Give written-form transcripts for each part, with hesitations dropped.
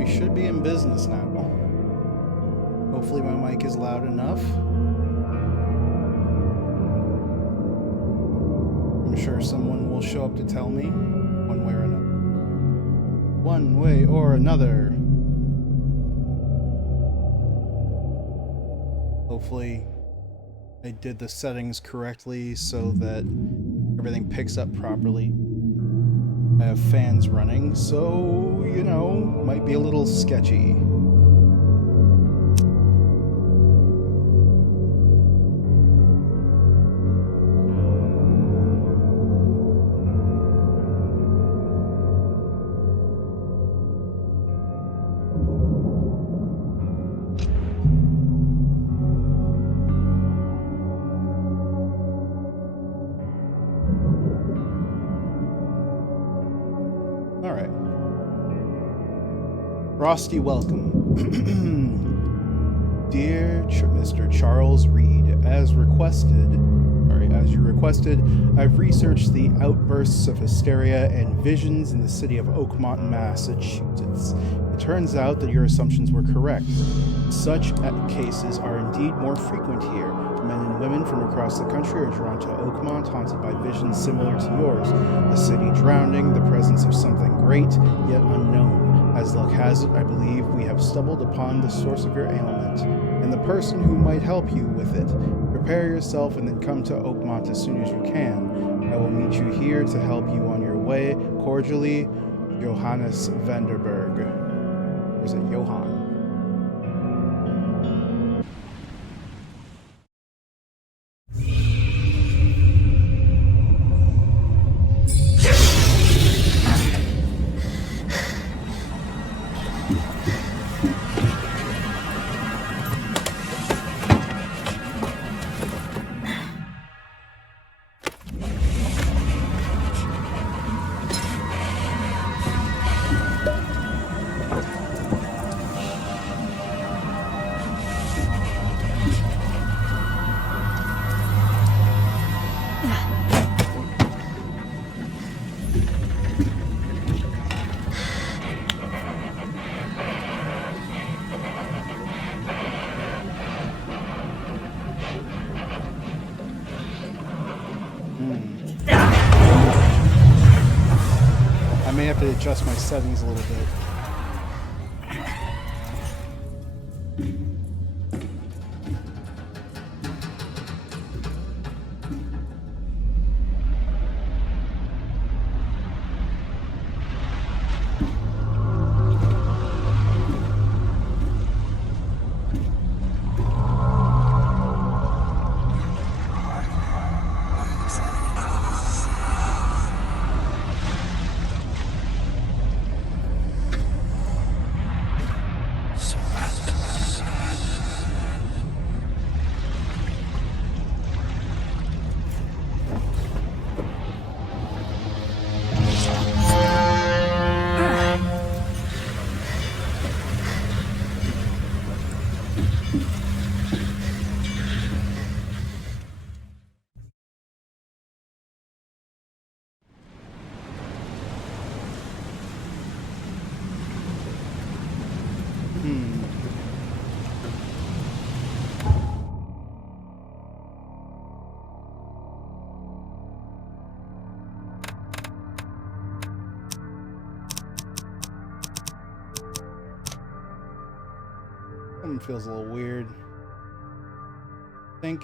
We should be in business now. Hopefully my mic is loud enough. I'm sure someone will show up to tell me one way or another. One way or another. Hopefully I did the settings correctly so that everything picks up properly. I have fans running, so, you know, might be a little sketchy. Frosty welcome. Dear Mr. Charles Reed, as you requested, I've researched the outbursts of hysteria and visions in the city of Oakmont, Massachusetts. It turns out that your assumptions were correct. Such cases are indeed more frequent here. Men and women from across the country are drawn to Oakmont, haunted by visions similar to yours. The city drowning, the presence of something great, yet unknown. As luck has it, I believe we have stumbled upon the source of your ailment, and the person who might help you with it. Prepare yourself and then come to Oakmont as soon as you can. I will meet you here to help you on your way. Cordially, Johannes Vanderberg. Or is it Johann? I may have to adjust my settings a little bit. Something feels a little weird. I think.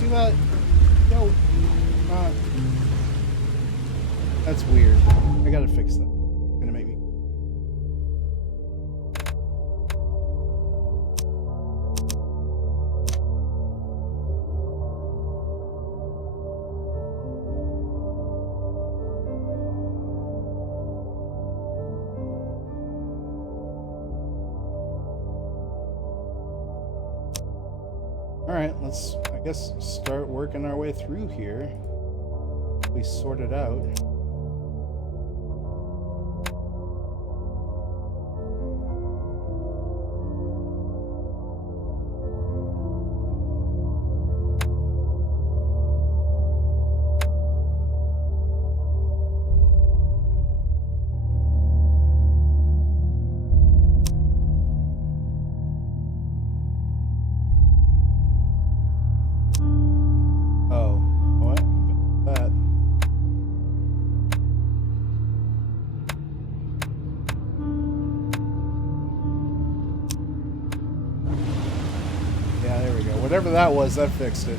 Do that. No. That's weird. I gotta fix that. It's gonna make me. Alright, let's, I guess, start working our way through here. We sort it out. Whatever that was, that fixed it.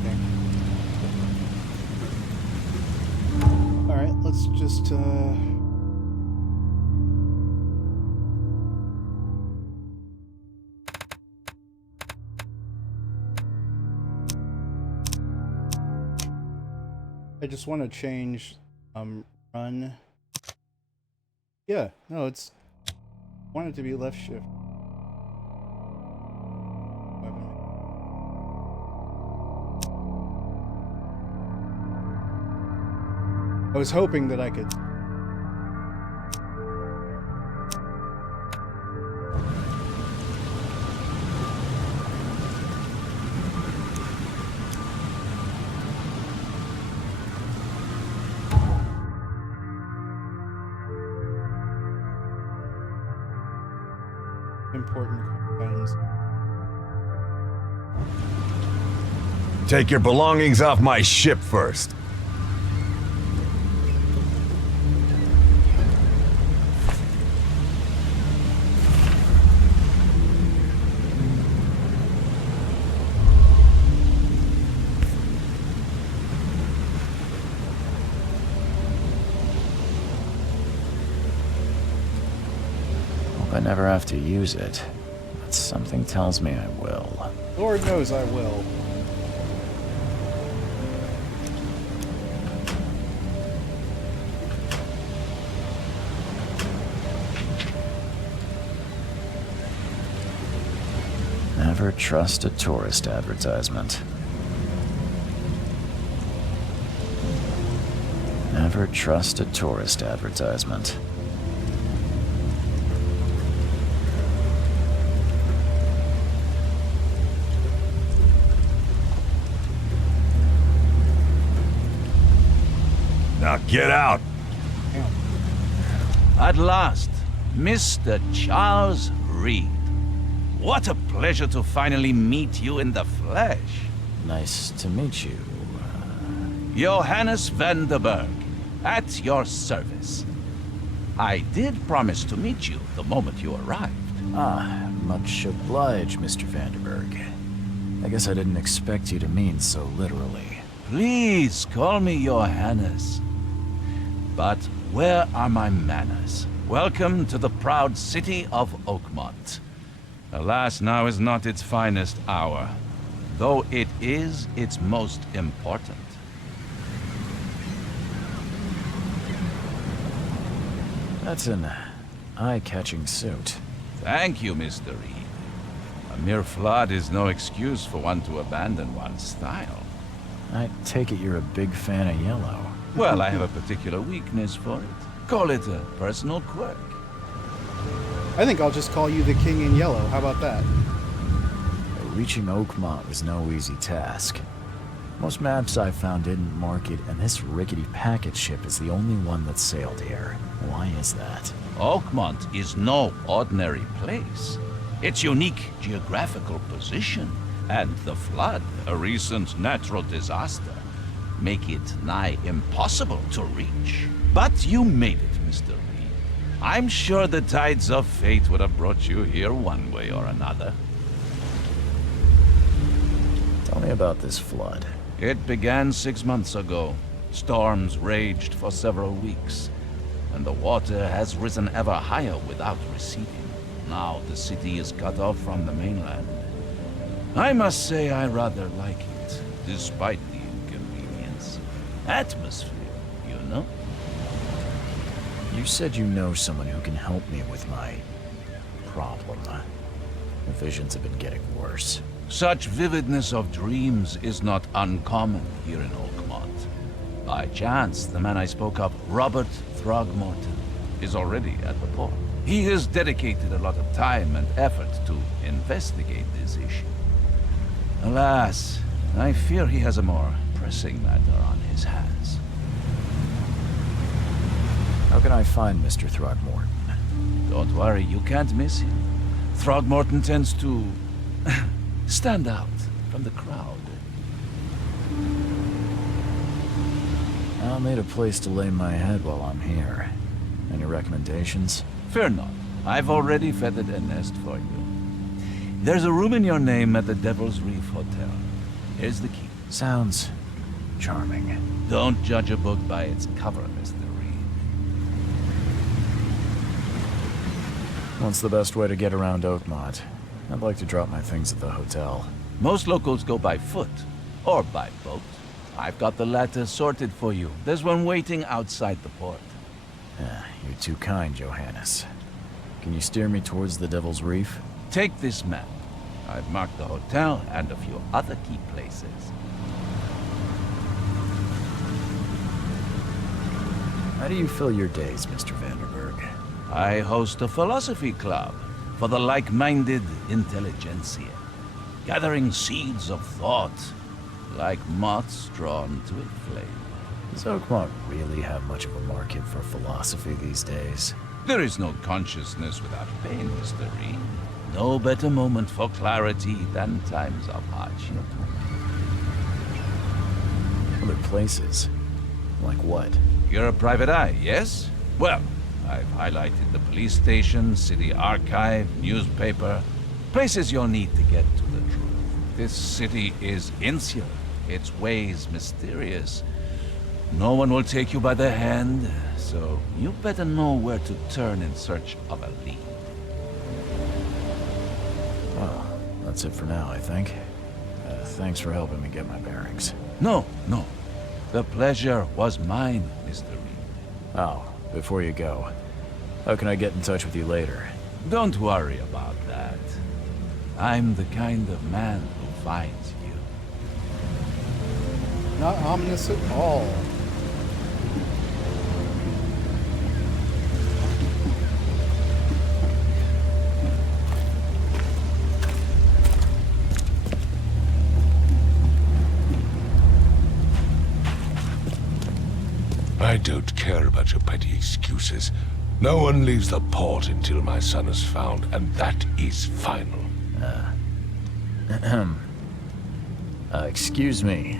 Okay. Alright, let's just, I just want to change, run. Yeah, no, it's... want it to be left shift. I was hoping that I could... important items. Take your belongings off my ship first. I never have to use it, but something tells me I will. Lord knows I will. Never trust a tourist advertisement. Never trust a tourist advertisement. Now get out! At last, Mr. Charles Reed. What a pleasure to finally meet you in the flesh. Nice to meet you. Johannes van der Berg, at your service. I did promise to meet you the moment you arrived. Ah, much obliged, Mr. Vanderberg. I guess I didn't expect you to mean so literally. Please call me Johannes. But where are my manners? Welcome to the proud city of Oakmont. Alas, now is not its finest hour, though it is its most important. That's an eye-catching suit. Thank you, Mr. Reed. A mere flood is no excuse for one to abandon one's style. I take it you're a big fan of yellow. Well, I have a particular weakness for it. Call it a personal quirk. I think I'll just call you the King in Yellow. How about that? Reaching Oakmont was no easy task. Most maps I found didn't mark it, and this rickety packet ship is the only one that sailed here. Why is that? Oakmont is no ordinary place. Its unique geographical position and the flood, a recent natural disaster, make it nigh impossible to reach. But you made it, Mr. Reed. I'm sure the tides of fate would have brought you here one way or another. Tell me about this flood. It began 6 months ago. Storms raged for several weeks, and the water has risen ever higher without receding. Now the city is cut off from the mainland. I must say I rather like it, despite the inconvenience. Atmosphere, you know? You said you know someone who can help me with my problem. The visions have been getting worse. Such vividness of dreams is not uncommon here in Oakmont. By chance, the man I spoke of, Robert Throgmorton, is already at the port. He has dedicated a lot of time and effort to investigate this issue. Alas, I fear he has a more pressing matter on his hands. How can I find Mr. Throgmorton? Don't worry, you can't miss him. Throgmorton tends to stand out from the crowd. I'll need a place to lay my head while I'm here. Any recommendations? Fear not. I've already feathered a nest for you. There's a room in your name at the Devil's Reef Hotel. Here's the key. Sounds charming. Don't judge a book by its cover, Mr. Reed. What's the best way to get around Oakmont? I'd like to drop my things at the hotel. Most locals go by foot, or by boat. I've got the latter sorted for you. There's one waiting outside the port. You're too kind, Johannes. Can you steer me towards the Devil's Reef? Take this map. I've marked the hotel and a few other key places. How do you fill your days, Mr. Vanderberg? I host a philosophy club for the like-minded intelligentsia, gathering seeds of thought like moths drawn to a flame. Does Oakmont really have much of a market for philosophy these days? There is no consciousness without pain, Mr. Reed. No better moment for clarity than times of hardship. Other places? Like what? You're a private eye, yes? Well, I've highlighted the police station, city archive, newspaper, places you'll need to get to the truth. This city is insular, its ways mysterious. No one will take you by the hand, so you better know where to turn in search of a lead. Well, that's it for now, I think. Thanks for helping me get my bearings. No. The pleasure was mine, Mr. Reed. Oh, before you go, how can I get in touch with you later? Don't worry about that. I'm the kind of man who finds you. Not ominous at all. I don't care about your petty excuses. No one leaves the port until my son is found, and that is final. Excuse me.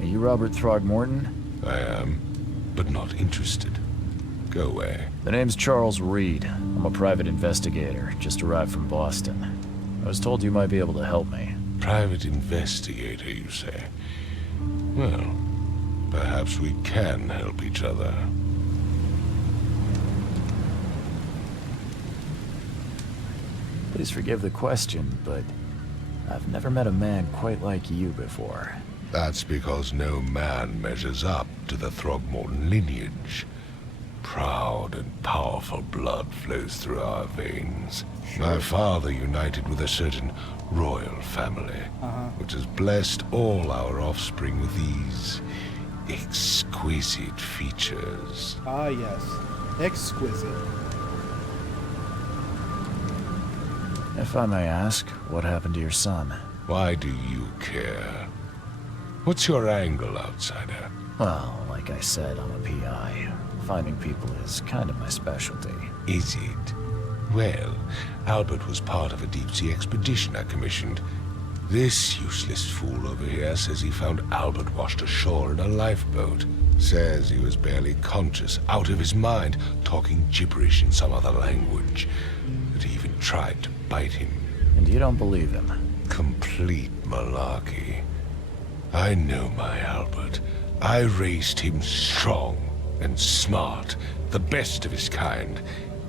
Are you Robert Throgmorton? I am, but not interested. Go away. The name's Charles Reed. I'm a private investigator, just arrived from Boston. I was told you might be able to help me. Private investigator, you say? Well, perhaps we can help each other. Please forgive the question, but I've never met a man quite like you before. That's because no man measures up to the Throgmorton lineage. Proud and powerful blood flows through our veins. My father united with a certain royal family, which has blessed all our offspring with these exquisite features. Ah, yes. Exquisite. If I may ask, what happened to your son? Why do you care? What's your angle, outsider? Well, like I said, I'm a PI. Finding people is kind of my specialty. Is it? Well, Albert was part of a deep-sea expedition I commissioned. This useless fool over here says he found Albert washed ashore in a lifeboat. Says he was barely conscious, out of his mind, talking gibberish in some other language. That he even tried to bite him. And you don't believe him? Complete malarkey. I know my Albert. I raised him strong and smart, the best of his kind.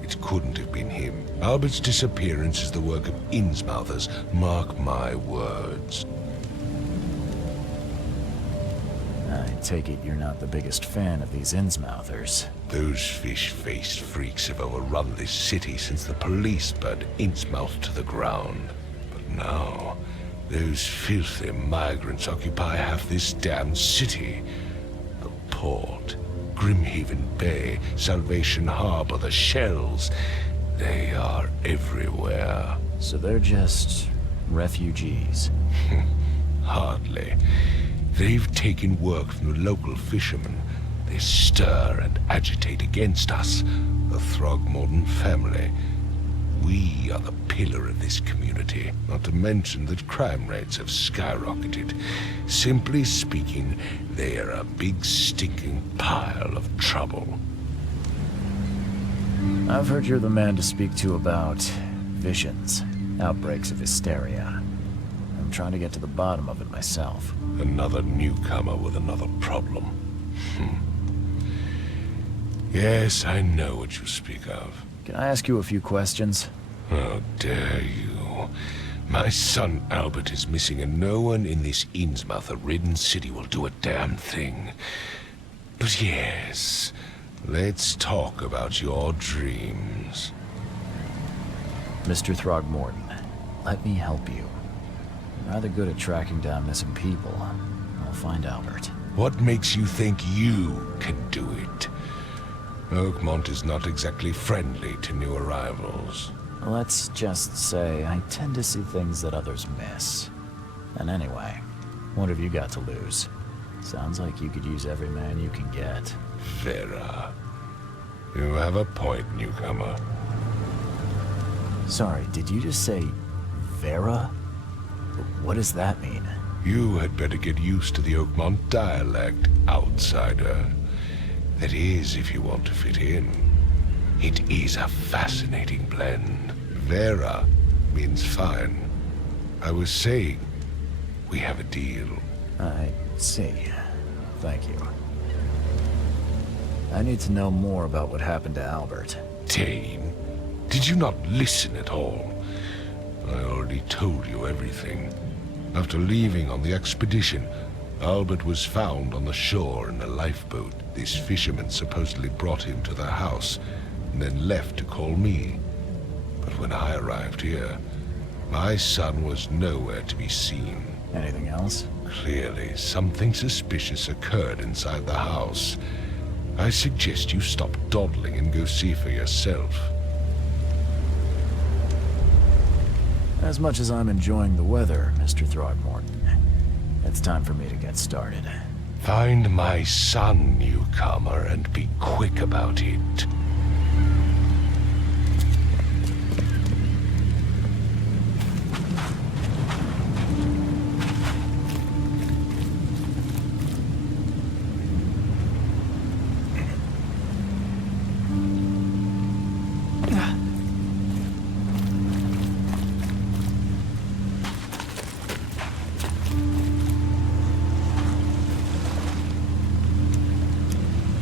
It couldn't have been him. Albert's disappearance is the work of Innsmouthers, mark my words. I take it you're not the biggest fan of these Innsmouthers. Those fish-faced freaks have overrun this city since the police burned Innsmouth to the ground. But now, those filthy migrants occupy half this damn city. The port, Grimhaven Bay, Salvation Harbor, the Shells. They are everywhere. So they're just refugees. Hardly. They've taken work from the local fishermen. They stir and agitate against us, the Throgmorton family. We are the pillar of this community, not to mention that crime rates have skyrocketed. Simply speaking, they are a big stinking pile of trouble. I've heard you're the man to speak to about visions, outbreaks of hysteria. I'm trying to get to the bottom of it myself. Another newcomer with another problem. Yes, I know what you speak of. Can I ask you a few questions? How dare you? My son Albert is missing, and no one in this Innsmouth-ridden city will do a damn thing. But yes, let's talk about your dreams. Mr. Throgmorton, let me help you. I'm rather good at tracking down missing people. I'll find Albert. What makes you think you can do it? Oakmont is not exactly friendly to new arrivals. Let's just say I tend to see things that others miss. And anyway, what have you got to lose? Sounds like you could use every man you can get. Vera. You have a point, newcomer. Sorry, did you just say Vera? What does that mean? You had better get used to the Oakmont dialect, outsider. That is, if you want to fit in. It is a fascinating blend. Vera means fine. I was saying, we have a deal. I see. Thank you. I need to know more about what happened to Albert. Tane, did you not listen at all? I already told you everything. After leaving on the expedition, Albert was found on the shore in a lifeboat. These fishermen supposedly brought him to their house, and then left to call me. But when I arrived here, my son was nowhere to be seen. Anything else? Clearly, something suspicious occurred inside the house. I suggest you stop dawdling and go see for yourself. As much as I'm enjoying the weather, Mr. Throgmorton, it's time for me to get started. Find my son, newcomer, and be quick about it.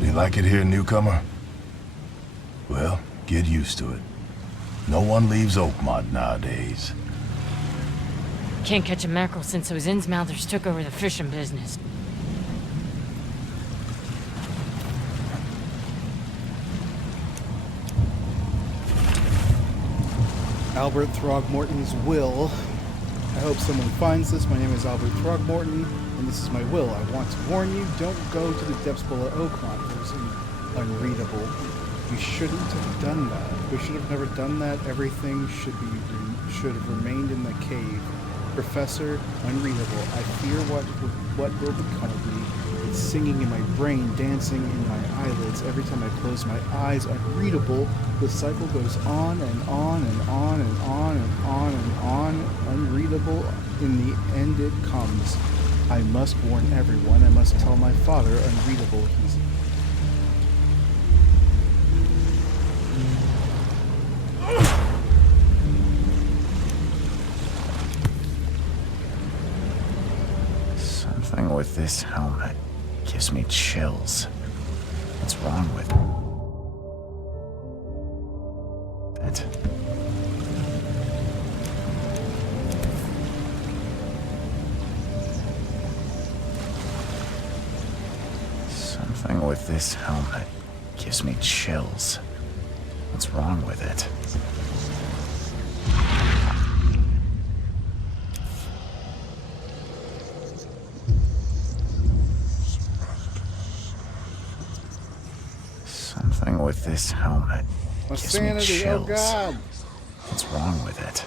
You like it here, newcomer? Well, get used to it. No one leaves Oakmont nowadays. Can't catch a mackerel since those Innsmouthers took over the fishing business. Albert Throgmorton's will. I hope someone finds this. My name is Albert Throgmorton, and this is my will. I want to warn you, don't go to the depths below Oakmont. There's an unreadable. We shouldn't have done that. We should have never done that. Everything should have remained in the cave. Professor, unreadable. I fear what will become of me. It's singing in my brain, dancing in my eyelids. Every time I close my eyes, unreadable. The cycle goes on and on and on and on and on and on. Unreadable. In the end it comes. I must warn everyone. I must tell my father, unreadable. He's... Something with this helmet gives me chills. What's wrong with it? with this helmet gives me chills. What's wrong with it? Something with this helmet My gives me sanity, oh chills. god! What's wrong with it?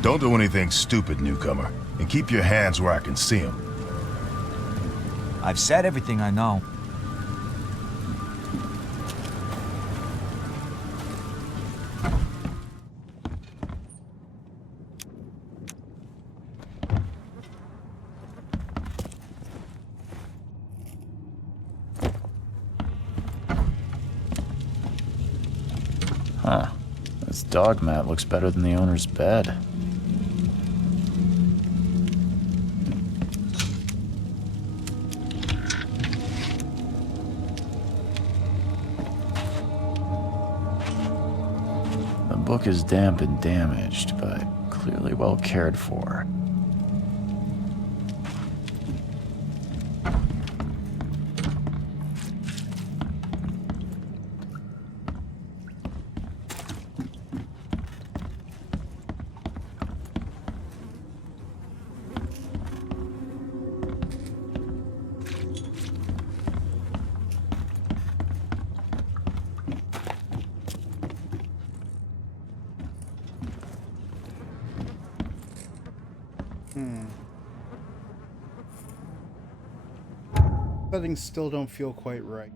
Don't do anything stupid, newcomer, and keep your hands where I can see them. I've said everything I know. Huh. This dog mat looks better than the owner's bed. The book is damp and damaged, but clearly well cared for. Settings still don't feel quite right.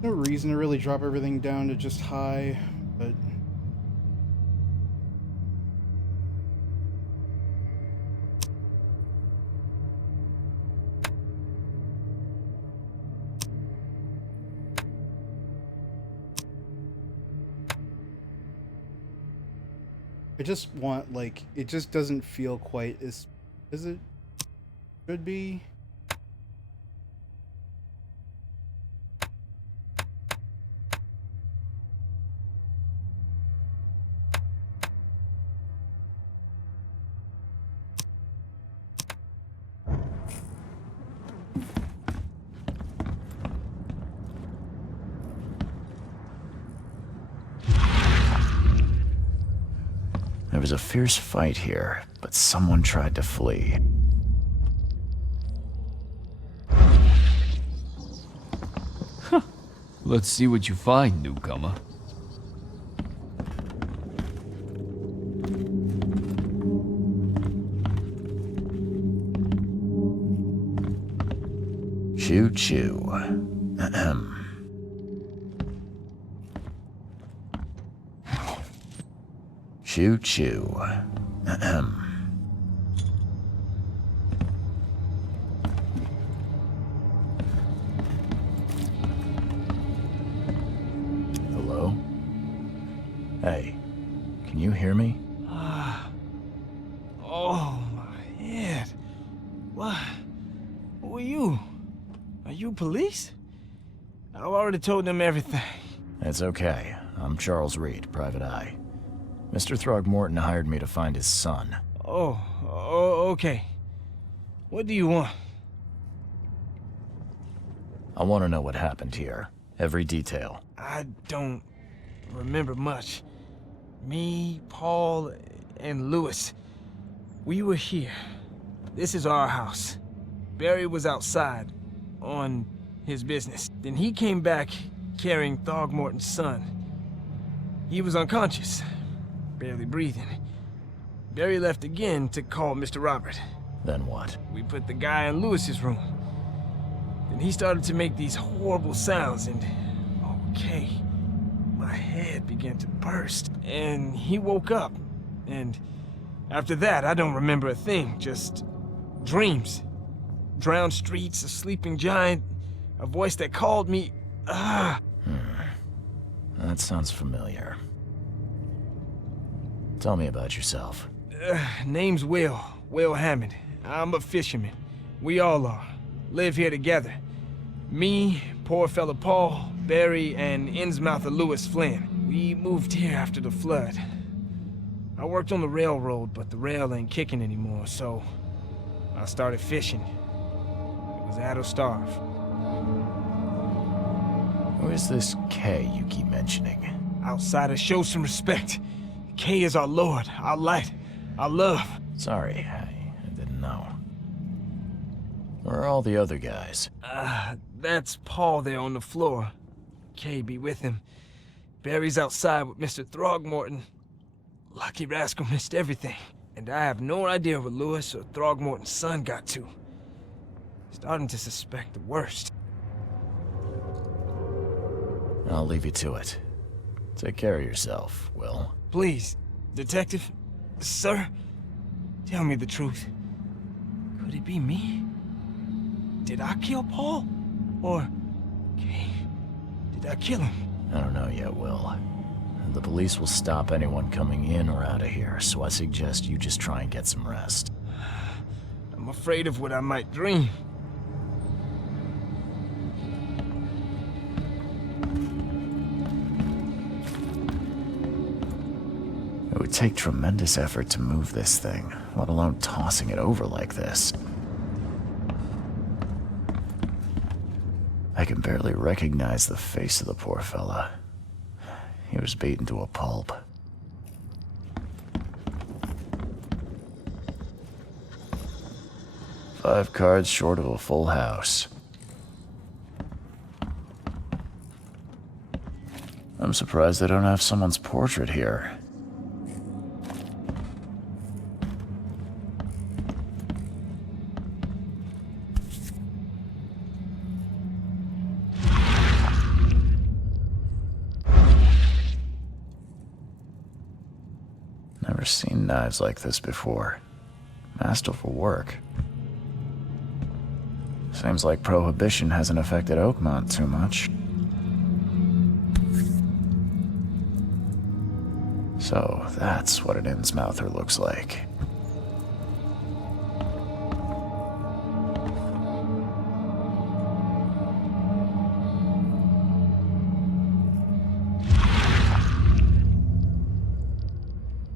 No reason to really drop everything down to just high, but I just want, like, it just doesn't feel quite as it should be. There was a fierce fight here, but someone tried to flee. Let's see what you find, newcomer. Choo choo. Ahem. Choo choo. Ahem. Hello? Hey, can you hear me? Oh, my head. What? Who are you? Are you police? I've already told them everything. It's okay. I'm Charles Reed, Private Eye. Mr. Throgmorton hired me to find his son. Oh, okay. What do you want? I want to know what happened here. Every detail. I don't remember much. Me, Paul, and Lewis. We were here. This is our house. Barry was outside, on his business. Then he came back carrying Throgmorton's son. He was unconscious, barely breathing. Barry left again to call Mr. Robert. Then what? We put the guy in Lewis's room. Then he started to make these horrible sounds and... okay. My head began to burst. And he woke up. And after that, I don't remember a thing. Just dreams. Drowned streets, a sleeping giant, a voice that called me. That sounds familiar. Tell me about yourself. Name's Will Hammond. I'm a fisherman. We all are. Live here together. Me, poor fella Paul, Barry, and Innsmouther Lewis Flynn. We moved here after the flood. I worked on the railroad, but the rail ain't kicking anymore, so I started fishing. It was that'll starve. Who is this K you keep mentioning? Outsiders, show some respect. K is our lord, our light, our love. Sorry, I didn't know. Where are all the other guys? That's Paul there on the floor. K be with him. Barry's outside with Mr. Throgmorton. Lucky rascal missed everything. And I have no idea where Lewis or Throgmorton's son got to. Starting to suspect the worst. I'll leave you to it. Take care of yourself, Will. Please, detective, sir, tell me the truth. Could it be me? Did I kill Paul? Or, okay, did I kill him? I don't know yet, Will. The police will stop anyone coming in or out of here, so I suggest you just try and get some rest. I'm afraid of what I might dream. It would take tremendous effort to move this thing, let alone tossing it over like this. I can barely recognize the face of the poor fella. He was beaten to a pulp. Five cards short of a full house. I'm surprised they don't have someone's portrait here. Never seen knives like this before. Masterful work. Seems like Prohibition hasn't affected Oakmont too much. So, that's what an Innsmouther looks like.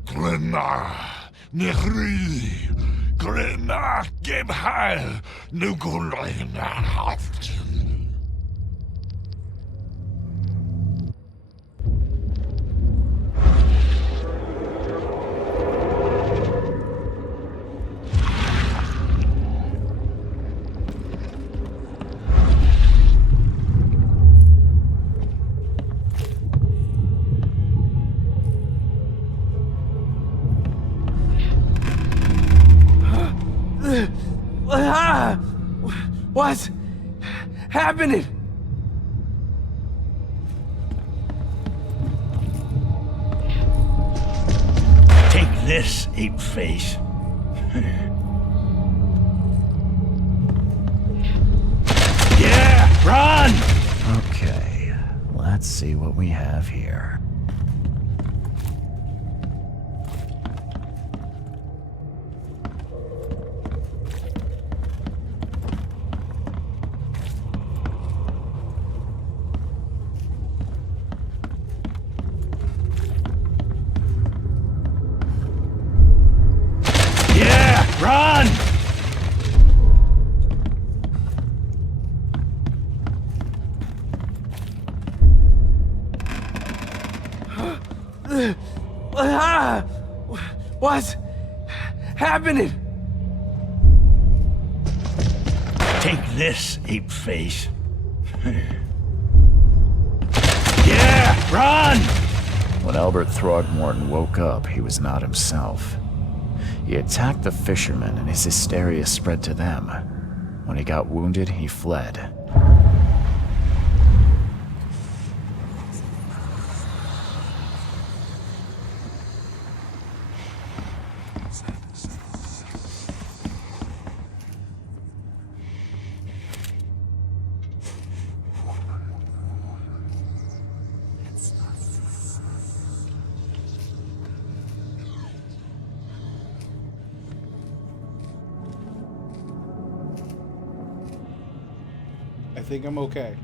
Glenna, Nehri, Glenna, Gebheil, Nuguleina, Haft. What's happening? Take this, ape face. Yeah, run! Okay, let's see what we have here. Run! What's happening? Take this, ape face. Yeah, run! When Albert Throgmorton woke up, he was not himself. He attacked the fishermen, and his hysteria spread to them. When he got wounded, he fled. I think I'm okay.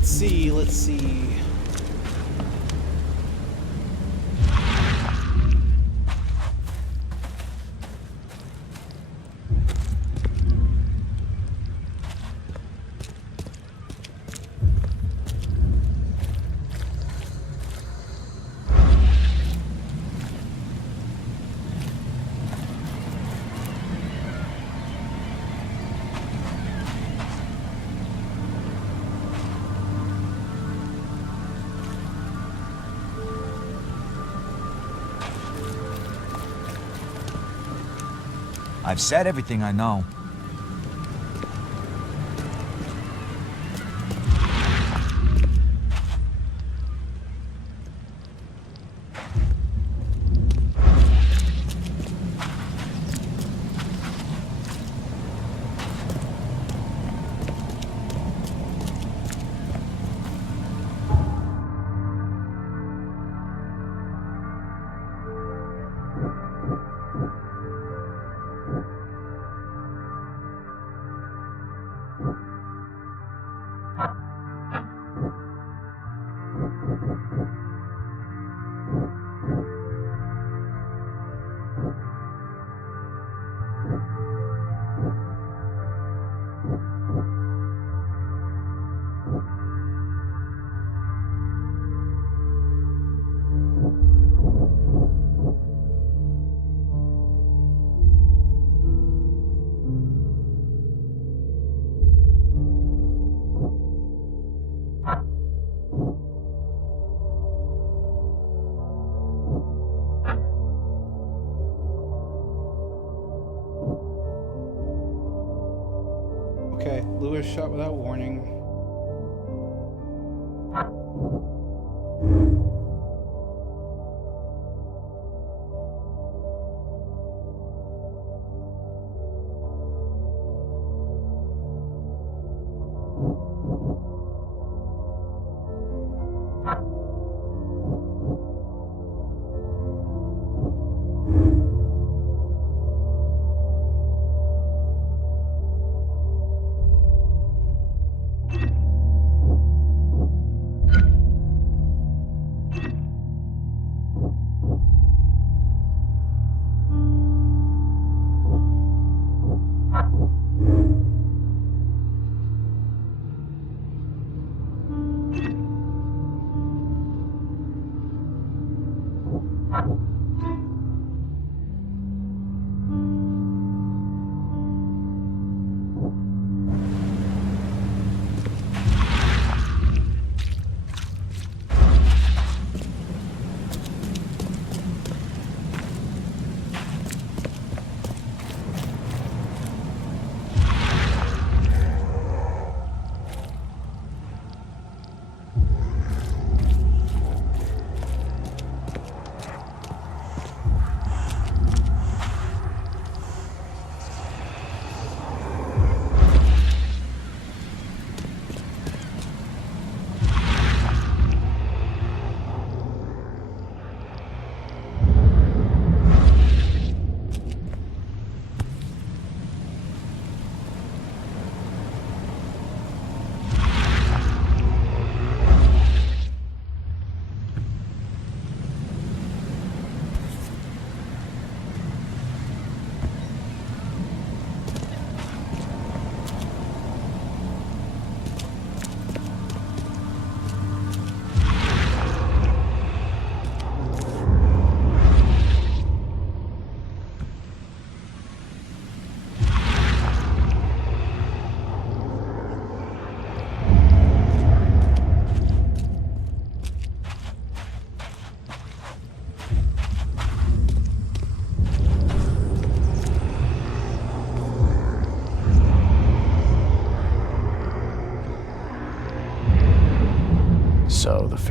Let's see. I've said everything I know. Okay, Lewis shot without warning.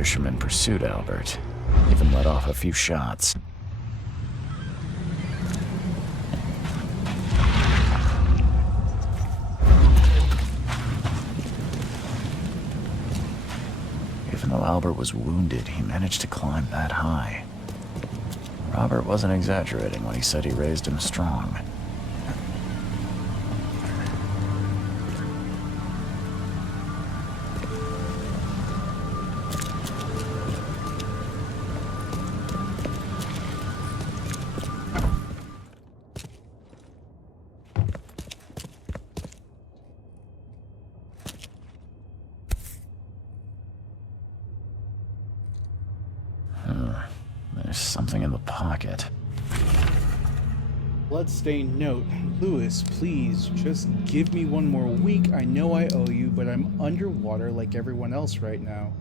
fishermen pursued Albert, even let off a few shots. Even though Albert was wounded, he managed to climb that high. Robert wasn't exaggerating when he said he raised him strong. There's something in the pocket. Bloodstained note. Lewis, please, just give me one more week. I know I owe you, but I'm underwater like everyone else right now.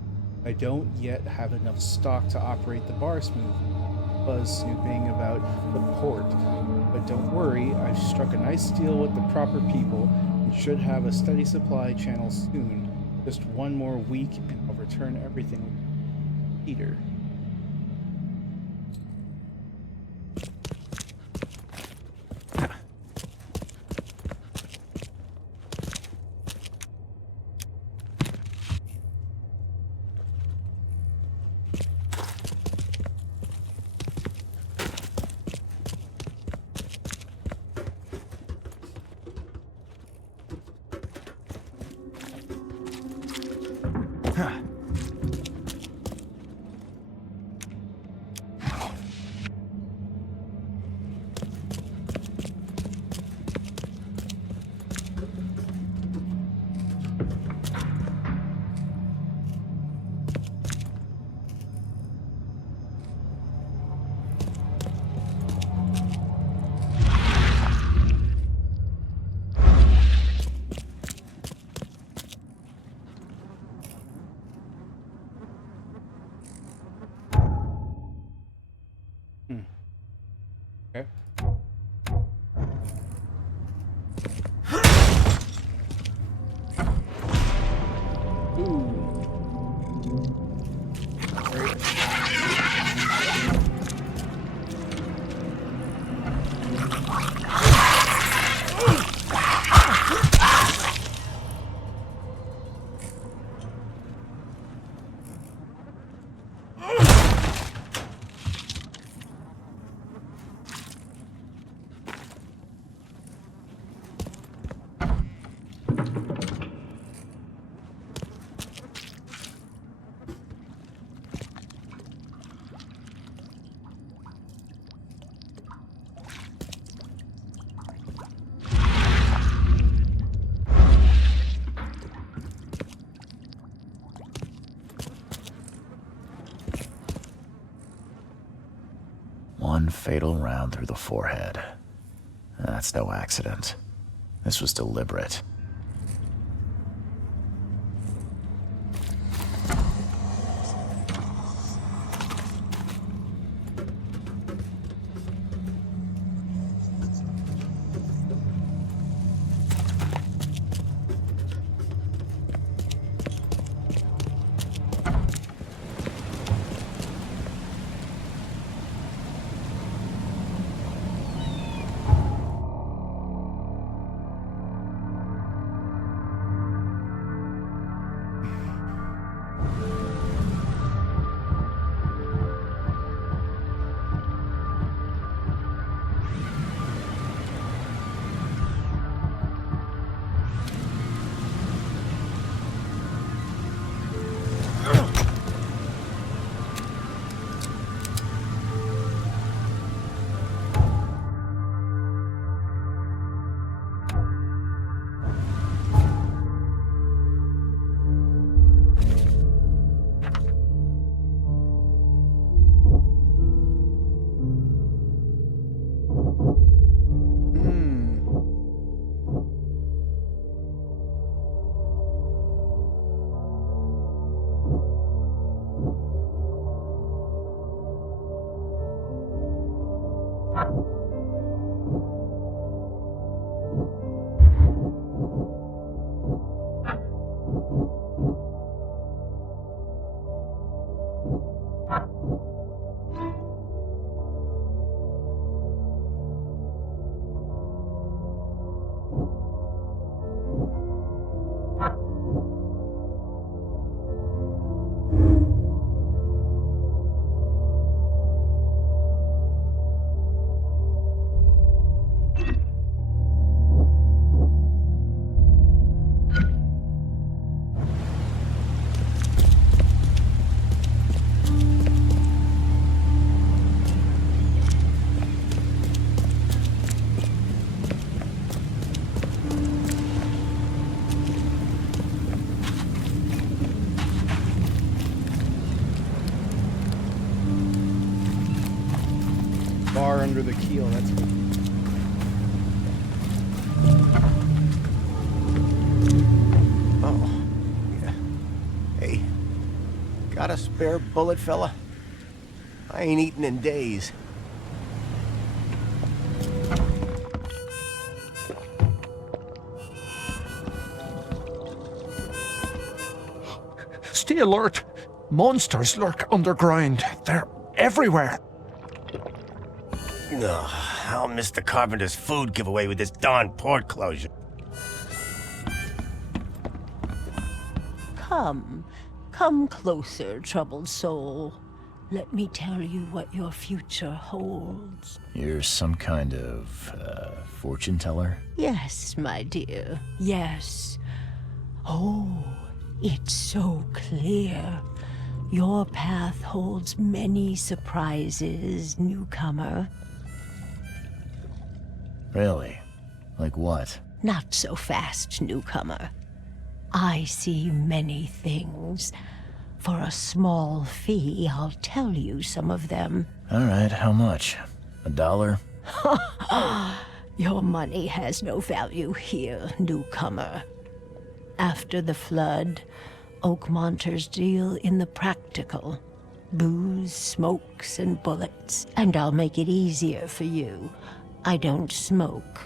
I don't yet have enough stock to operate the bar smoothly. Buzz snooping about the port. But don't worry, I've struck a nice deal with the proper people and should have a steady supply channel soon. Just one more week and I'll return everything with Peter. Okay. One fatal round through the forehead. That's no accident. This was deliberate. bar under the keel. That's cool. Oh. Yeah. Hey. Got a spare bullet, fella? I ain't eaten in days. Stay alert. Monsters lurk underground. They're everywhere. Ugh, I'll miss the carpenter's food giveaway with this darn port closure. Come closer, troubled soul. Let me tell you what your future holds. You're some kind of, fortune teller? Yes, my dear, yes. Oh, it's so clear. Your path holds many surprises, newcomer. Really? Like what? Not so fast, newcomer. I see many things. For a small fee, I'll tell you some of them. All right, how much? $1? Your money has no value here, newcomer. After the flood, Oakmonters deal in the practical. Booze, smokes, and bullets. And I'll make it easier for you. I don't smoke.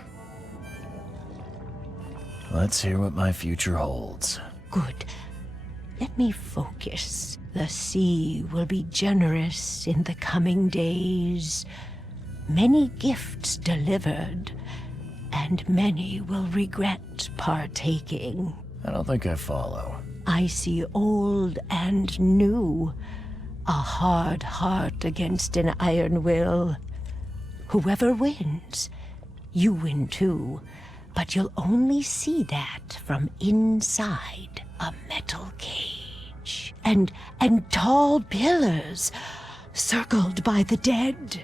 Let's hear what my future holds. Good. Let me focus. The sea will be generous in the coming days. Many gifts delivered, and many will regret partaking. I don't think I follow. I see old and new. A hard heart against an iron will. Whoever wins, you win too. But you'll only see that from inside a metal cage. And tall pillars, circled by the dead.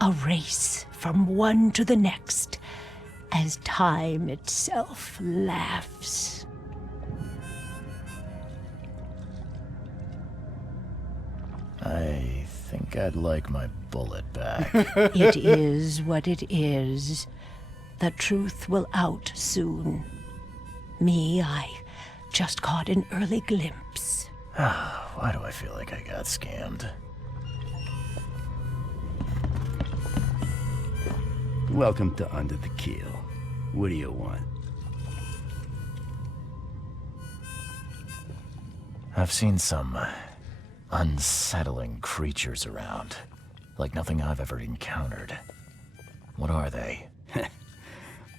A race from one to the next, as time itself laughs. I think I'd like my bullet back. It is what it is. The truth will out soon. Me, I just caught an early glimpse. Why do I feel like I got scammed? Welcome to Under the Keel. What do you want? I've seen some unsettling creatures around. Like nothing I've ever encountered. What are they?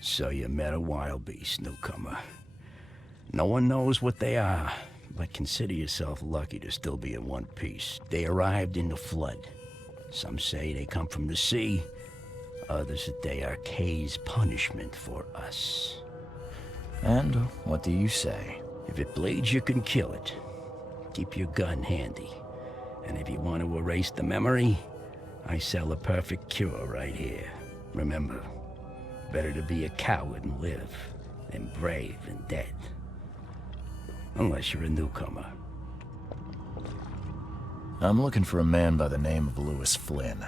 So you met a wild beast, newcomer. No one knows what they are, but consider yourself lucky to still be in one piece. They arrived in the flood. Some say they come from the sea. Others that they are Kay's punishment for us. And what do you say? If it bleeds, you can kill it. Keep your gun handy. And if you want to erase the memory, I sell a perfect cure right here. Remember, better to be a coward and live than brave and dead. Unless you're a newcomer. I'm looking for a man by the name of Lewis Flynn.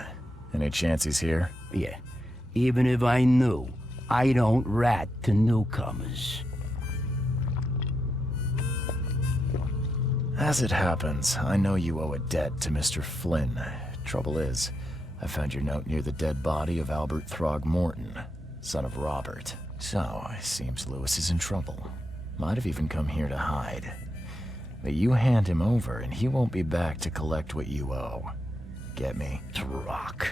Any chance he's here? Yeah. Even if I knew, I don't rat to newcomers. As it happens, I know you owe a debt to Mr. Flynn. Trouble is, I found your note near the dead body of Albert Throgmorton, son of Robert. So, it seems Lewis is in trouble. Might have even come here to hide. But you hand him over and he won't be back to collect what you owe. Get me? Throck.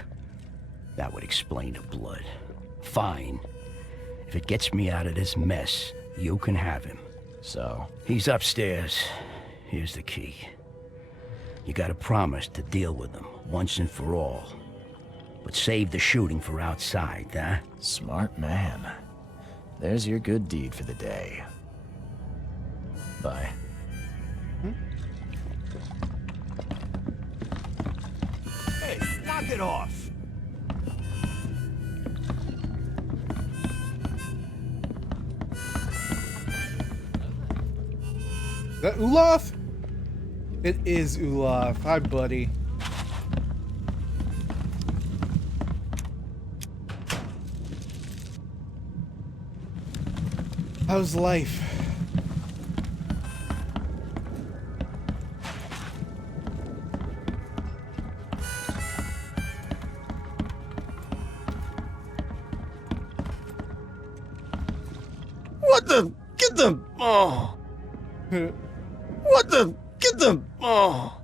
That would explain the blood. Fine. If it gets me out of this mess, you can have him. So? He's upstairs. Here's the key. You gotta promise to deal with him, once and for all. But save the shooting for outside, huh? Smart man. There's your good deed for the day. Bye. Hey, knock it off! Is that Olaf? It is Olaf. Hi, buddy. How's life? What the? Get the... Oh. What the? Get the... Oh.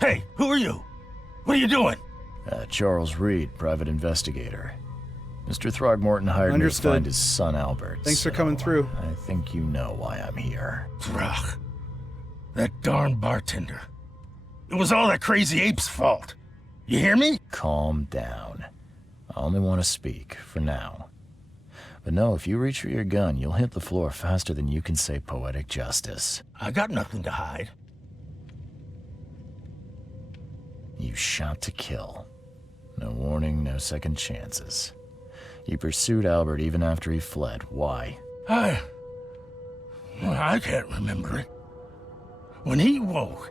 Hey, who are you? What are you doing? Charles Reed, private investigator. Mr. Throgmorton hired me to find his son Albert. Thanks for coming through. I think you know why I'm here. Throg. That darn bartender. It was all that crazy ape's fault. You hear me? Calm down. I only want to speak, for now. But no, if you reach for your gun, you'll hit the floor faster than you can say poetic justice. I got nothing to hide. You shot to kill. No warning, no second chances. You pursued Albert even after he fled. Why? I can't remember it. When he woke,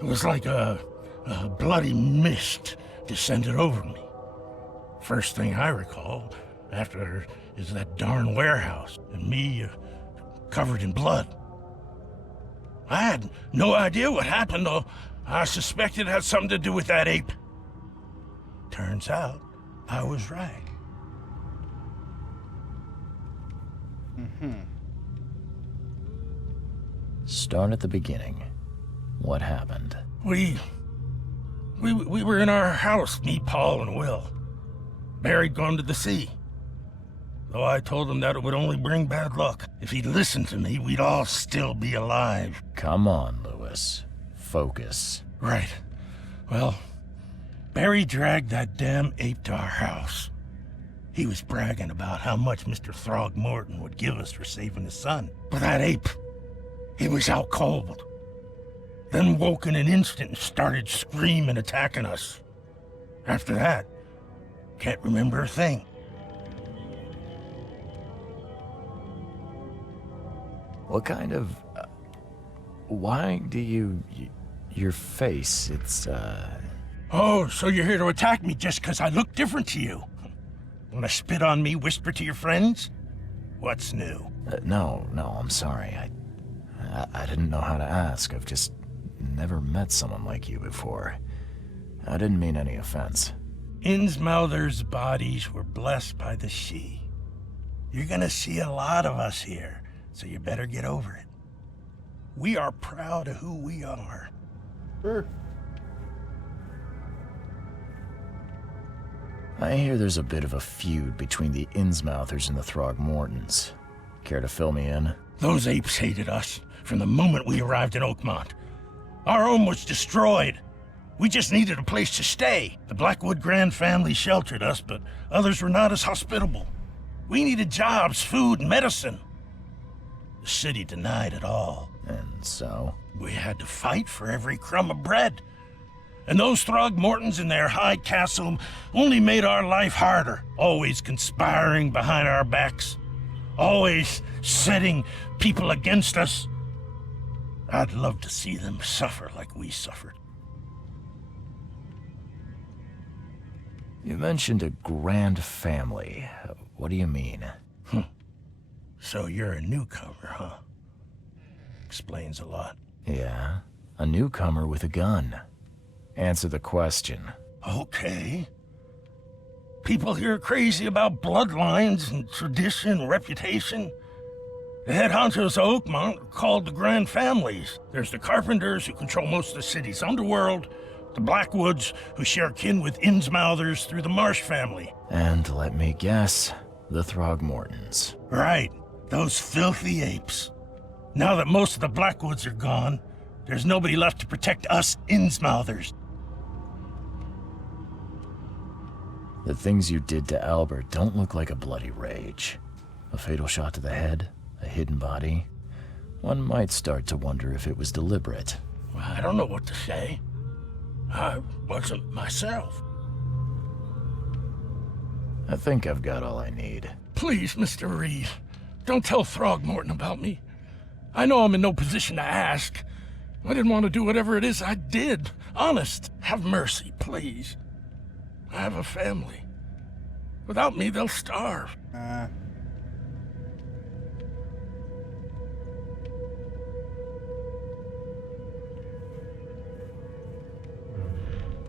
it was like a bloody mist descended over me. First thing I recall after is that darn warehouse and me covered in blood. I had no idea what happened, though. I suspected it had something to do with that ape. Turns out, I was right. Start at the beginning. What happened? We were in our house, me, Paul, and Will. Barry'd gone to the sea. Though I told him that it would only bring bad luck. If he'd listened to me, we'd all still be alive. Come on, Lewis. Focus. Right. Well, Barry dragged that damn ape to our house. He was bragging about how much Mr. Throgmorton would give us for saving his son. But that ape, he was out cold. Then woke in an instant and started screaming, attacking us. After that, can't remember a thing. What kind of... why do you... your face, it's, Oh, so you're here to attack me just because I look different to you? Want to spit on me, whisper to your friends? What's new? No, I'm sorry. I didn't know how to ask. I've just never met someone like you before. I didn't mean any offense. Innsmouther's bodies were blessed by the Sidhe. You're gonna see a lot of us here, so you better get over it. We are proud of who we are. Sure. I hear there's a bit of a feud between the Innsmouthers and the Throgmortons. Care to fill me in? Those apes hated us from the moment we arrived in Oakmont. Our home was destroyed. We just needed a place to stay. The Blackwood Grand family sheltered us, but others were not as hospitable. We needed jobs, food, and medicine. The city denied it all. And so? We had to fight for every crumb of bread. And those Throgmortons in their high castle only made our life harder, always conspiring behind our backs, always setting people against us. I'd love to see them suffer like we suffered. You mentioned a grand family. What do you mean? So you're a newcomer, huh? Explains a lot. Yeah, a newcomer with a gun. Answer the question. Okay. People here are crazy about bloodlines and tradition and reputation. The head honchos of Oakmont are called the Grand Families. There's the Carpenters, who control most of the city's underworld, the Blackwoods, who share kin with Innsmouthers through the Marsh family. And let me guess, the Throgmortons. Right, those filthy apes. Now that most of the Blackwoods are gone, there's nobody left to protect us Innsmouthers. The things you did to Albert don't look like a bloody rage. A fatal shot to the head, a hidden body. One might start to wonder if it was deliberate. I don't know what to say. I wasn't myself. I think I've got all I need. Please, Mr. Reed, don't tell Throgmorton about me. I know I'm in no position to ask, I didn't want to do whatever it is I did. Honest, have mercy, please. I have a family. Without me, they'll starve.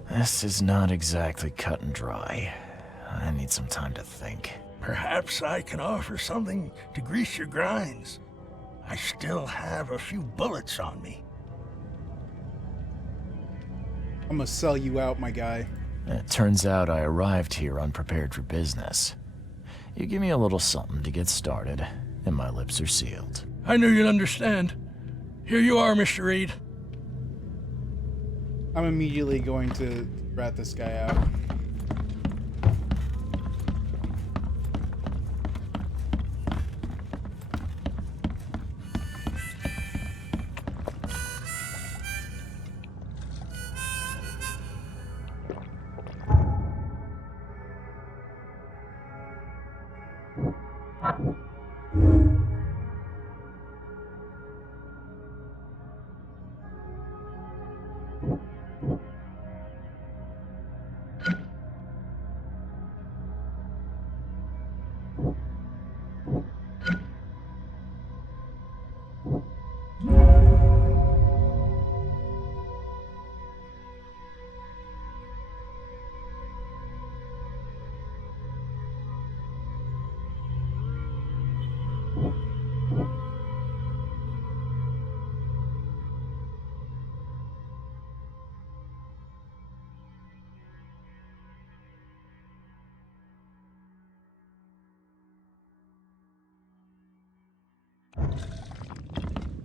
This is not exactly cut and dry. I need some time to think. Perhaps I can offer something to grease your grinds. I still have a few bullets on me. I'm gonna sell you out, my guy. It turns out I arrived here unprepared for business. You give me a little something to get started, and my lips are sealed. I knew you'd understand. Here you are, Mr. Reed. I'm immediately going to rat this guy out.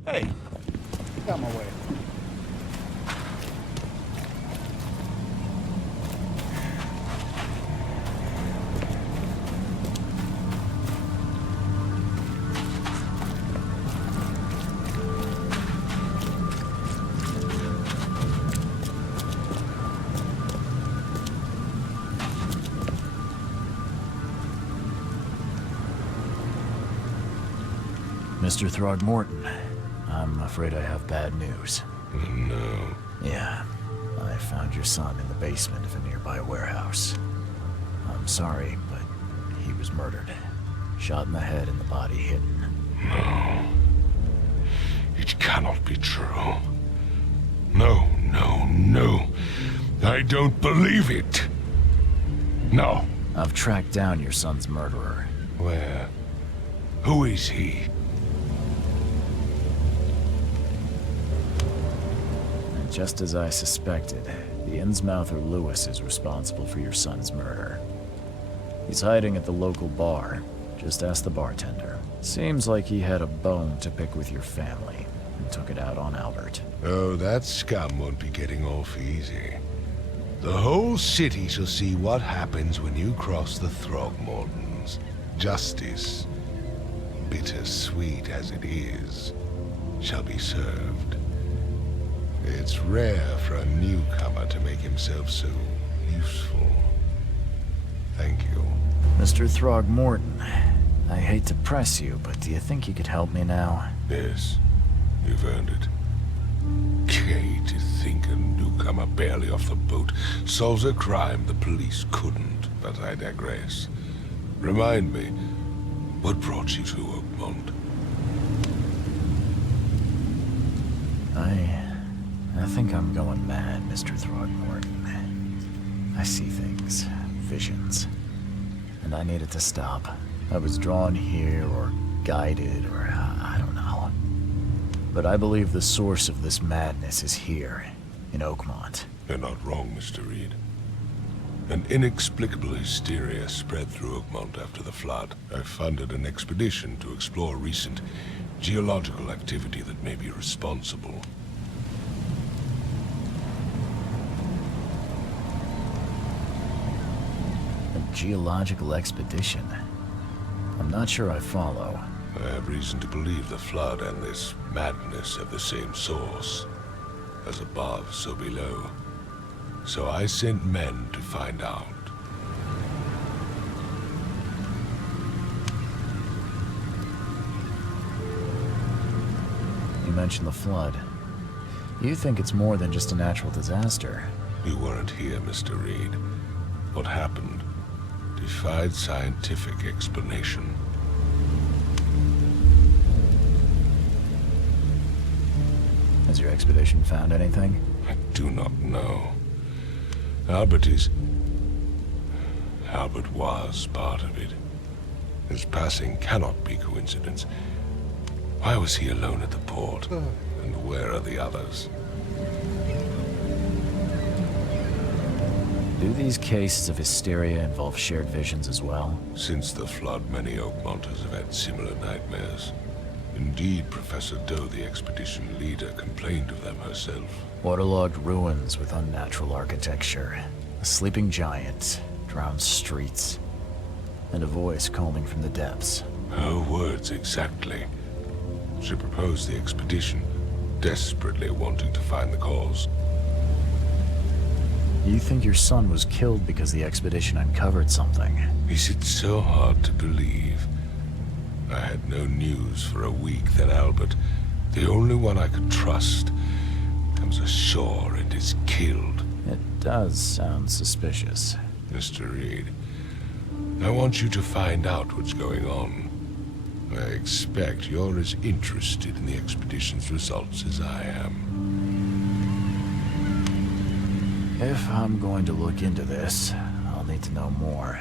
Hey. Get out my way. Mr. Throgmorton, I'm afraid I have bad news. No. Yeah, I found your son in the basement of a nearby warehouse. I'm sorry, but he was murdered. Shot in the head and the body hidden. No. It cannot be true. No, no, no. I don't believe it. No. I've tracked down your son's murderer. Where? Who is he? Just as I suspected, the Innsmouther Lewis is responsible for your son's murder. He's hiding at the local bar. Just ask the bartender. Seems like he had a bone to pick with your family and took it out on Albert. Oh, that scum won't be getting off easy. The whole city shall see what happens when you cross the Throgmortons. Justice, bittersweet as it is, shall be served. It's rare for a newcomer to make himself so useful. Thank you. Mr. Throgmorton, I hate to press you, but do you think you could help me now? Yes, you've earned it. Kay, to think a newcomer barely off the boat solves a crime the police couldn't, but I digress. Remind me, what brought you to Oakmont? I think I'm going mad, Mr. Throgmorton. I see things, visions, and I needed to stop. I was drawn here, or guided, or I don't know. But I believe the source of this madness is here, in Oakmont. You're not wrong, Mr. Reed. An inexplicable hysteria spread through Oakmont after the flood. I funded an expedition to explore recent geological activity that may be responsible. Geological expedition? I'm not sure I follow. I have reason to believe the flood and this madness have the same source. As above, so below. So I sent men to find out. You mentioned the flood. You think it's more than just a natural disaster. You weren't here, Mr. Reed. What happened defied scientific explanation. Has your expedition found anything? I do not know. Albert was part of it. His passing cannot be coincidence. Why was he alone at the port? And where are the others? Do these cases of hysteria involve shared visions as well? Since the flood, many Oakmonters have had similar nightmares. Indeed, Professor Doe, the expedition leader, complained of them herself. Waterlogged ruins with unnatural architecture. A sleeping giant, drowned streets, and a voice calling from the depths. Her words exactly. She proposed the expedition, desperately wanting to find the cause. You think your son was killed because the expedition uncovered something? Is it so hard to believe? I had no news for a week, then Albert, the only one I could trust, comes ashore and is killed. It does sound suspicious. Mr. Reed, I want you to find out what's going on. I expect you're as interested in the expedition's results as I am. If I'm going to look into this, I'll need to know more.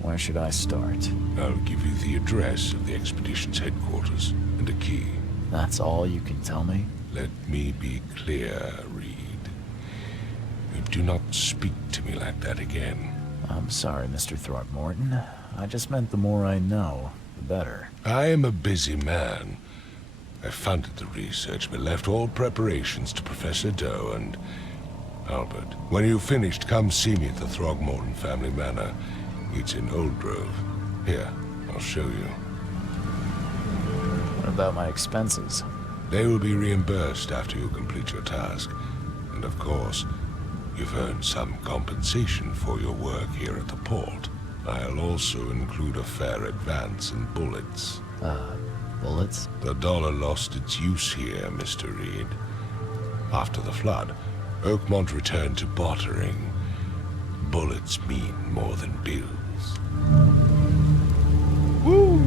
Where should I start? I'll give you the address of the expedition's headquarters and a key. That's all you can tell me? Let me be clear, Reed. You do not speak to me like that again. I'm sorry, Mr. Throckmorton. I just meant the more I know, the better. I am a busy man. I funded the research, but left all preparations to Professor Doe and Albert. When you've finished, come see me at the Throgmorton family manor. It's in Old Grove. Here, I'll show you. What about my expenses? They will be reimbursed after you complete your task. And of course, you've earned some compensation for your work here at the port. I'll also include a fair advance in bullets. Bullets? The dollar lost its use here, Mr. Reed. After the flood, Oakmont returned to bartering. Bullets mean more than bills. Woo!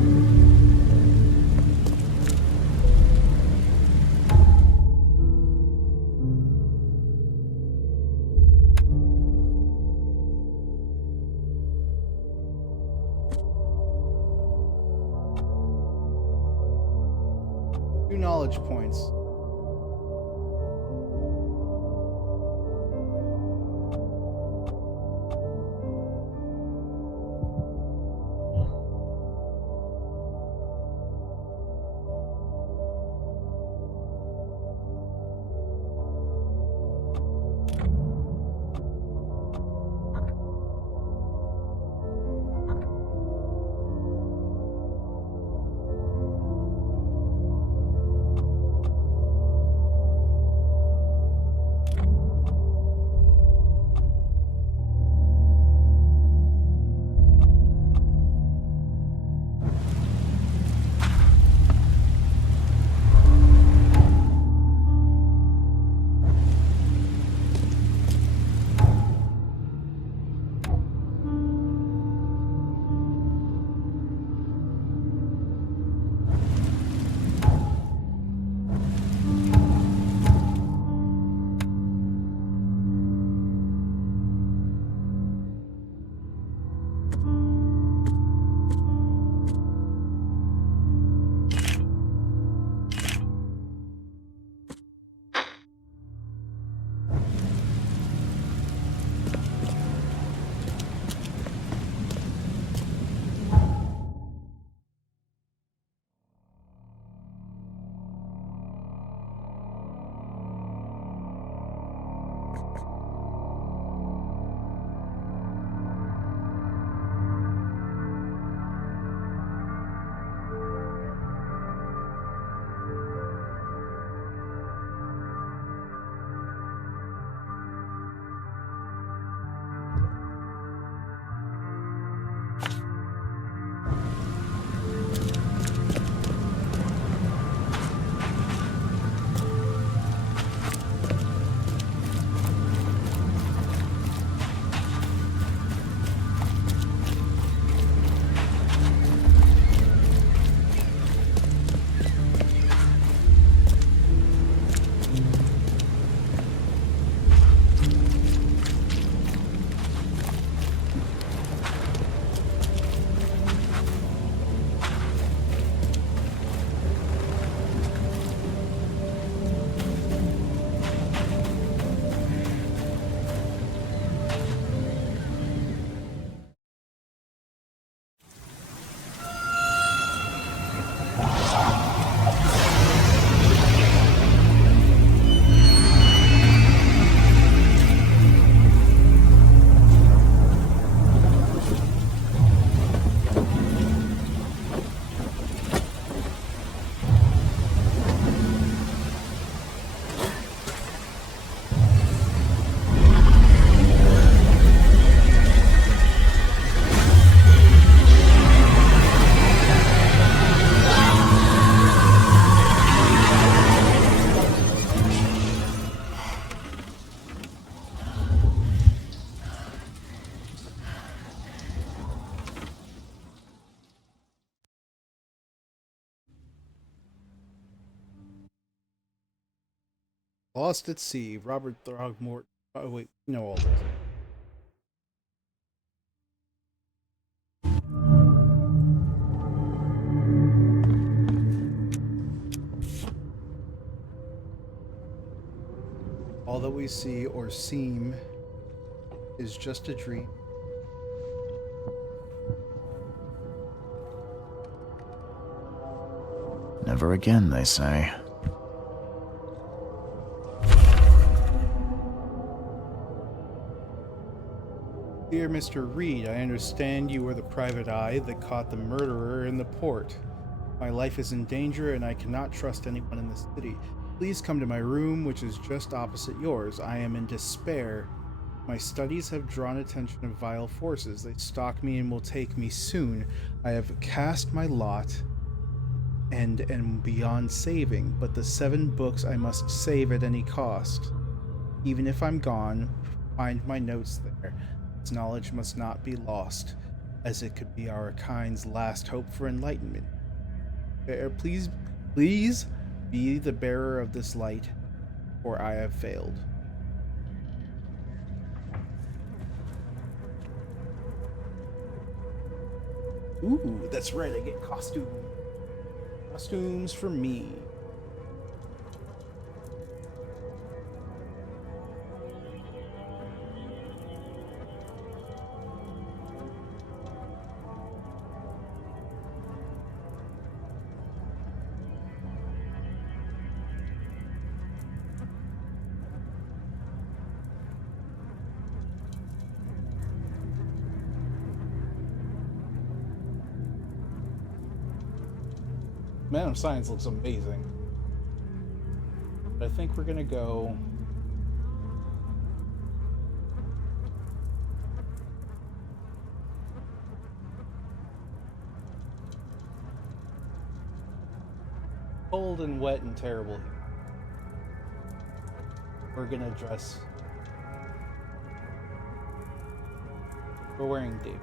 Two knowledge points. Lost at Sea, Robert Throgmorton. Oh, wait, you know all this. All that we see or seem is just a dream. Never again, they say. Dear Mr. Reed, I understand you were the private eye that caught the murderer in the port. My life is in danger and I cannot trust anyone in the city. Please come to my room, which is just opposite yours. I am in despair. My studies have drawn attention of vile forces. They stalk me and will take me soon. I have cast my lot and am beyond saving, but the 7 books I must save at any cost. Even if I'm gone, find my notes there. This knowledge must not be lost, as it could be our kind's last hope for enlightenment. Please be the bearer of this light, for I have failed. Ooh, that's right, I get costumes. Costumes for me. Man of Science looks amazing. But I think we're gonna go... cold and wet and terrible. We're gonna dress... We're wearing Dave.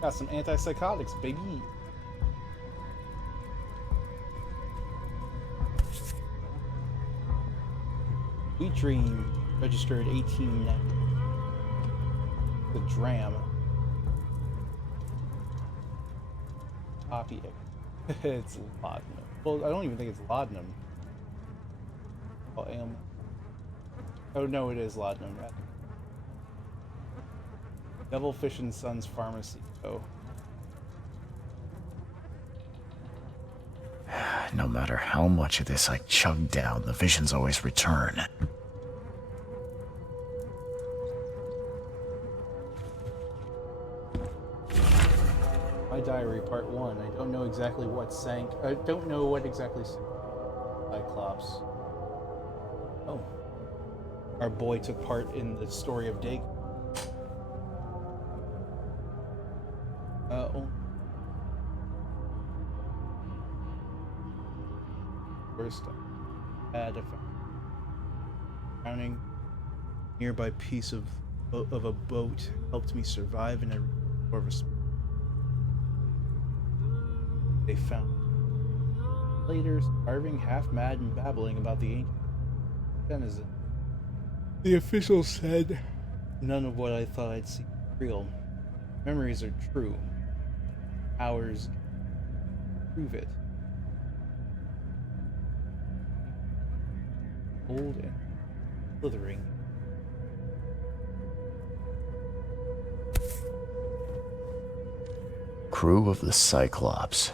Got some antipsychotics, baby. Sweet Dream, registered 1890. The Dram. Copy it. It's laudanum. Well, I don't even think it's laudanum. Oh no, it is laudanum. Devilfish and Sons Pharmacy. Oh. No matter how much of this I chug down, the visions always return. My Diary, Part 1. I don't know exactly what sank. I don't know what exactly sank. Cyclops. Oh. Our boy took part in the story of Dig. First, had a drowning nearby piece of a boat helped me survive, and they found later starving, half mad, and babbling about the ancient denizen. The official said none of what I thought I'd see was real. Memories are true. Ours prove it. Old and slithering. Crew of the Cyclops.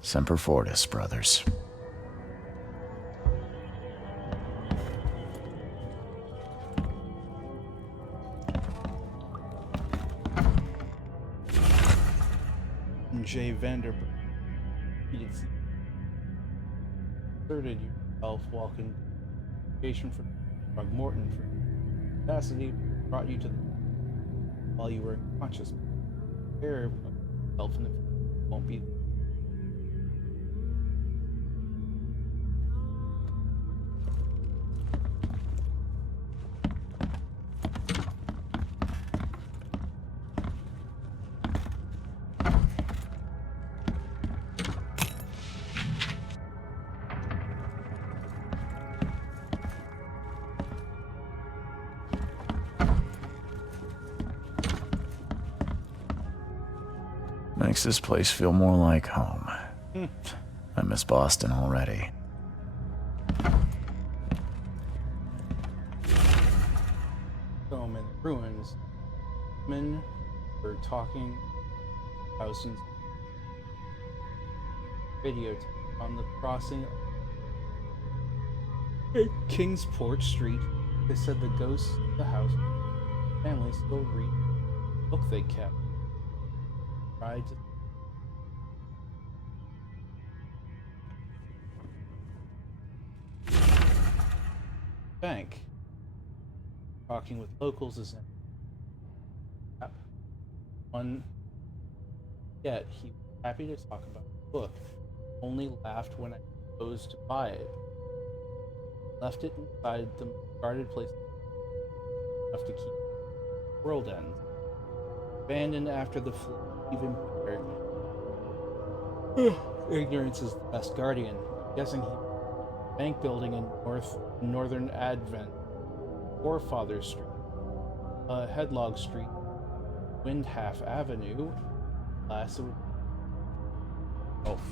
Semper Fortis, brothers. J. Vanderbilt. You asserted yourself while communication from Throgmorton for capacity brought you to the while you were unconscious. Care of yourself and the won't be. Makes this place feel more like home. I miss Boston already. Home in ruins. Men were talking. Thousands. Video on the crossing. Kingsport Street. They said the ghosts of the house. Family still read the book they kept. Tried to. Bank. Talking with locals is one. Yet he was happy to talk about the book. Only laughed when I proposed to buy it. Left it inside the guarded place enough to keep the world ends. Abandoned after the flood, even better. Ignorance is the best guardian. I'm guessing he bank building in northern Advent, Forefather Street, Headlog Street, Windhalf Avenue, last would Elf.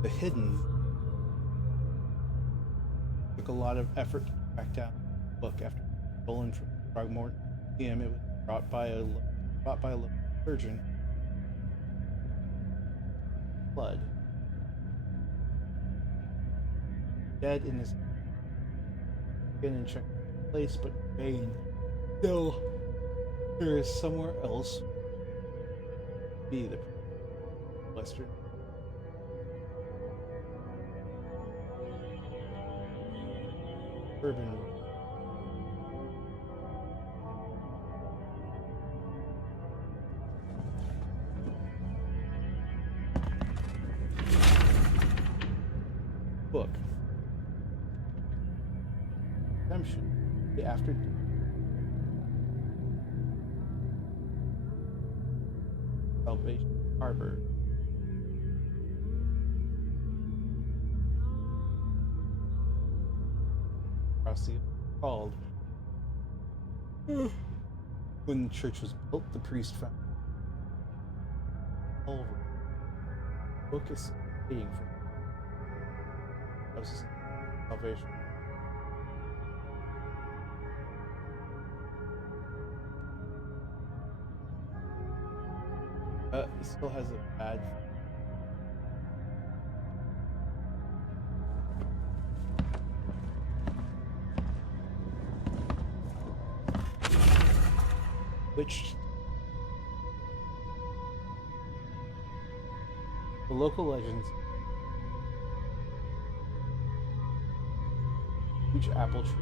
The Hidden took a lot of effort to track down the book after stolen from Throgmorton Museum. It was brought by a local surgeon. Blood. Dead in his skin and checked the place, but in vain. Still, there is somewhere else. Be the Western. Urban. Book. Redemption. The After. Salvation Harbor. Called. When the church was built, the priest found all the book is waiting for salvation. It still has a bad. Which the local legends, huge apple tree.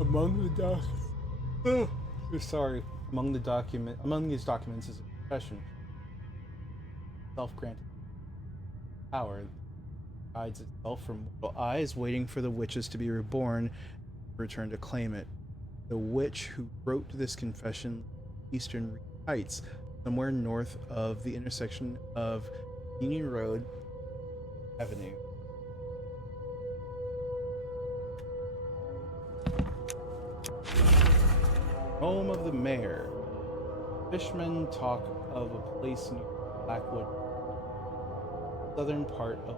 Among these documents is a confession. Self-granted power hides itself from mortal eyes, waiting for the witches to be reborn. Return to claim it. The witch who wrote this confession, Eastern Heights, somewhere north of the intersection of Union Road Avenue. Home of the mayor. Fishermen talk of a place near Blackwood, southern part of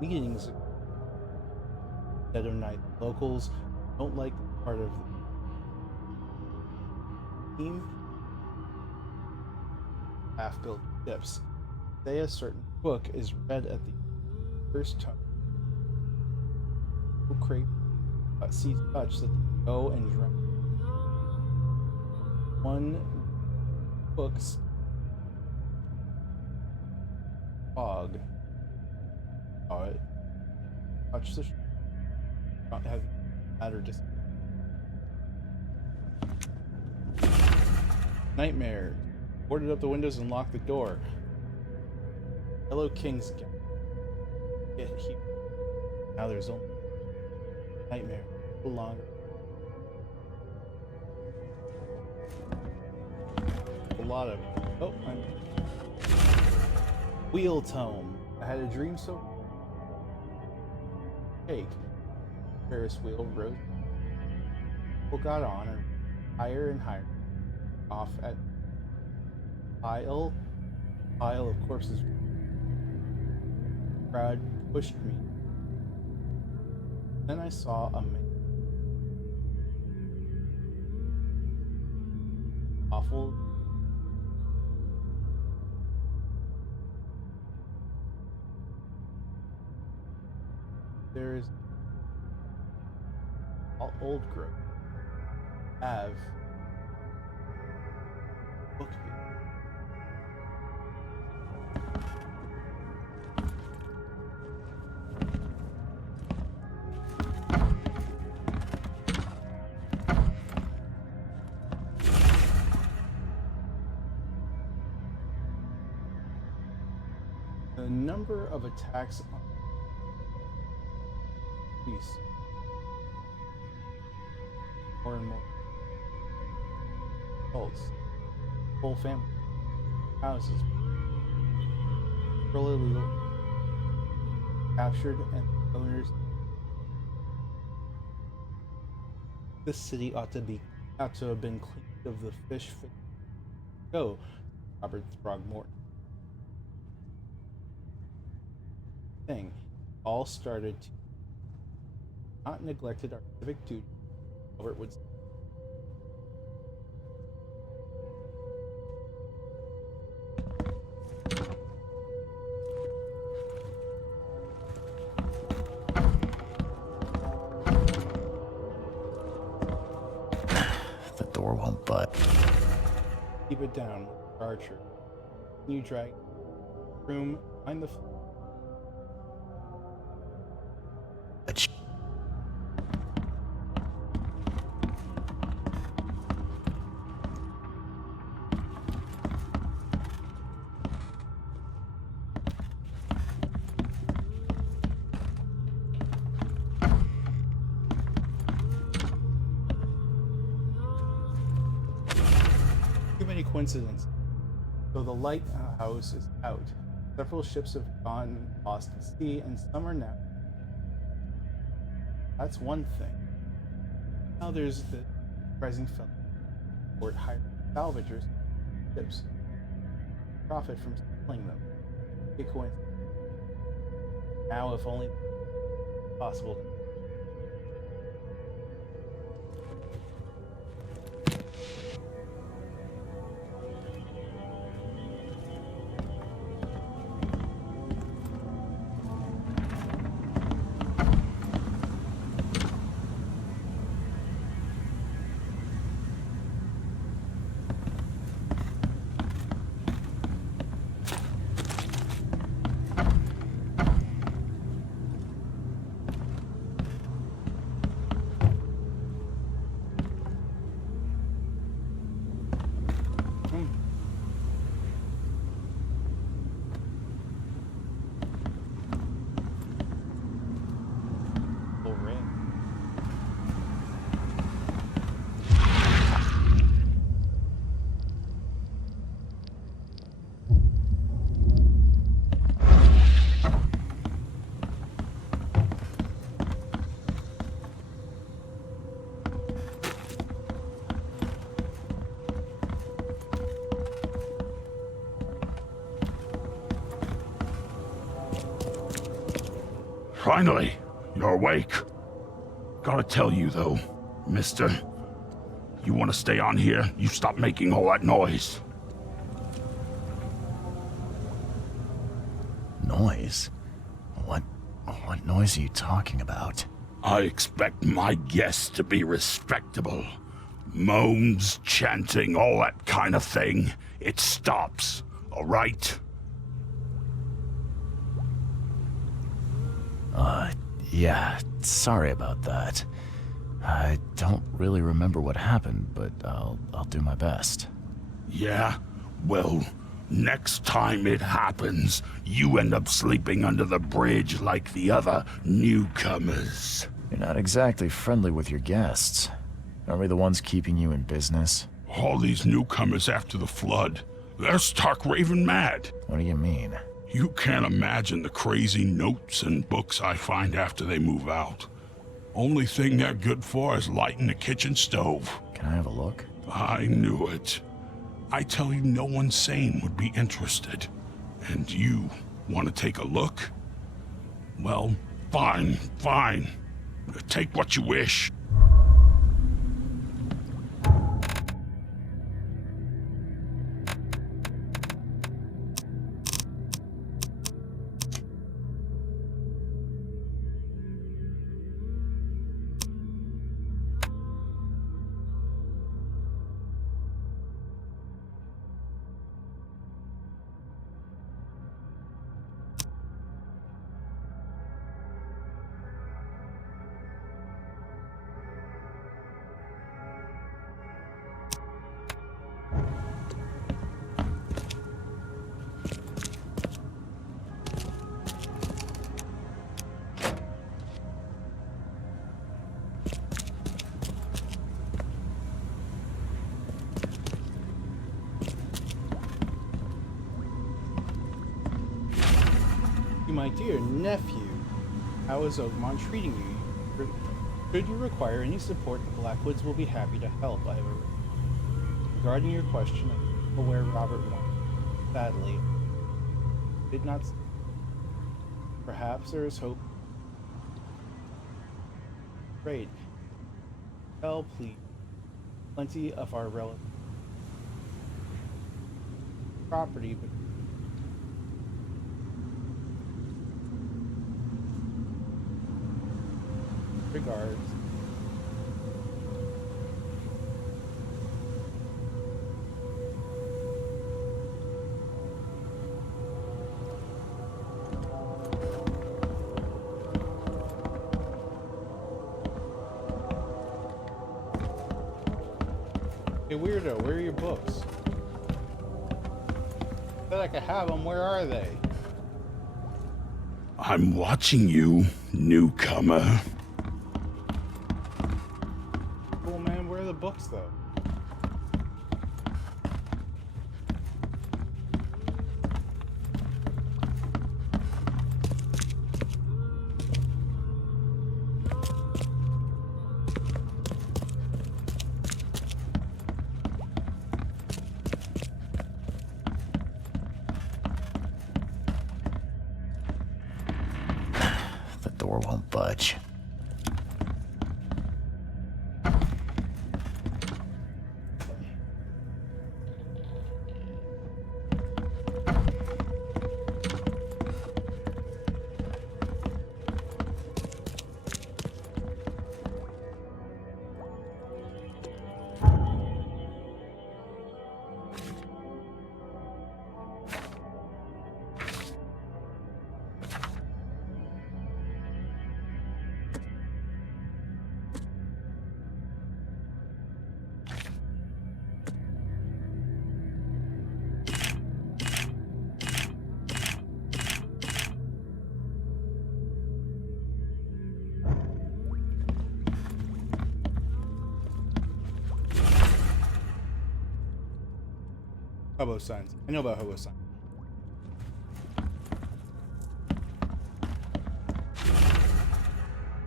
meetings dead of night. Locals don't like the part of the team half-built ships. Say a certain book is read at the first time. Crate sees such that they go and drink. One book's fog. Touch the not have matter just nightmare. Boarded up the windows and locked the door. Hello, King's get here. Now there's only nightmare. A little longer. A lot of. Oh, I'm. Wheel tome. I had a dream so. Cake. Ferris wheel rose. People got on and higher and higher. Off at pile of corpses. Crowd pushed me. Then I saw a man. Awful. There is all old growth. Have booked me. The number of attacks on peace more and more adults, whole family, houses, illegal, captured, and owners. This city ought to have been cleaned of the fish. Go, Robert Throgmorton. Thing all started to not neglected our civic duty. Albert would say. The door won't budge. Keep it down, Archer. You drag room, find the. Too many coincidences. So the lighthouse is out. Several ships have gone lost at sea, and some are now. That's one thing. Now there's the rising fellow. Port hired salvagers, ships. Profit from selling them. Big coincidence. Now, if only possible. Finally, you're awake. Gotta tell you though, mister, you want to stay on here, you stop making all that noise. Noise? What noise are you talking about? I expect my guests to be respectable. Moans, chanting, all that kind of thing. It stops, all right? Yeah, sorry about that. I don't really remember what happened, but I'll do my best. Yeah? Well, next time it happens, you end up sleeping under the bridge like the other newcomers. You're not exactly friendly with your guests. Aren't we the ones keeping you in business? All these newcomers after the flood, they're stark raving mad. What do you mean? You can't imagine the crazy notes and books I find after they move out. Only thing they're good for is lighting the kitchen stove. Can I have a look? I knew it. I tell you, no one sane would be interested. And you want to take a look? Well, fine, fine. Take what you wish. My dear nephew, how is Oakmont treating you? Should you require any support, the Blackwoods will be happy to help. Regarding your question of where Robert went, sadly, did not. Perhaps there is hope. Great. Well, please. Plenty of our relative property, but regards. Hey weirdo, where are your books? I said I could have them, where are they? I'm watching you, newcomer. Books though. The door won't budge. Hobo signs. I know about hobo signs.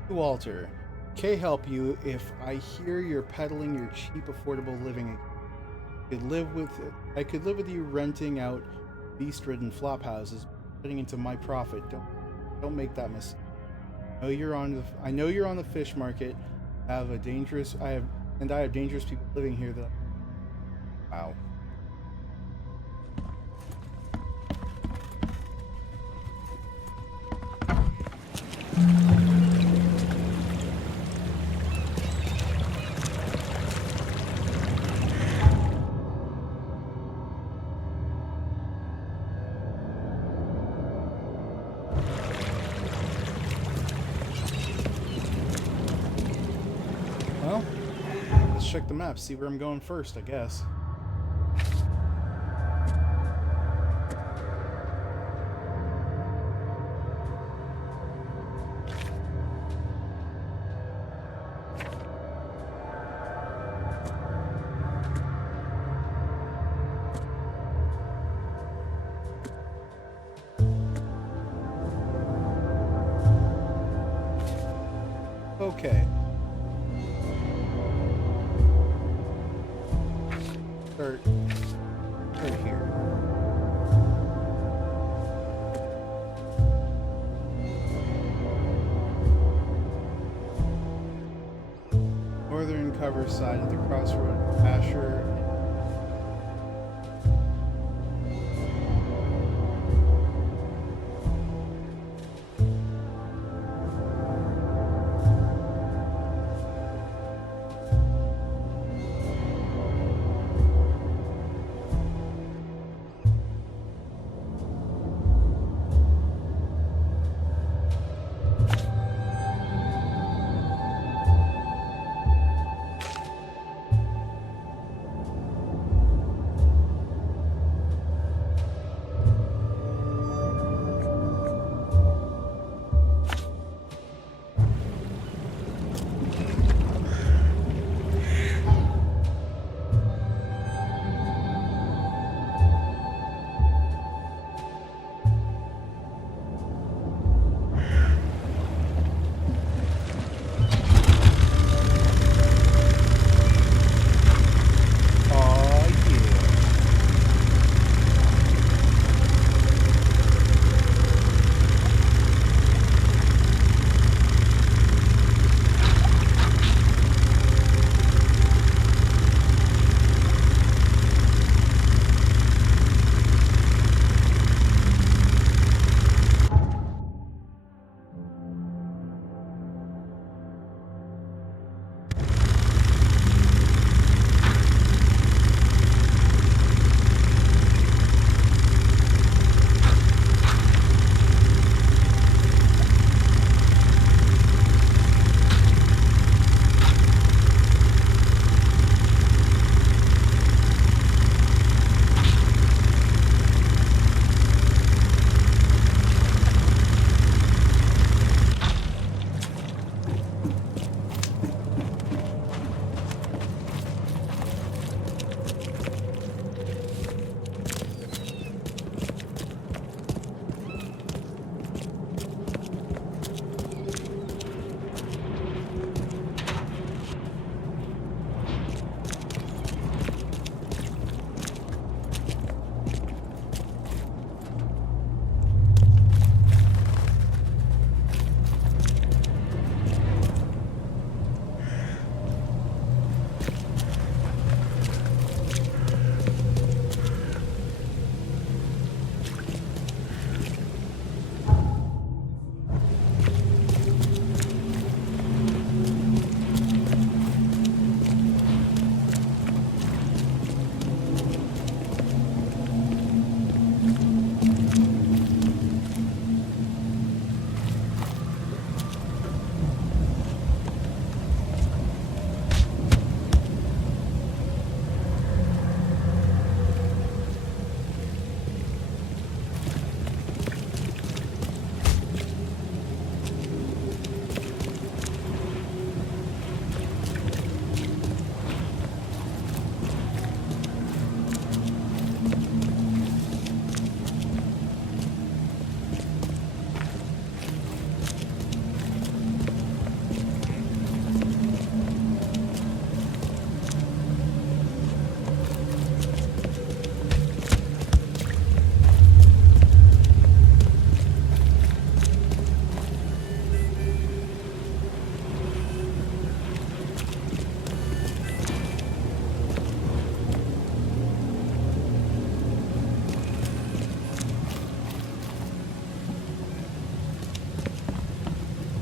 Walter, can I help you if I hear you're peddling your cheap, affordable living? I could live with you renting out beast-ridden flop houses, putting into my profit. Don't make that mistake. I know you're on the fish market. I have dangerous people living here that. Wow. Well, let's check the map, see where I'm going first, I guess. Okay. Start here. Northern cover side of the crossroad pasture.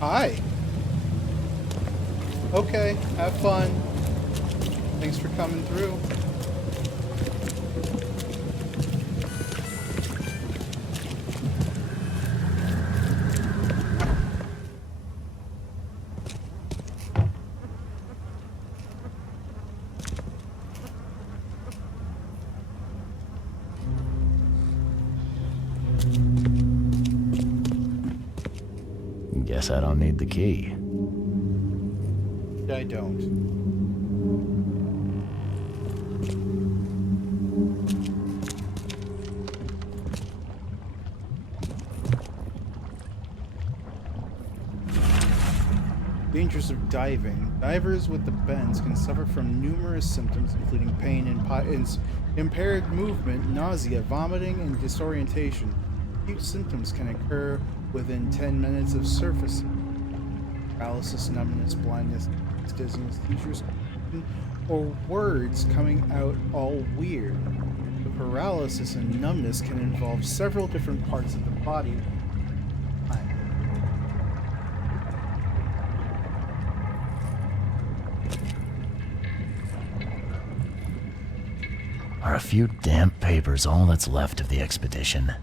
Hi. Okay, have fun. Thanks for coming through. Guess I don't need the key. I don't. Dangers of diving. Divers with the bends can suffer from numerous symptoms, including pain and impaired movement, nausea, vomiting, and disorientation. Acute symptoms can occur within 10 minutes of surfacing. Paralysis, numbness, blindness, dizziness, seizures, or words coming out all weird. The paralysis and numbness can involve several different parts of the body. Are a few damp papers all that's left of the expedition?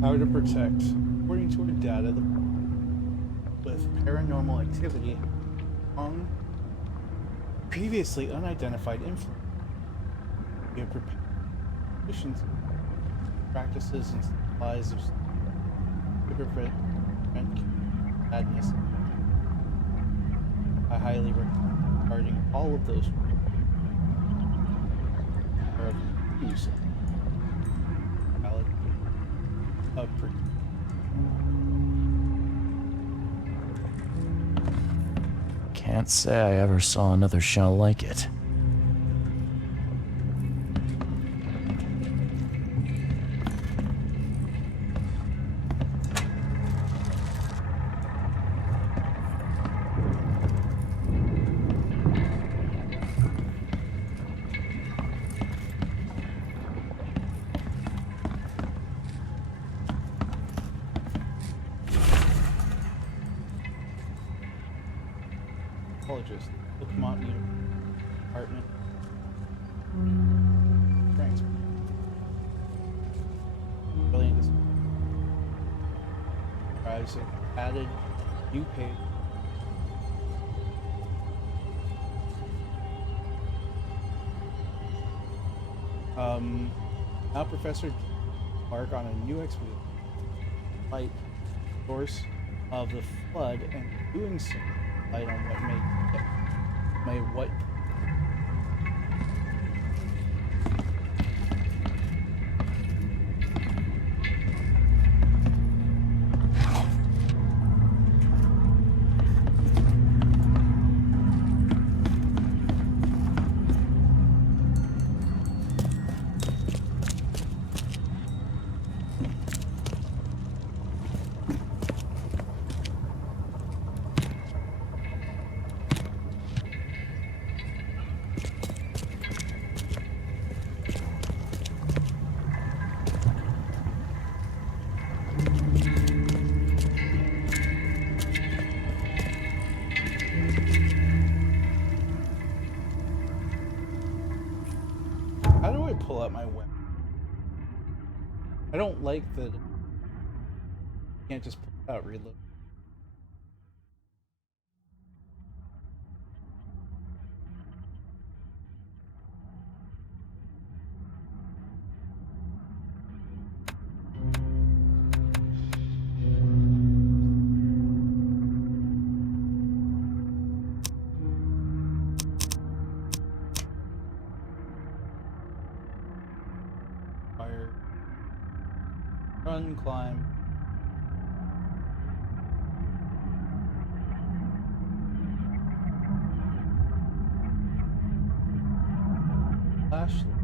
How to protect. According to our data, with paranormal activity among previously unidentified influence, we have prepared practices and supplies of to prevent madness. I highly recommend regarding all of those are of use. Can't say I ever saw another shell like it. Oakmont apartment. Thanks. Brilliant. Drives an added new page. Now Professor embark on a new expedition. Light source of the flood, and doing so light on what may what pull out my weapon. I don't like that you can't just pull it out, reload. Run, climb. Flashlight.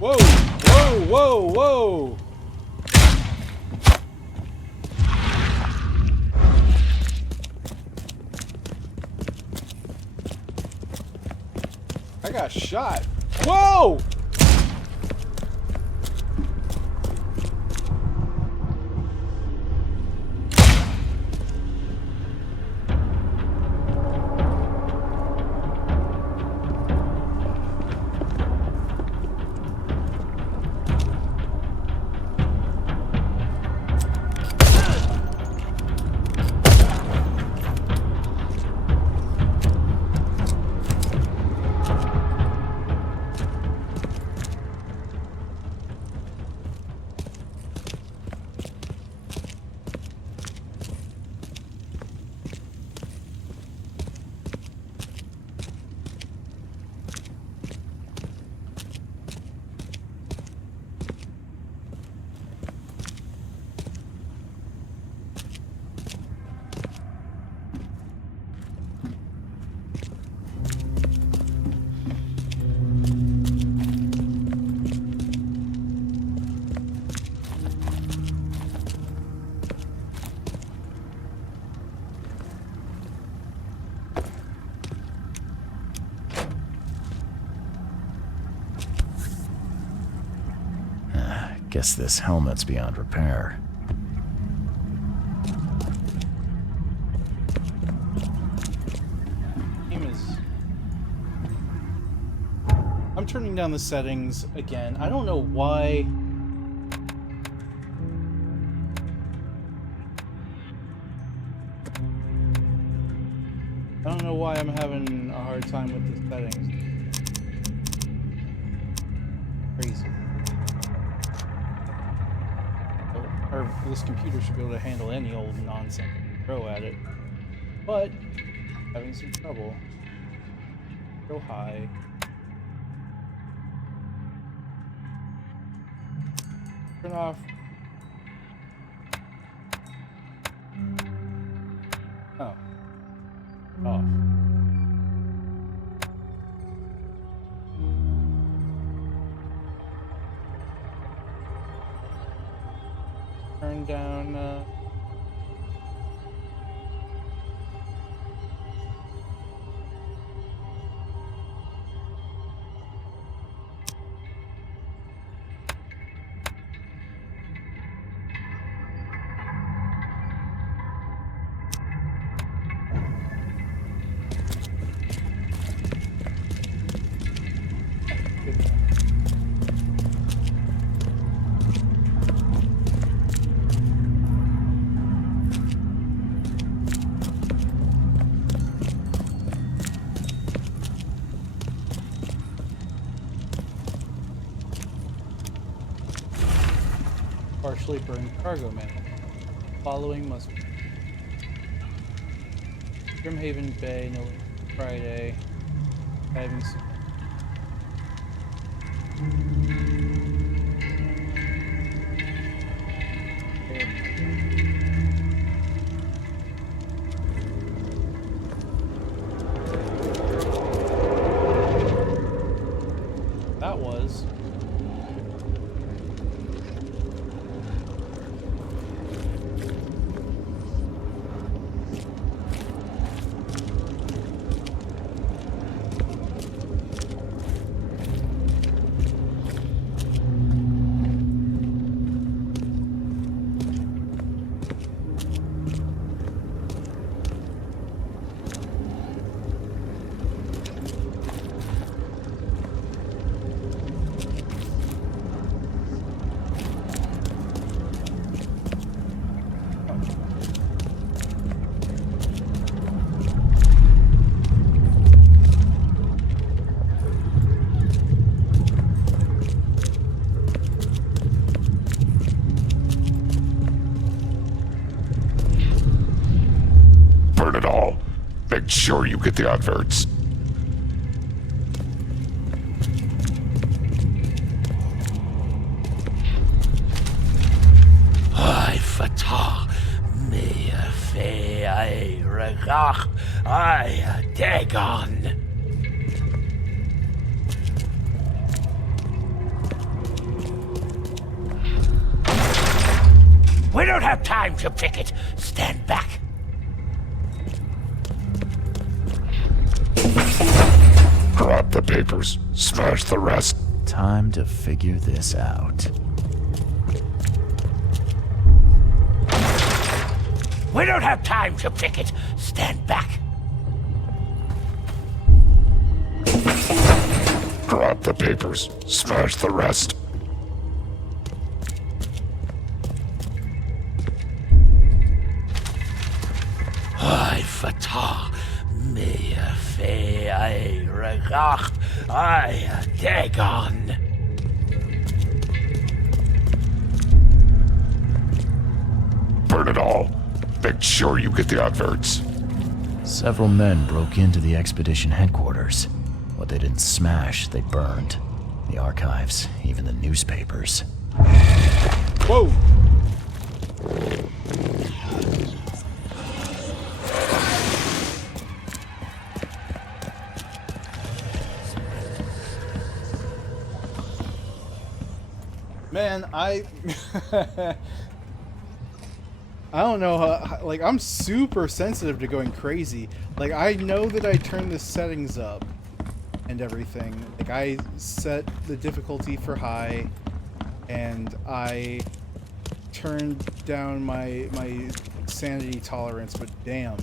Whoa! Whoa! Whoa! Whoa! I got shot. Whoa! Guess this helmet's beyond repair. I'm turning down the settings again. I don't know why. I don't know why I'm having a hard time with the settings. Crazy. Or this computer should be able to handle any old nonsense and throw at it. But having some trouble. Go high. Turn off. Oh. Off. Turn down, partially burned cargo man. Following must be Grimhaven Bay, no Friday. Having some that was burn it all. Make sure you get the adverts. I fatah me fe I regach I Dagon. We don't have time to picket. Stand back. Grab the papers. Smash the rest. Time to figure this out. We don't have time to picket. Stand back. Grab the papers. Smash the rest. I fatah me fe I regach I dagon. Burn it all. Make sure you get the adverts. Several men broke into the expedition headquarters. What they didn't smash, they burned. The archives, even the newspapers. Whoa! Man, I don't know how, like, I'm super sensitive to going crazy. Like, I know that I turned the settings up and everything. Like, I set the difficulty for high, and I turned down my sanity tolerance, but damn.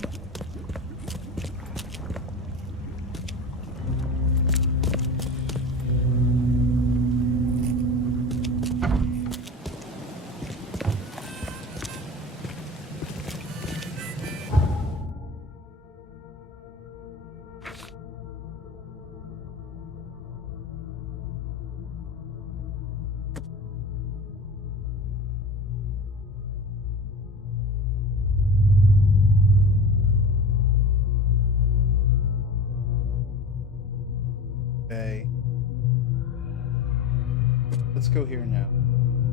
Let's go here now.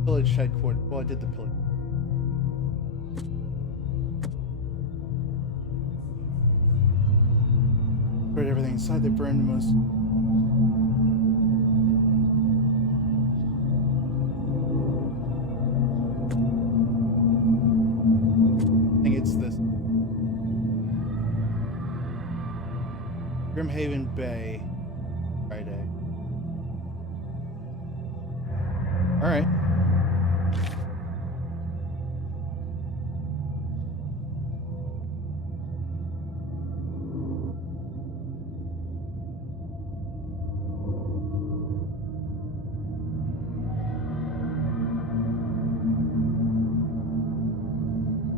Village headquarters. Well, I did the pillage. Spread everything inside. They burned the most. I think it's this. Grimhaven Bay. Friday. All right.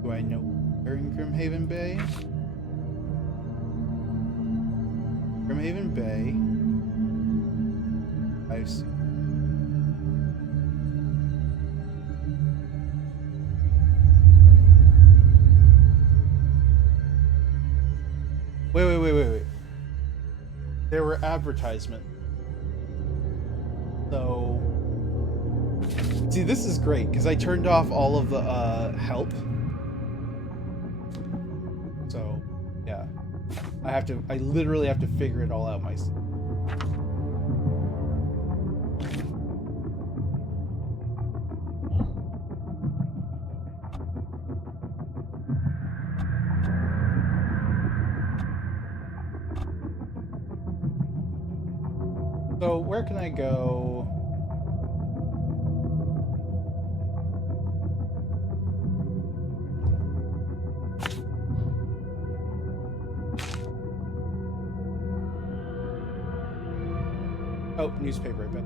Do I know where in Grimhaven Bay? Grimhaven Bay. I've seen. Wait. There were advertisements. So, see, this is great because I turned off all of the help. So, yeah, I literally have to figure it all out myself. So, where can I go? Oh, newspaper, I bet.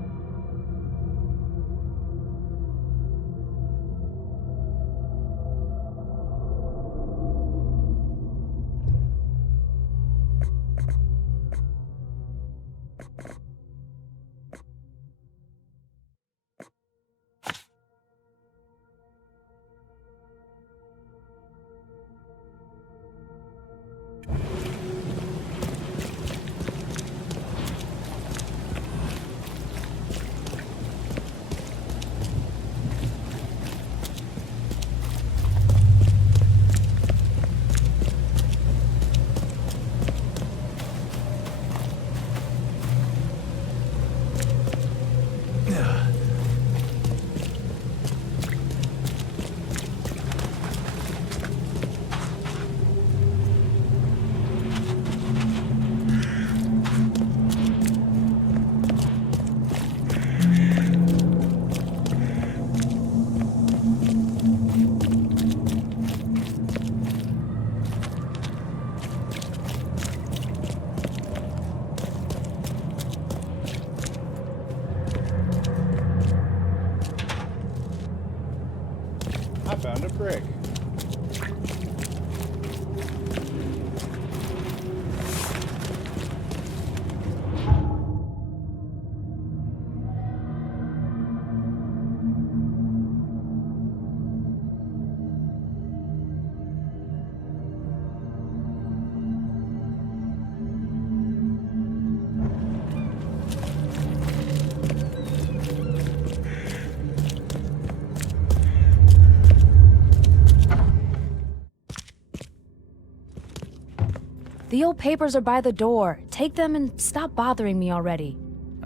The old papers are by the door. Take them and stop bothering me already.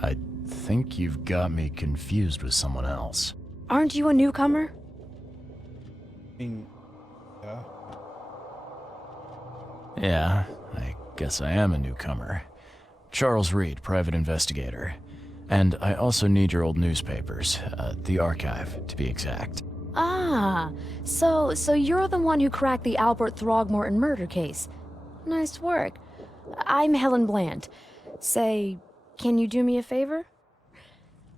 I think you've got me confused with someone else. Aren't you a newcomer? I mean, yeah. Yeah, I guess I am a newcomer. Charles Reed, private investigator. And I also need your old newspapers, the archive, to be exact. Ah, so you're the one who cracked the Albert Throgmorton murder case. Nice work. I'm Helen Bland. Say, can you do me a favor?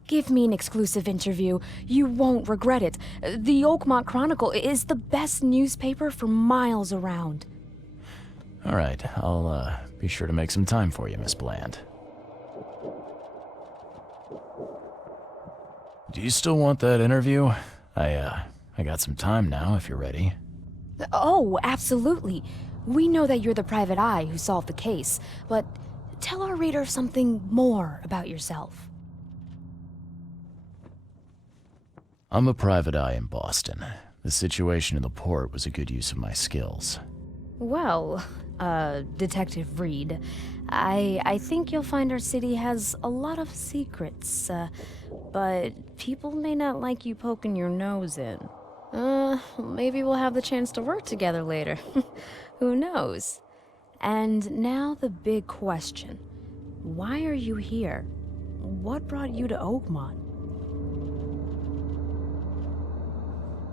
Give me an exclusive interview. You won't regret it. The Oakmont Chronicle is the best newspaper for miles around. All right, I'll be sure to make some time for you, Miss Bland. Do you still want that interview? I got some time now, if you're ready. Oh, absolutely. We know that you're the private eye who solved the case, but tell our reader something more about yourself. I'm a private eye in Boston. The situation in the port was a good use of my skills. Well, Detective Reed, I think you'll find our city has a lot of secrets, but people may not like you poking your nose in. Maybe we'll have the chance to work together later. Who knows? And now the big question. Why are you here? What brought you to Oakmont?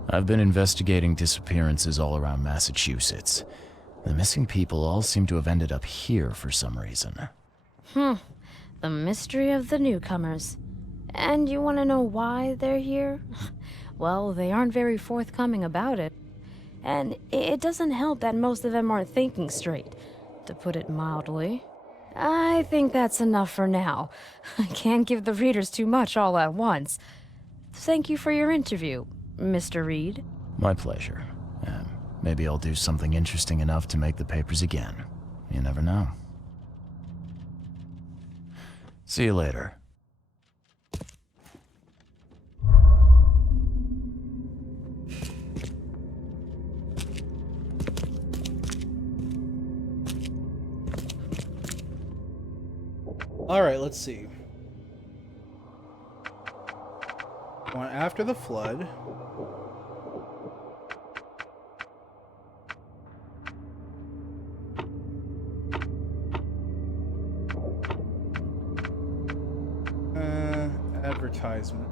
I've been investigating disappearances all around Massachusetts. The missing people all seem to have ended up here for some reason. The mystery of the newcomers. And you want to know why they're here? Well, they aren't very forthcoming about it. And it doesn't help that most of them aren't thinking straight, to put it mildly. I think that's enough for now. I can't give the readers too much all at once. Thank you for your interview, Mr. Reed. My pleasure. Maybe I'll do something interesting enough to make the papers again. You never know. See you later. Alright, let's see. Going after the flood. Advertisement.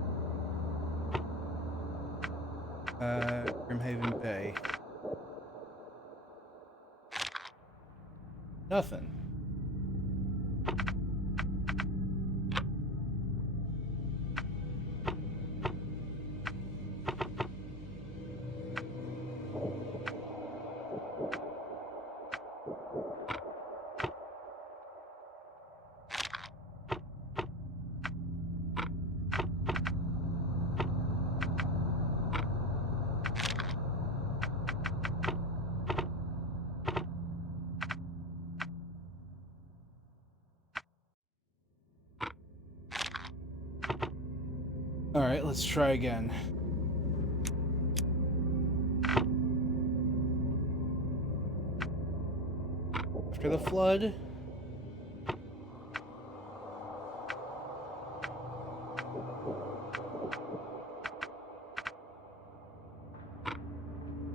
Grimhaven Bay. Nothing. Alright, let's try again. After the flood.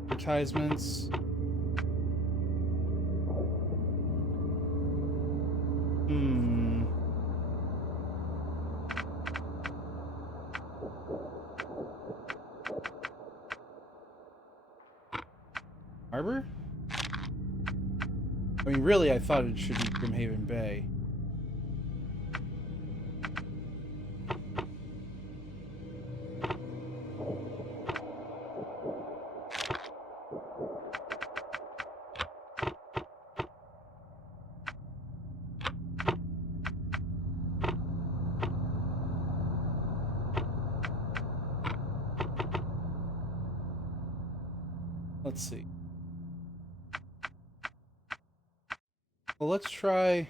Advertisements. Harbor? I mean, really, I thought it should be Grimhaven Bay. Let's see. Well, let's try...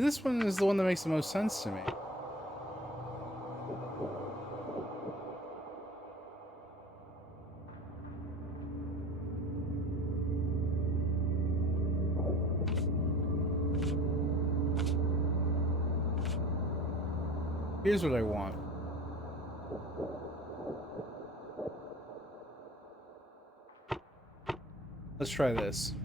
This one is the one that makes the most sense to me. Here's what I want. Let's try this.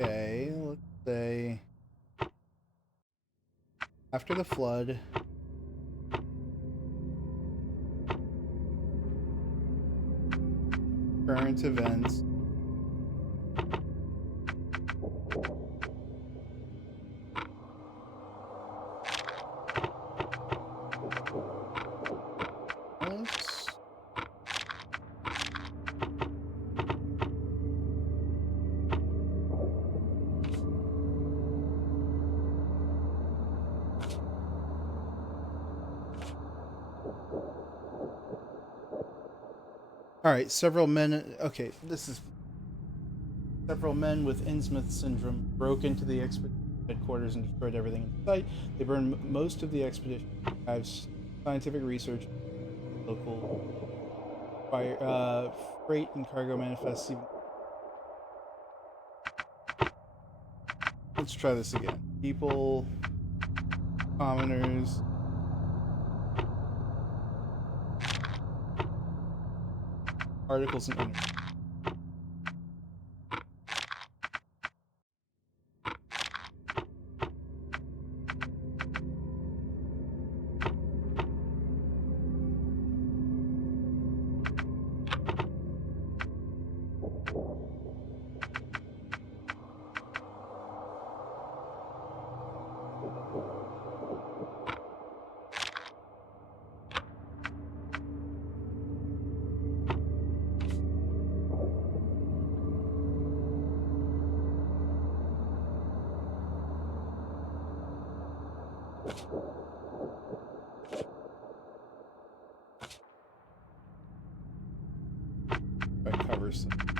Okay, let's say after the flood, current events, Alright, several men... Okay, this is... Several men with Innsmouth syndrome broke into the expedition headquarters and destroyed everything in sight. They burned most of the expedition archives, scientific research, local fire, freight and cargo manifests. Let's try this again. People, commoners... Articles and internet. That covers some.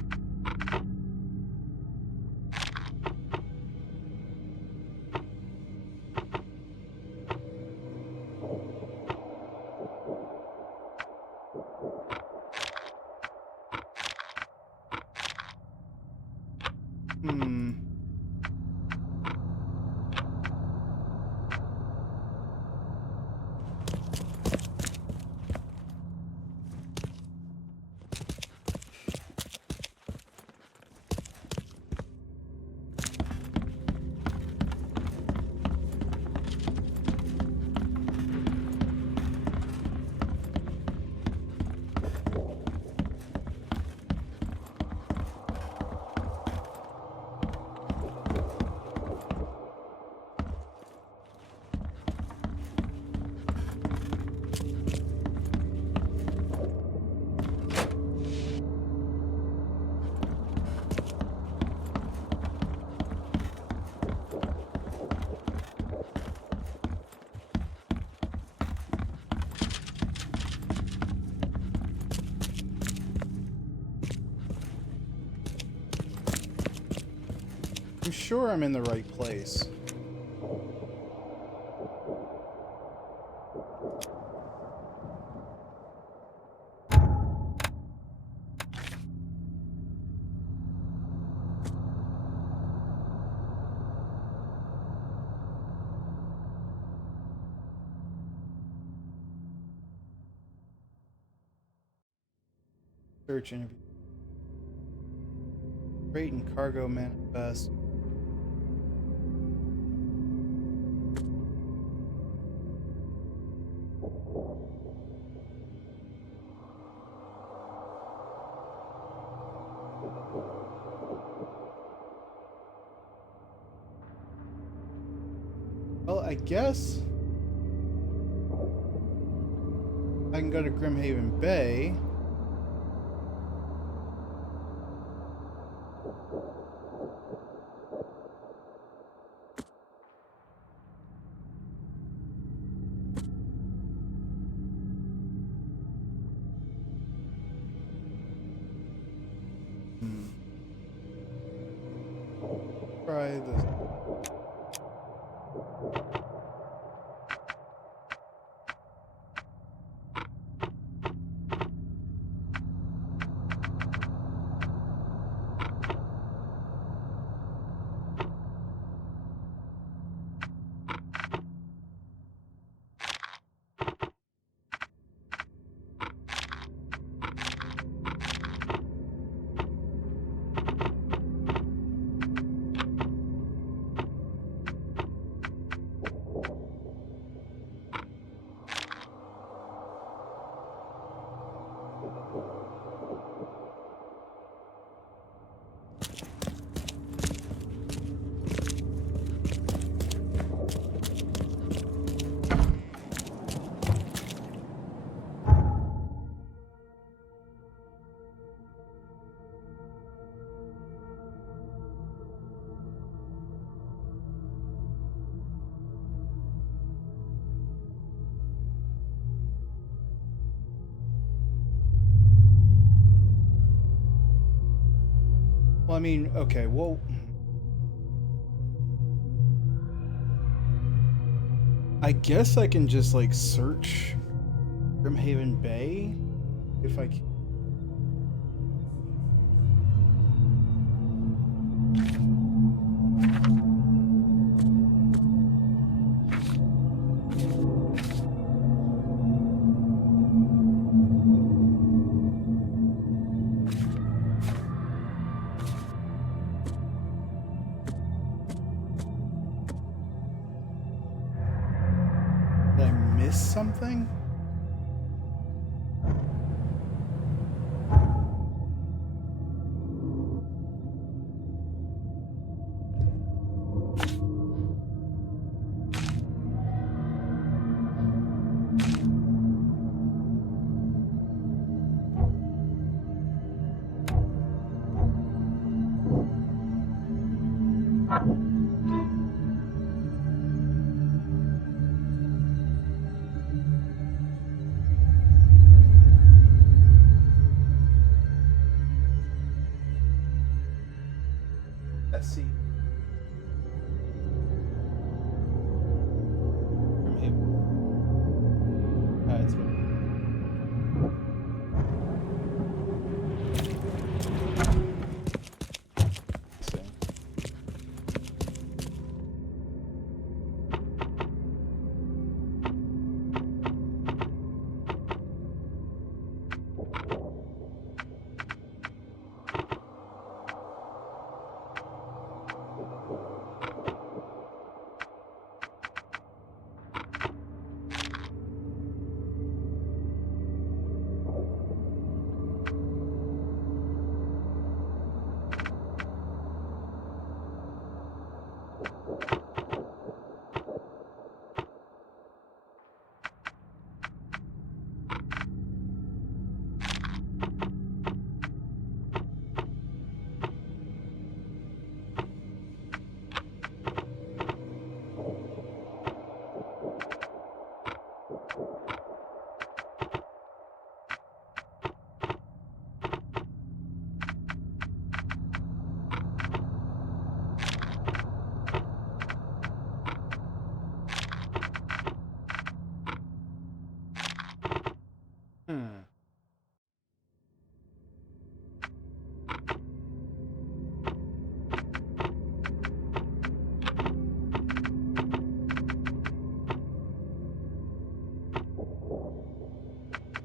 I'm sure I'm in the right place. Search interview. Freight and cargo manifest. Well, I guess I can go to Grimhaven Bay. Try this. Well, I mean, okay, well... I guess I can just, like, search Grimhaven Bay, if I can. Did I miss something? Let's see. From here. It's good.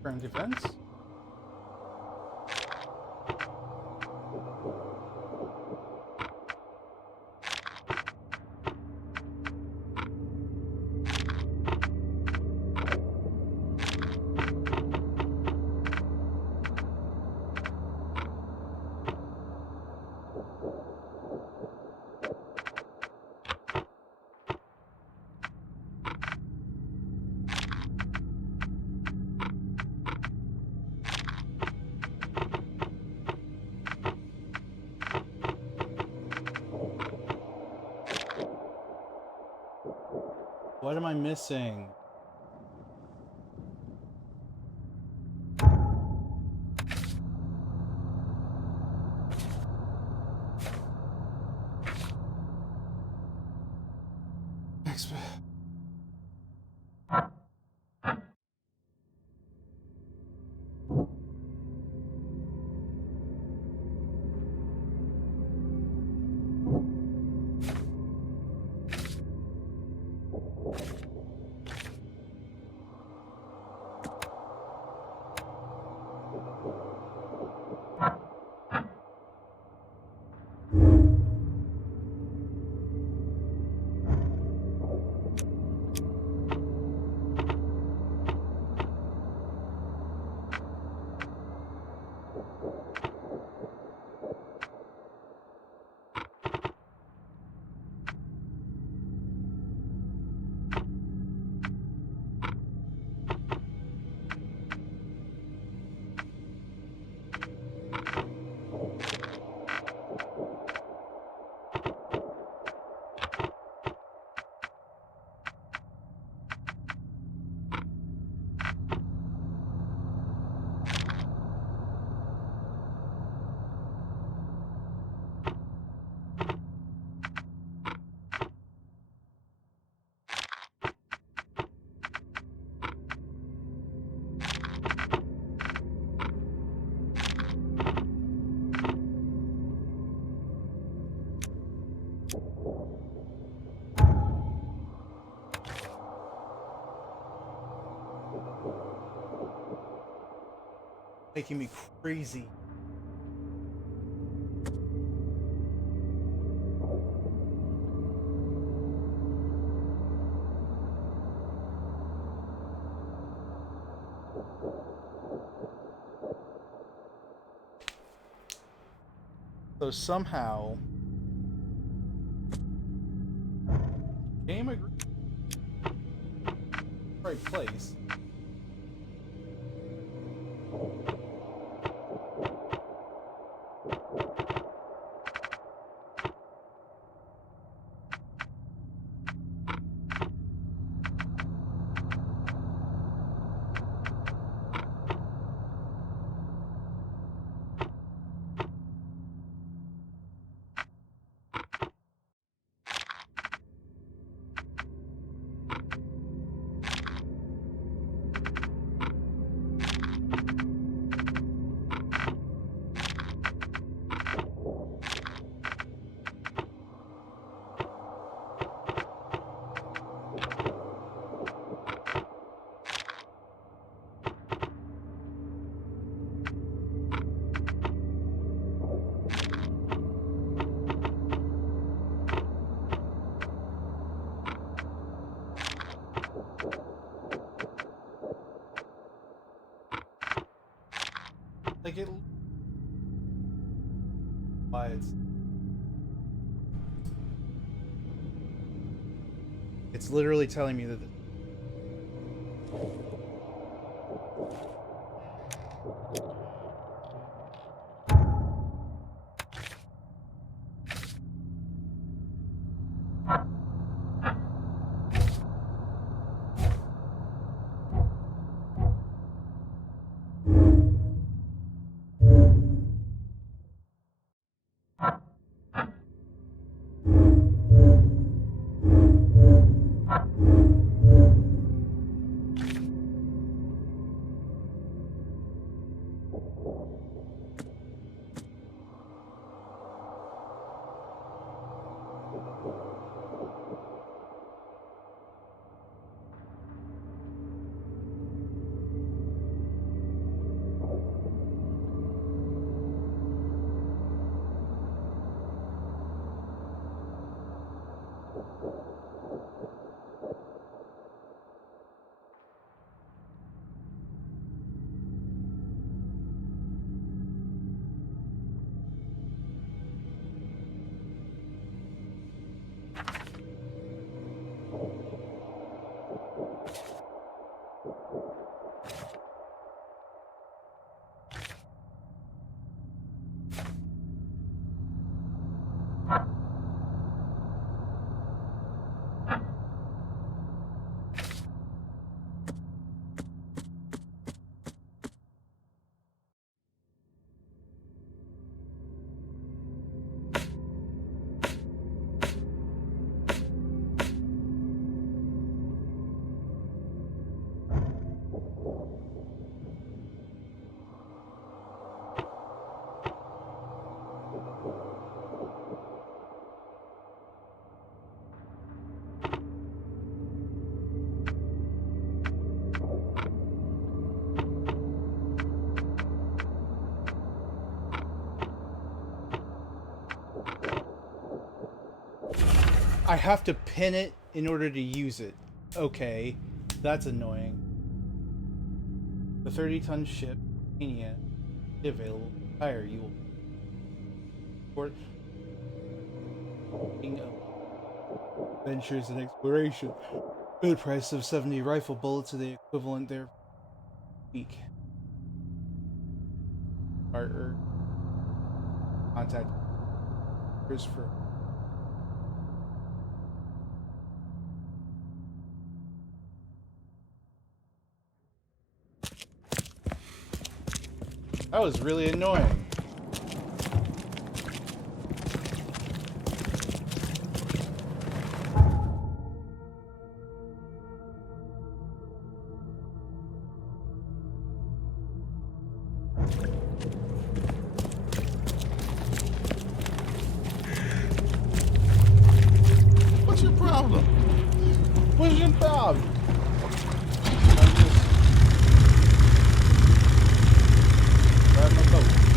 Current events. What am I missing? Making me crazy. So somehow game agreed. Right place. Like it. Why it's literally telling me that. I have to pin it in order to use it. Okay, that's annoying. The 30-ton ship, Mania, available. Hire you will. For adventures and exploration. Good price of 70 rifle bullets are the equivalent there. Week. Partner. Contact. Christopher. That was really annoying. What's your problem? What's your problem? Grab my boat.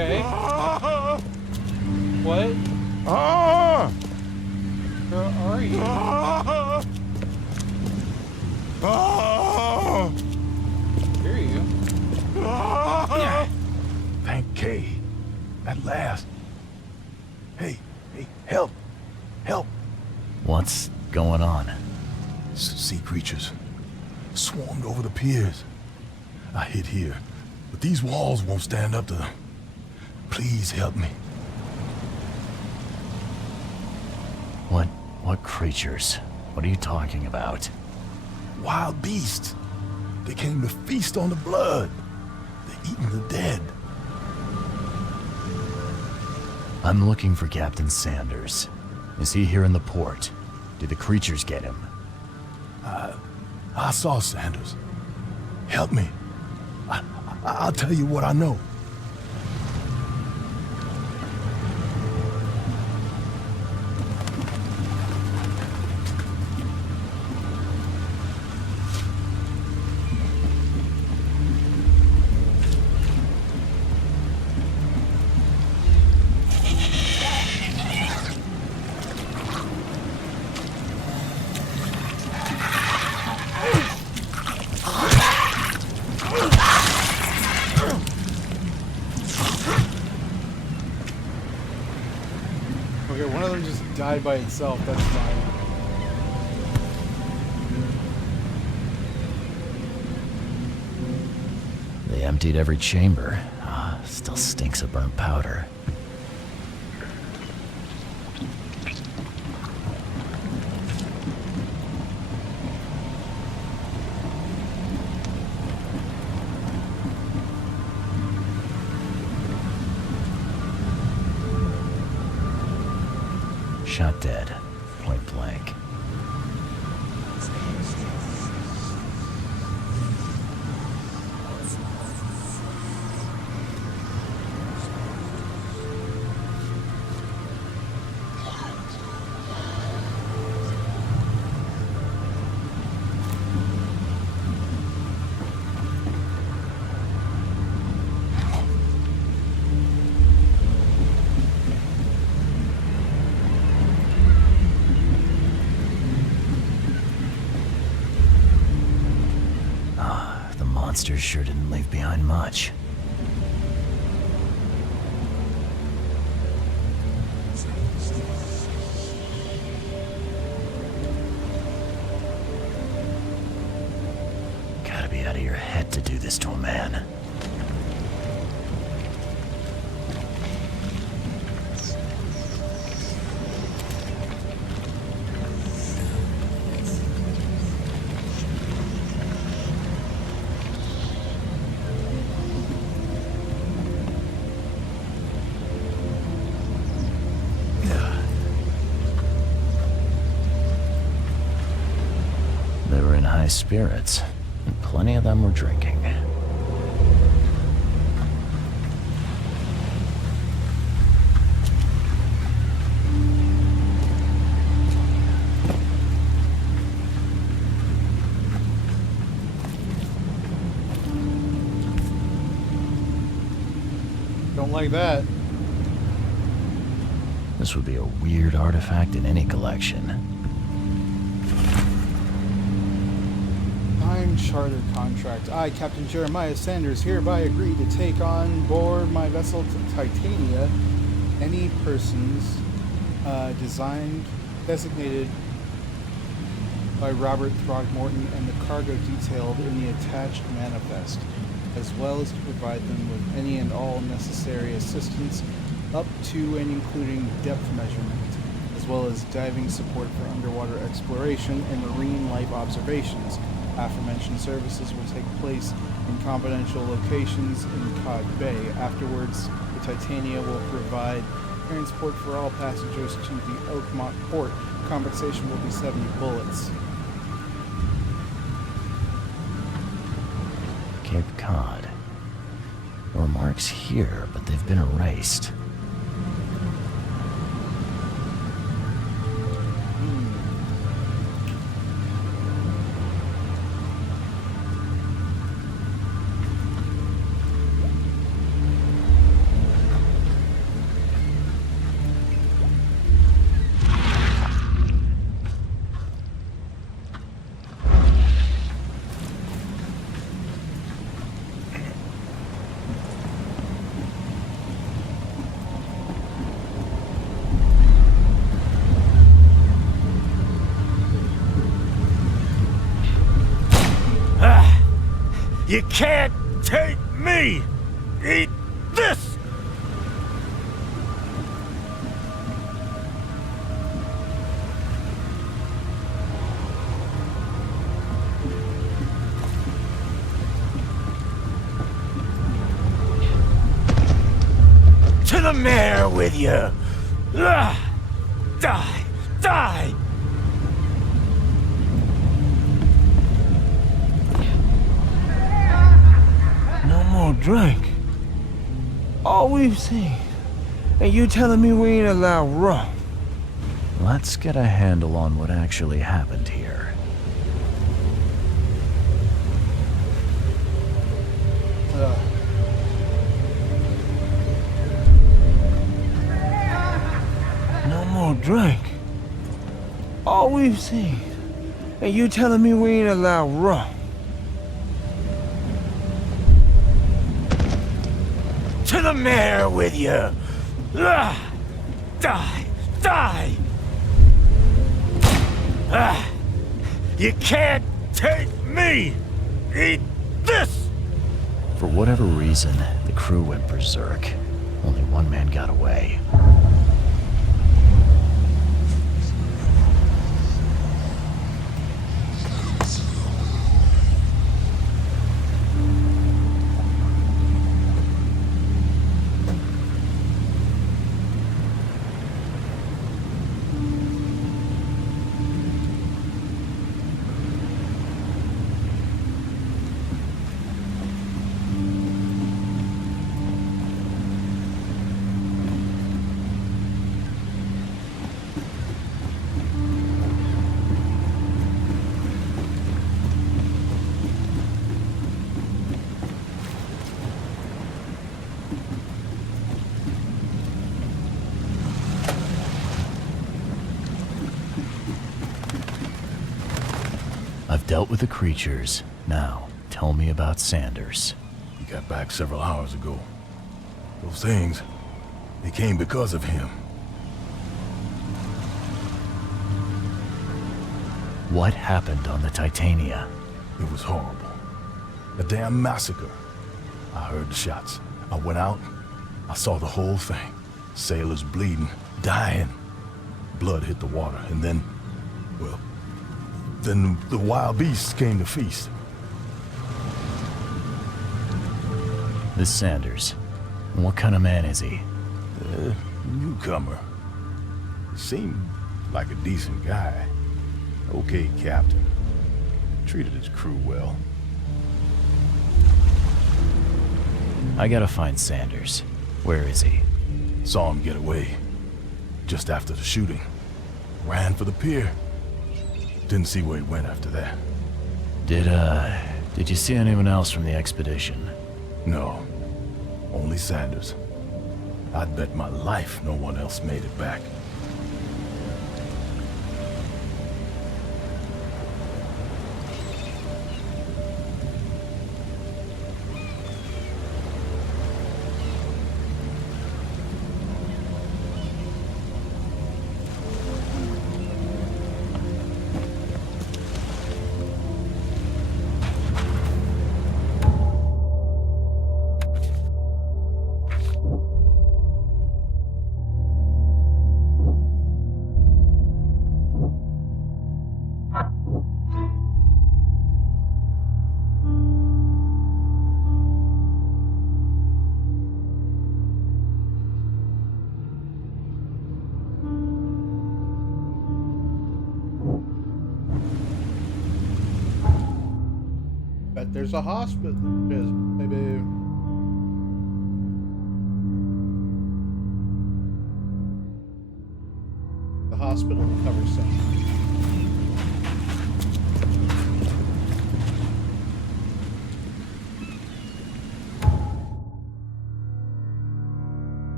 Okay. What? Where are you? Hear you. Thank Kay. At last. Hey, help. Help. What's going on? Sea creatures. Swarmed over the piers. I hid here, but these walls won't stand up to them. Please help me. What creatures? What are you talking about? Wild beasts. They came to feast on the blood. They're eating the dead. I'm looking for Captain Sanders. Is he here in the port? Did the creatures get him? I saw Sanders. Help me. I'll tell you what I know. Okay, one of them just died by itself. That's fine. They emptied every chamber. Still stinks of burnt powder. Shot dead, point blank. Monsters sure didn't leave behind much. Gotta be out of your head to do this to a man. They were in high spirits, and plenty of them were drinking. Don't like that. This would be a weird artifact in any collection. Charter contract. I, Captain Jeremiah Sanders, hereby agree to take on board my vessel Titania any persons designated by Robert Throgmorton and the cargo detailed in the attached manifest, as well as to provide them with any and all necessary assistance up to and including depth measurement, as well as diving support for underwater exploration and marine life observations. Aforementioned services will take place in confidential locations in Cod Bay. Afterwards, the Titania will provide transport for all passengers to the Oakmont port. Compensation will be 70 bullets. Cape Cod. There were marks here, but they've been erased. You can't take me! Eat this! To the mayor with you! Die! Die! No more drink. All we've seen. And you telling me we ain't allowed rum? Let's get a handle on what actually happened here. No more drink. All we've seen. And you telling me we ain't allowed rum? To the mayor with you! Die! You can't take me! Eat this! For whatever reason, the crew went berserk. Only one man got away. I've dealt with the creatures. Now, tell me about Sanders. He got back several hours ago. Those things, they came because of him. What happened on the Titania? It was horrible. A damn massacre. I heard the shots. I went out. I saw the whole thing. Sailors bleeding, dying. Blood hit the water, and then, well, then the wild beasts came to feast. This Sanders, what kind of man is he? Newcomer. Seemed like a decent guy. Okay, captain. Treated his crew well. I gotta find Sanders. Where is he? Saw him get away. Just after the shooting. Ran for the pier. Didn't see where he went after that. Did you see anyone else from the expedition? No. Only Sanders. I'd bet my life no one else made it back. Bet there's a hospital. Maybe. The hospital covers something.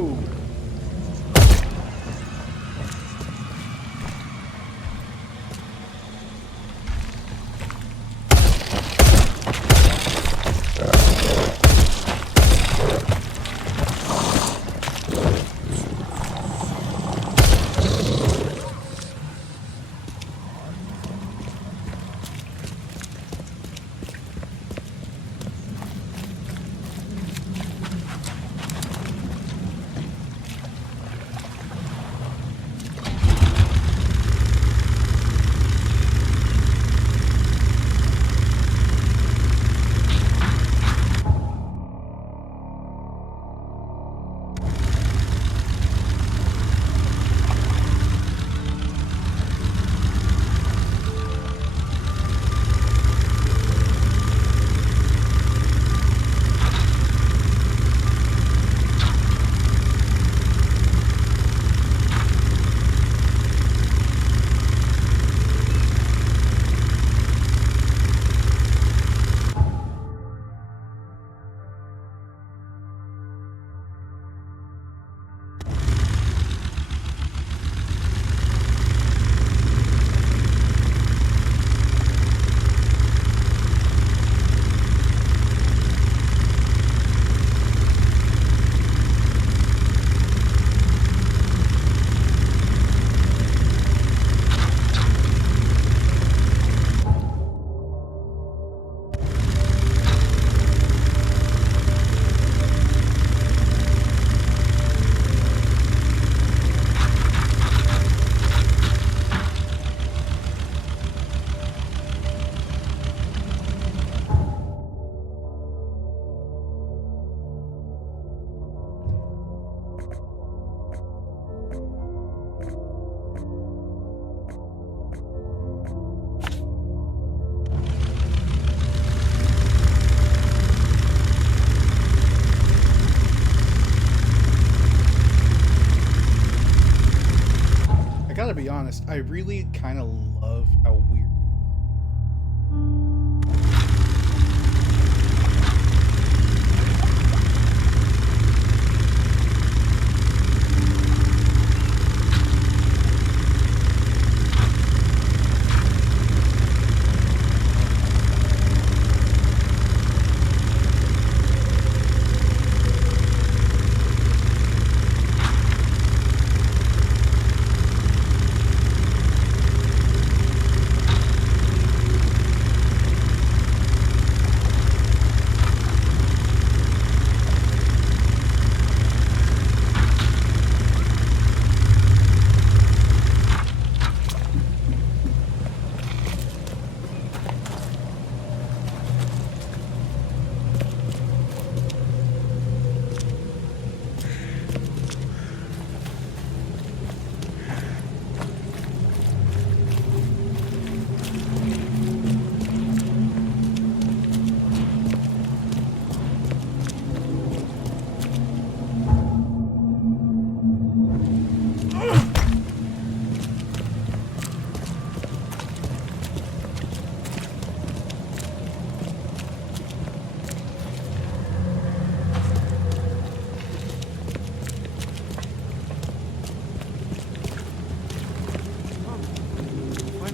go! Gotta be honest, I really kind of love how weird.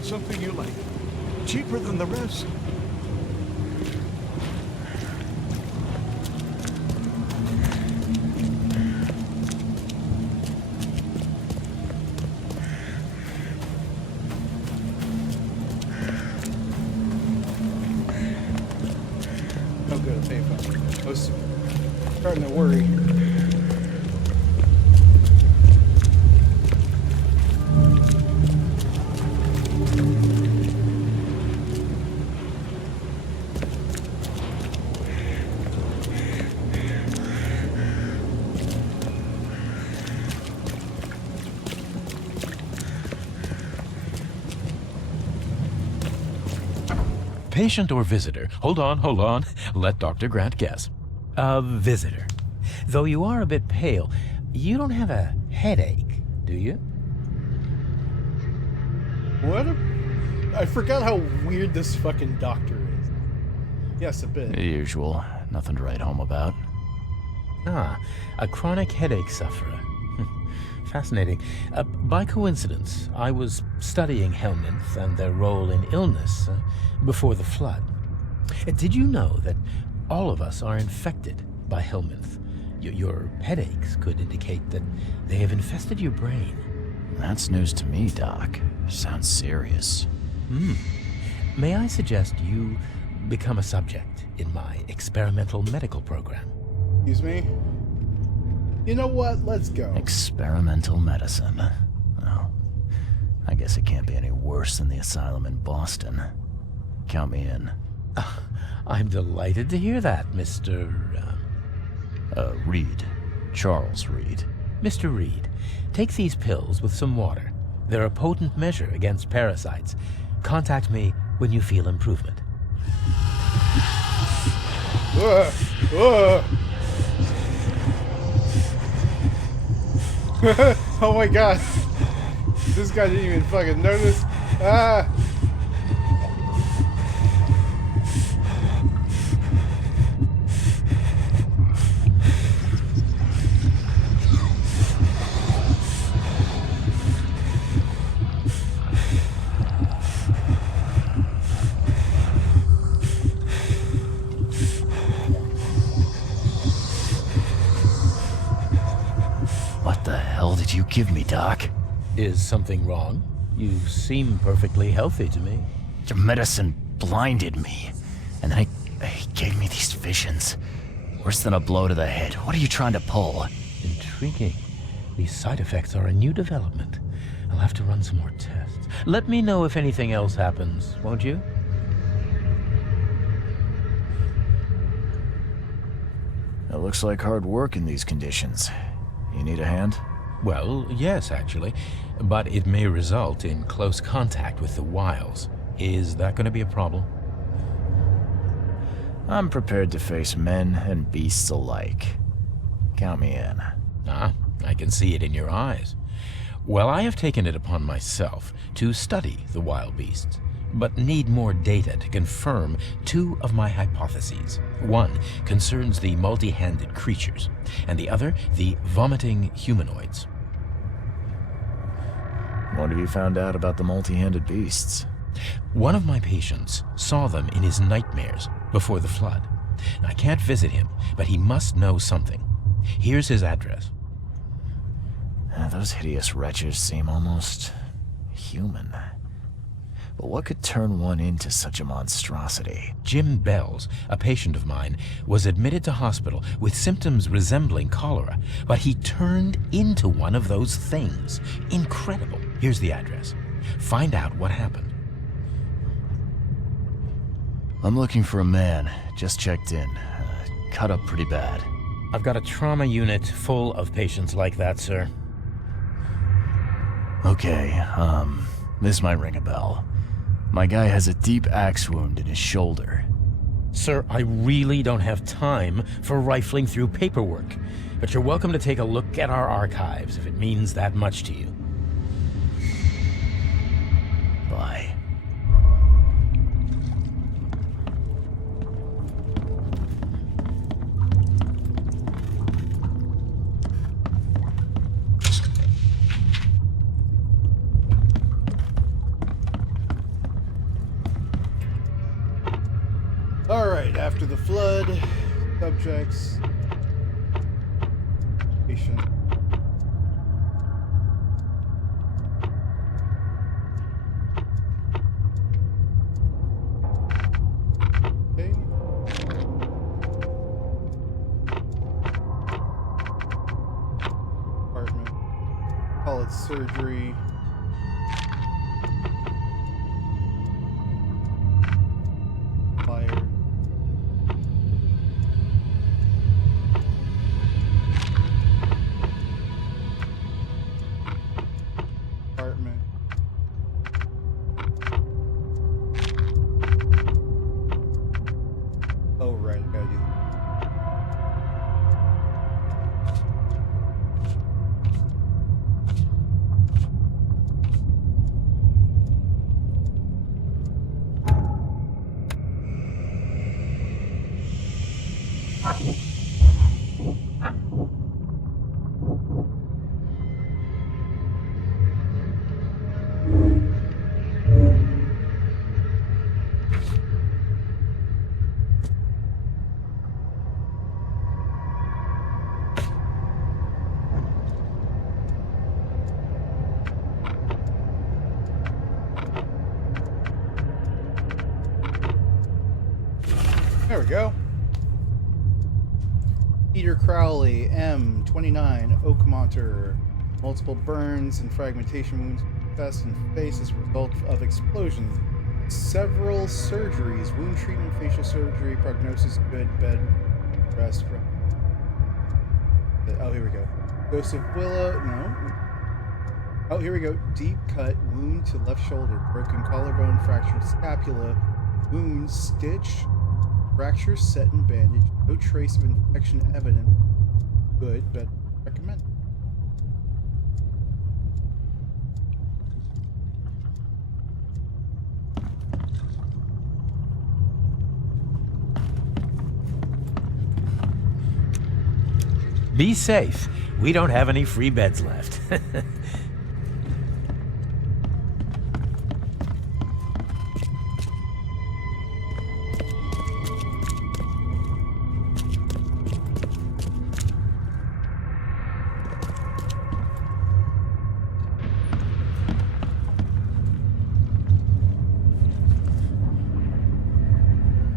Something you like. Cheaper than the rest. No good at payphone. I was starting to worry. Patient or visitor? Hold on. Let Dr. Grant guess. A visitor. Though you are a bit pale, you don't have a headache, do you? What? I forgot how weird this fucking doctor is. Yes, a bit. The usual. Nothing to write home about. Ah, a chronic headache sufferer. Fascinating. By coincidence, I was studying Helminth and their role in illness before the flood. Did you know that all of us are infected by Helminth? Your headaches could indicate that they have infested your brain. That's news to me, Doc. Sounds serious. May I suggest you become a subject in my experimental medical program? Excuse me? You know what? Let's go. Experimental medicine. Well, I guess it can't be any worse than the asylum in Boston. Count me in. I'm delighted to hear that, Mr. Reed. Charles Reed. Mr. Reed, take these pills with some water. They're a potent measure against parasites. Contact me when you feel improvement. Oh my god. This guy didn't even fucking notice. Ah! You give me, Doc. Is something wrong? You seem perfectly healthy to me. Your medicine blinded me, and then it gave me these visions. Worse than a blow to the head. What are you trying to pull? Intriguing. These side effects are a new development. I'll have to run some more tests. Let me know if anything else happens, won't you? It looks like hard work in these conditions. You need a hand? Well, yes, actually. But it may result in close contact with the Wiles. Is that going to be a problem? I'm prepared to face men and beasts alike. Count me in. Ah, I can see it in your eyes. Well, I have taken it upon myself to study the wild beasts, but need more data to confirm two of my hypotheses. One concerns the multi-handed creatures, and the other, the vomiting humanoids. What have you found out about the multi-handed beasts? One of my patients saw them in his nightmares before the flood. I can't visit him, but he must know something. Here's his address. Those hideous wretches seem almost human. But what could turn one into such a monstrosity? Jim Bells, a patient of mine, was admitted to hospital with symptoms resembling cholera, but he turned into one of those things. Incredible. Here's the address. Find out what happened. I'm looking for a man. Just checked in. Cut up pretty bad. I've got a trauma unit full of patients like that, sir. Okay, this might ring a bell. My guy has a deep axe wound in his shoulder. Sir, I really don't have time for rifling through paperwork, but you're welcome to take a look at our archives if it means that much to you. Bye. Alright, after the flood, subjects, patient. Okay. Apartment. Call it surgery. Fire. Apartment. Oh, right, I gotta do that. we go. Peter Crowley, M29, Oakmonter. Multiple burns and fragmentation wounds to chest and face as a result of explosions. Several surgeries, wound treatment, facial surgery, prognosis good, bed rest. Oh, here we go. Joseph Willow, no. Oh, here we go. Deep cut, wound to left shoulder, broken collarbone, fractured scapula, wound stitched, fracture set and bandaged, no trace of infection evident. Good, but recommend. Be safe. We don't have any free beds left.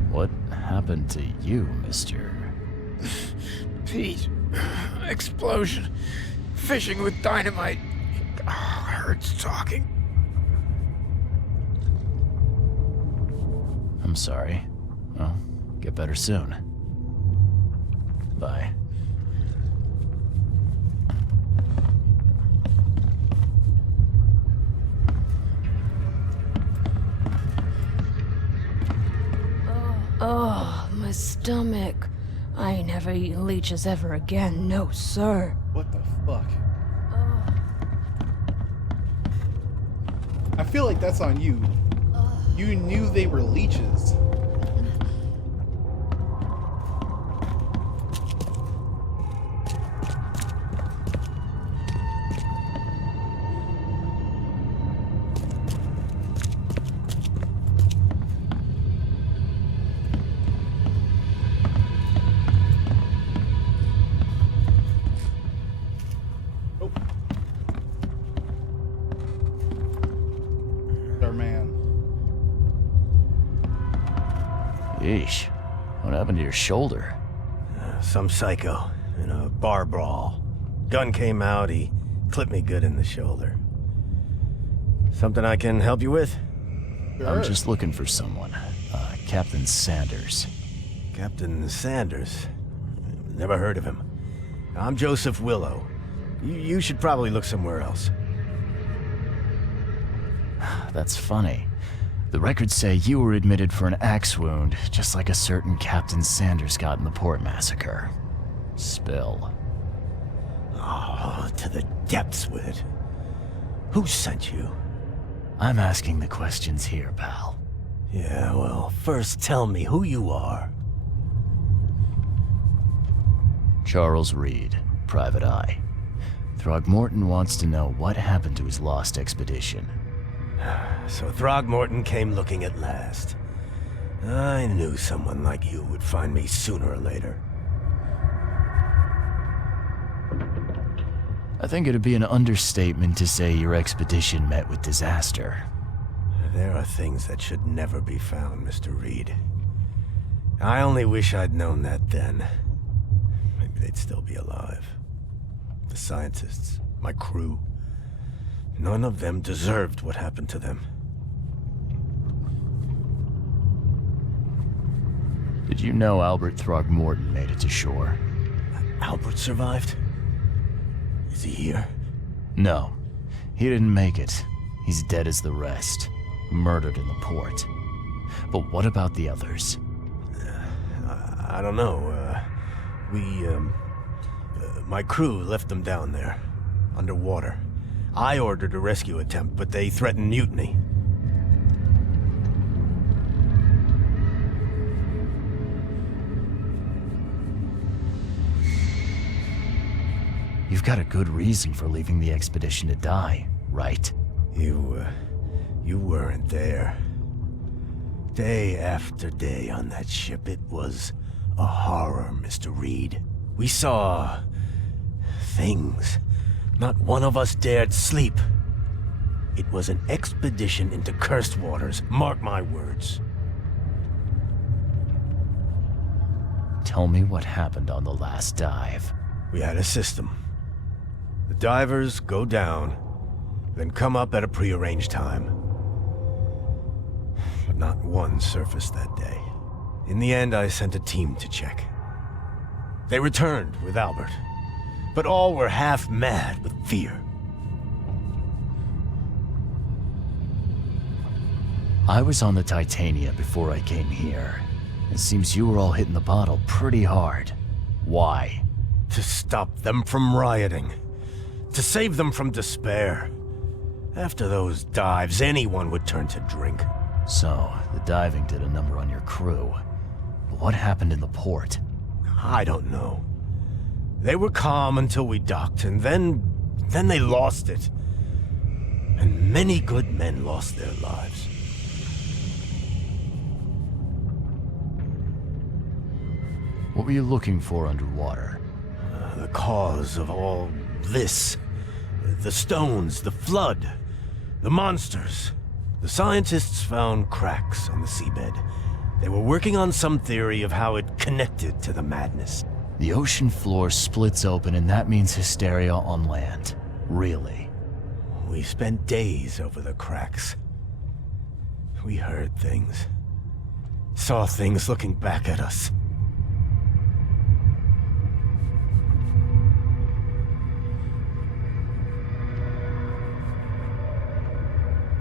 What happened to you, Mr. Pete. Explosion. Fishing with dynamite. Hurts talking. I'm sorry. Well, get better soon. Bye. Oh, my stomach. I ain't never eaten leeches ever again, no sir. What the fuck? I feel like that's on you. You knew they were leeches. Yeesh. What happened to your shoulder? Some psycho in a bar brawl. Gun came out, he clipped me good in the shoulder. Something I can help you with? Sure. I'm just looking for someone. Captain Sanders. Captain Sanders? Never heard of him. I'm Joseph Willow. You should probably look somewhere else. That's funny. The records say you were admitted for an axe wound, just like a certain Captain Sanders got in the Port Massacre. Spill. Oh, to the depths with it. Who sent you? I'm asking the questions here, pal. Yeah, well, first tell me who you are. Charles Reed, Private Eye. Throgmorton wants to know what happened to his lost expedition. So Throgmorton came looking at last. I knew someone like you would find me sooner or later. I think it'd be an understatement to say your expedition met with disaster. There are things that should never be found, Mr. Reed. I only wish I'd known that then. Maybe they'd still be alive. The scientists, my crew. None of them deserved what happened to them. Did you know Albert Throgmorton made it to shore? Albert survived? Is he here? No. He didn't make it. He's dead as the rest. Murdered in the port. But what about the others? I don't know. My crew left them down there, underwater. I ordered a rescue attempt, but they threatened mutiny. You've got a good reason for leaving the expedition to die, right? You weren't there. Day after day on that ship, it was a horror, Mr. Reed. We saw things. Not one of us dared sleep. It was an expedition into cursed waters, mark my words. Tell me what happened on the last dive. We had a system. The divers go down, then come up at a prearranged time. But not one surfaced that day. In the end, I sent a team to check. They returned with Albert, but all were half mad with fear. I was on the Titania before I came here. It seems you were all hitting the bottle pretty hard. Why? To stop them from rioting. To save them from despair. After those dives, anyone would turn to drink. So, the diving did a number on your crew. But what happened in the port? I don't know. They were calm until we docked, and then they lost it. And many good men lost their lives. What were you looking for underwater? The cause of all this. The stones, the flood, the monsters. The scientists found cracks on the seabed. They were working on some theory of how it connected to the madness. The ocean floor splits open and that means hysteria on land. Really? We spent days over the cracks. We heard things. Saw things looking back at us.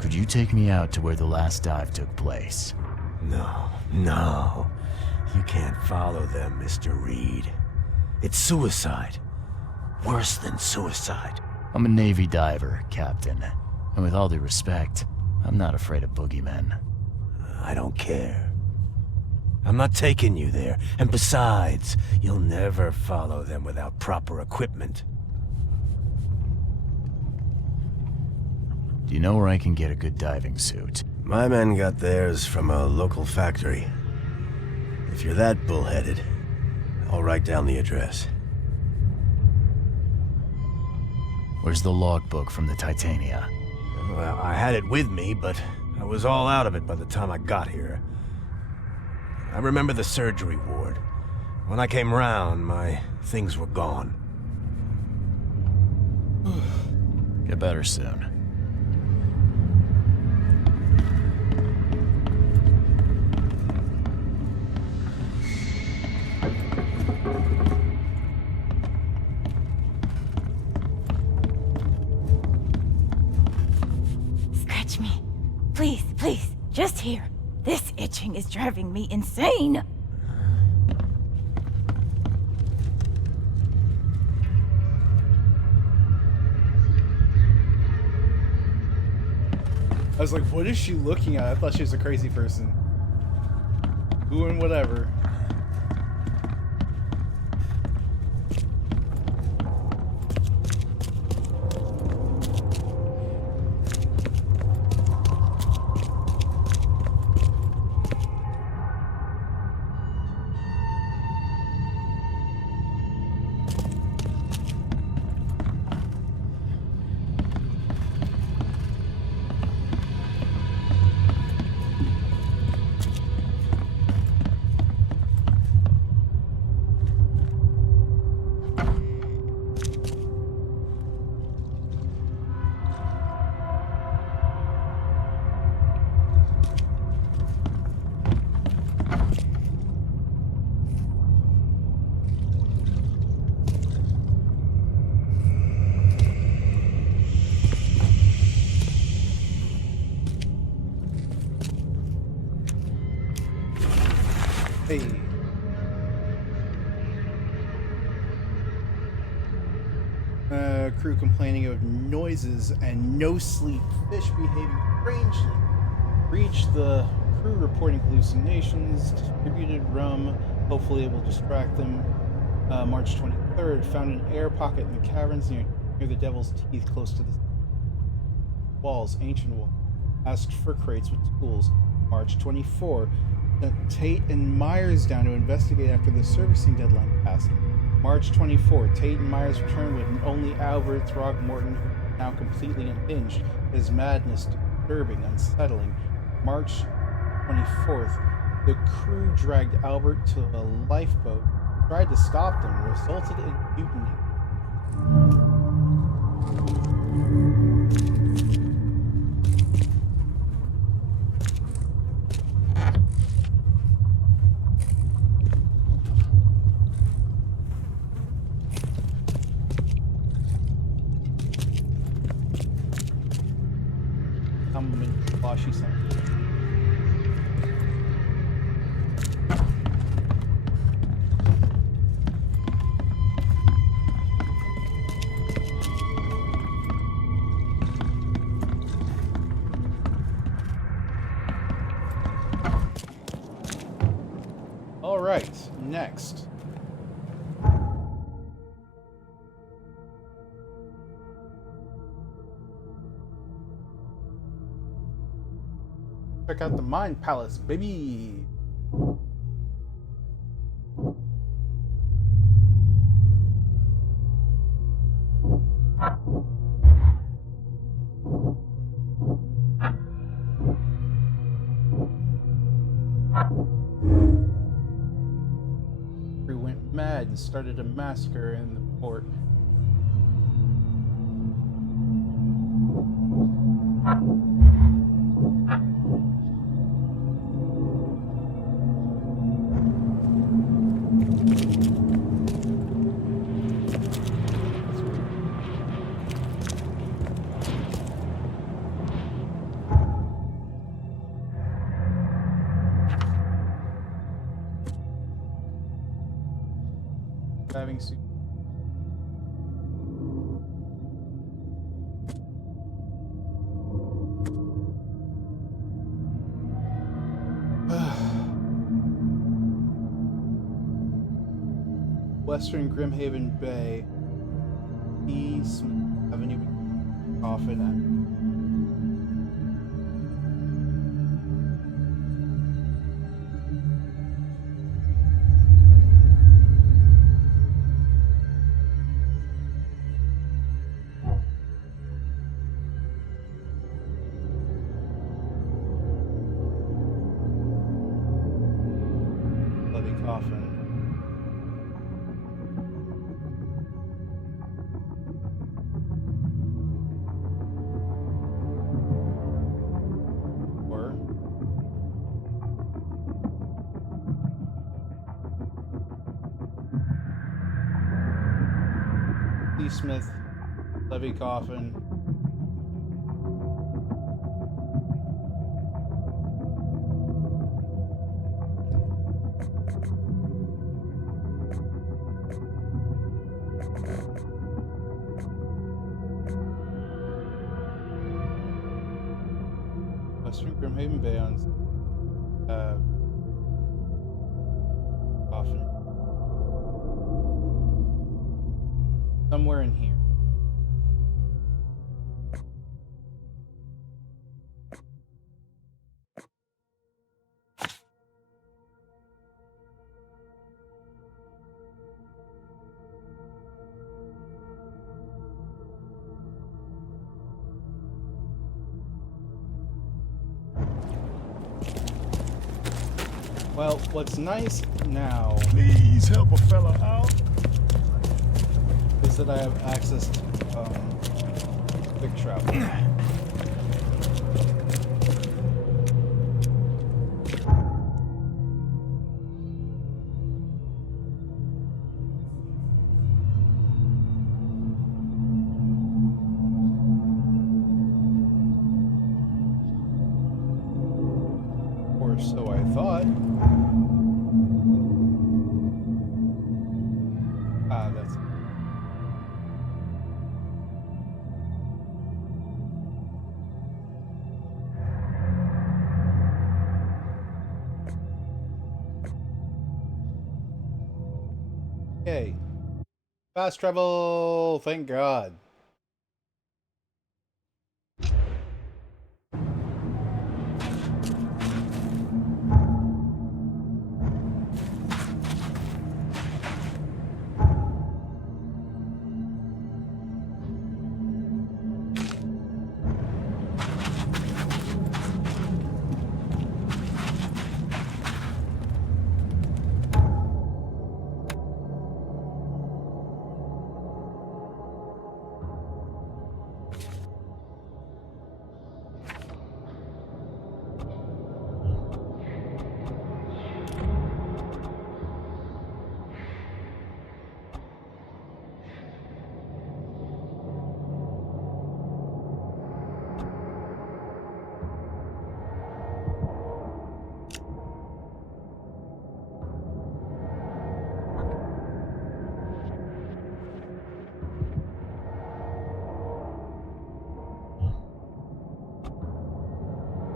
Could you take me out to where the last dive took place? No. You can't follow them, Mr. Reed. It's suicide. Worse than suicide. I'm a Navy diver, Captain. And with all due respect, I'm not afraid of boogeymen. I don't care. I'm not taking you there. And besides, you'll never follow them without proper equipment. Do you know where I can get a good diving suit? My men got theirs from a local factory. If you're that bullheaded, I'll write down the address. Where's the logbook from the Titania? Well, I had it with me, but I was all out of it by the time I got here. I remember the surgery ward. When I came round, my things were gone. Get better soon. Scratch me. Please, please, just here. This itching is driving me insane. I was like, what is she looking at? I thought she was a crazy person. Doing whatever. Hey. Crew complaining of noises and no sleep. Fish behaving strangely. Reached the crew reporting hallucinations. Distributed rum. Hopefully it will distract them. March 23rd. Found an air pocket in the caverns near the Devil's Teeth, close to the walls. Ancient wall. Asked for crates with tools. March 24th. Sent Tate and Myers down to investigate after the servicing deadline passed. March 24th, Tate and Myers returned with only Albert Throgmorton, who is now completely unhinged, his madness disturbing, unsettling. March 24th, the crew dragged Albert to a lifeboat tried to stop them resulted in mutiny. Alright, next. Check out the Mind Palace, baby! Crew went mad and started a massacre in the port. Diving suit. Western Grimhaven Bay, East Avenue, Coffin. Smith, Levy Coffin. Western Grimhaven Bay on Coffin. Somewhere in here. Well, what's nice now, please help a fella out, is that I have access to quick travel. Or so I thought. That's okay. Fast travel, thank God.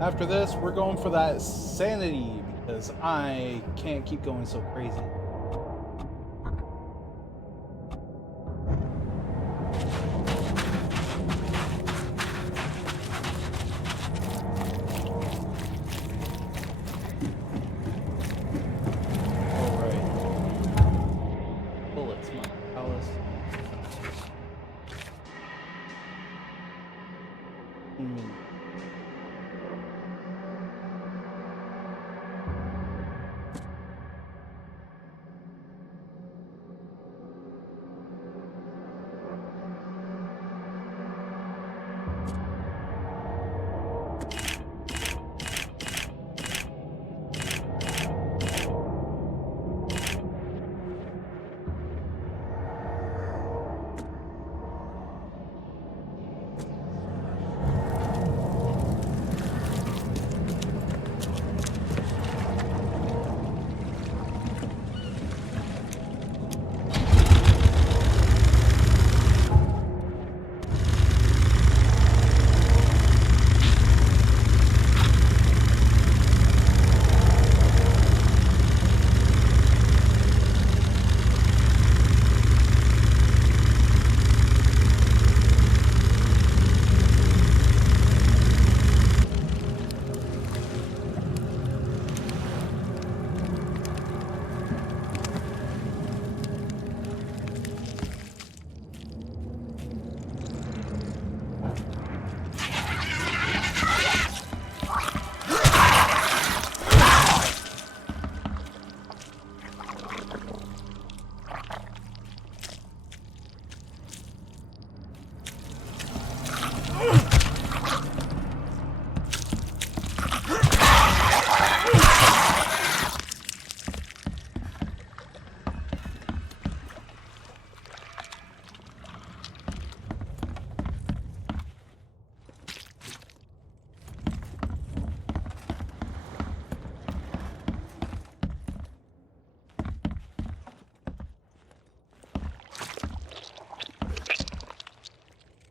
After this, we're going for that sanity because I can't keep going so crazy.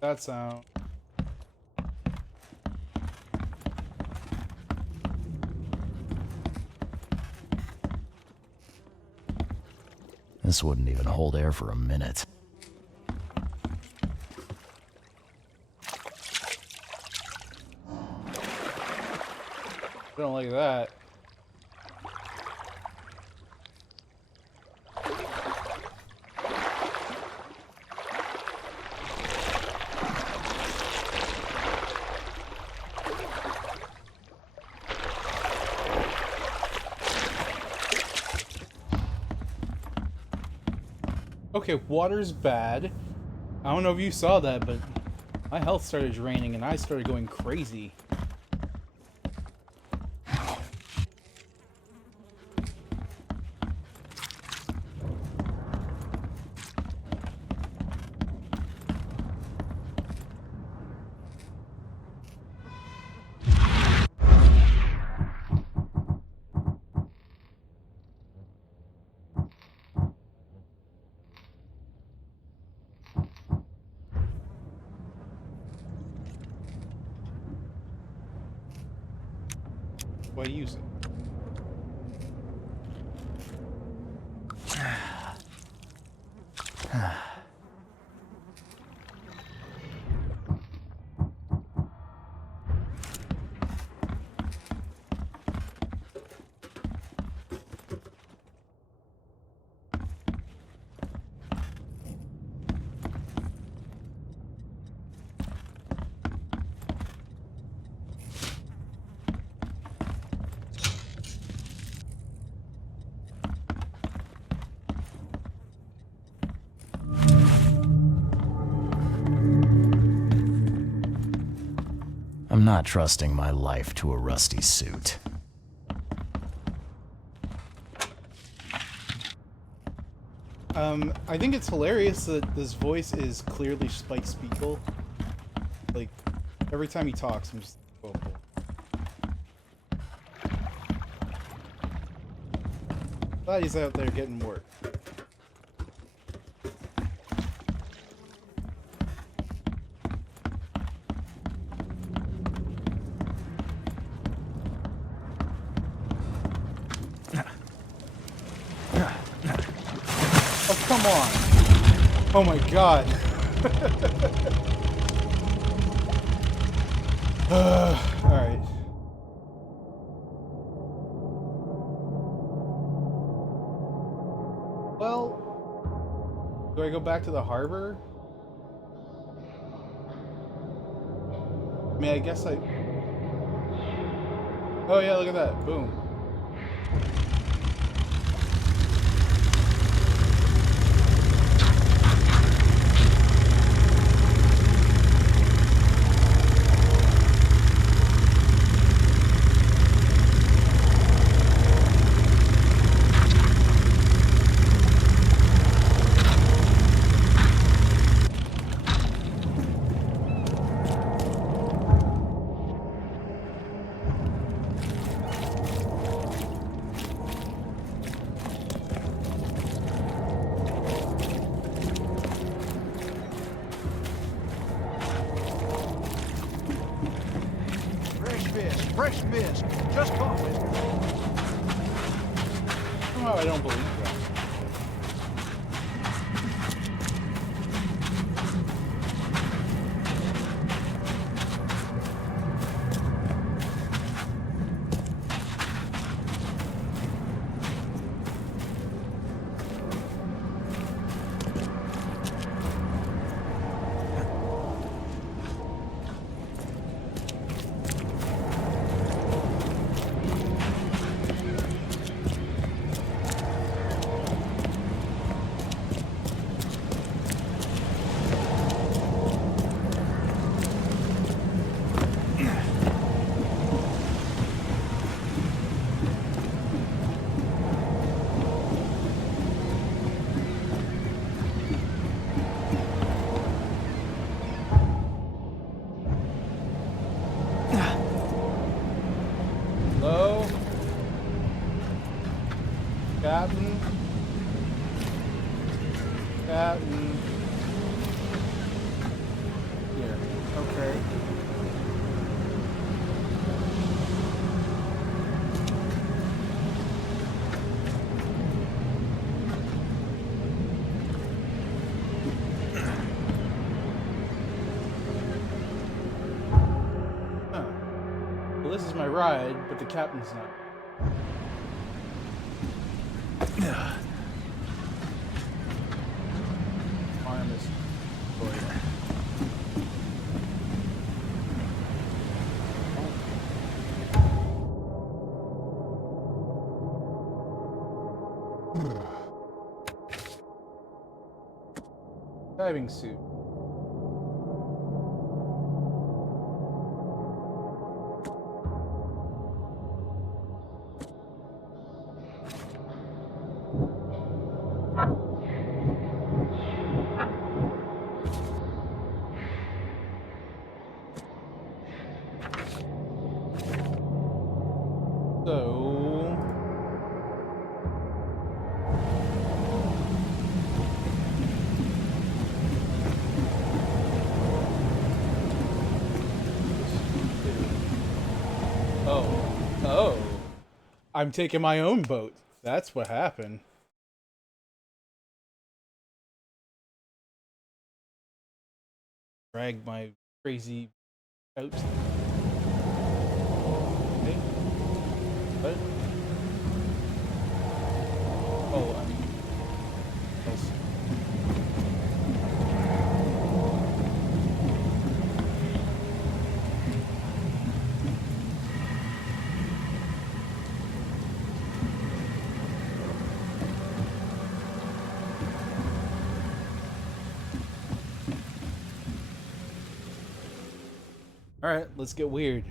That sound. This wouldn't even hold air for a minute. Don't like that. Okay, water's bad. I don't know if you saw that, but my health started draining and I started going crazy. Why use it? I'm not trusting my life to a rusty suit. I think it's hilarious that this voice is clearly Spike Spiegel. Like, every time he talks, I'm just, oh, cool. Glad he's out there getting work. Come on. Oh my god. Alright. Well, do I go back to the harbor? I mean, I guess I... Oh yeah, look at that. Boom. Fresh mist. Just caught it. Oh, I don't believe that. Hello? Captain? Captain? Here. Okay. Huh. Well, this is my ride, but the captain's not. Arm is diving suit. So... Oh. I'm taking my own boat. That's what happened. Drag my crazy out. Okay. What? Oh, I mean... Alright, let's get weird.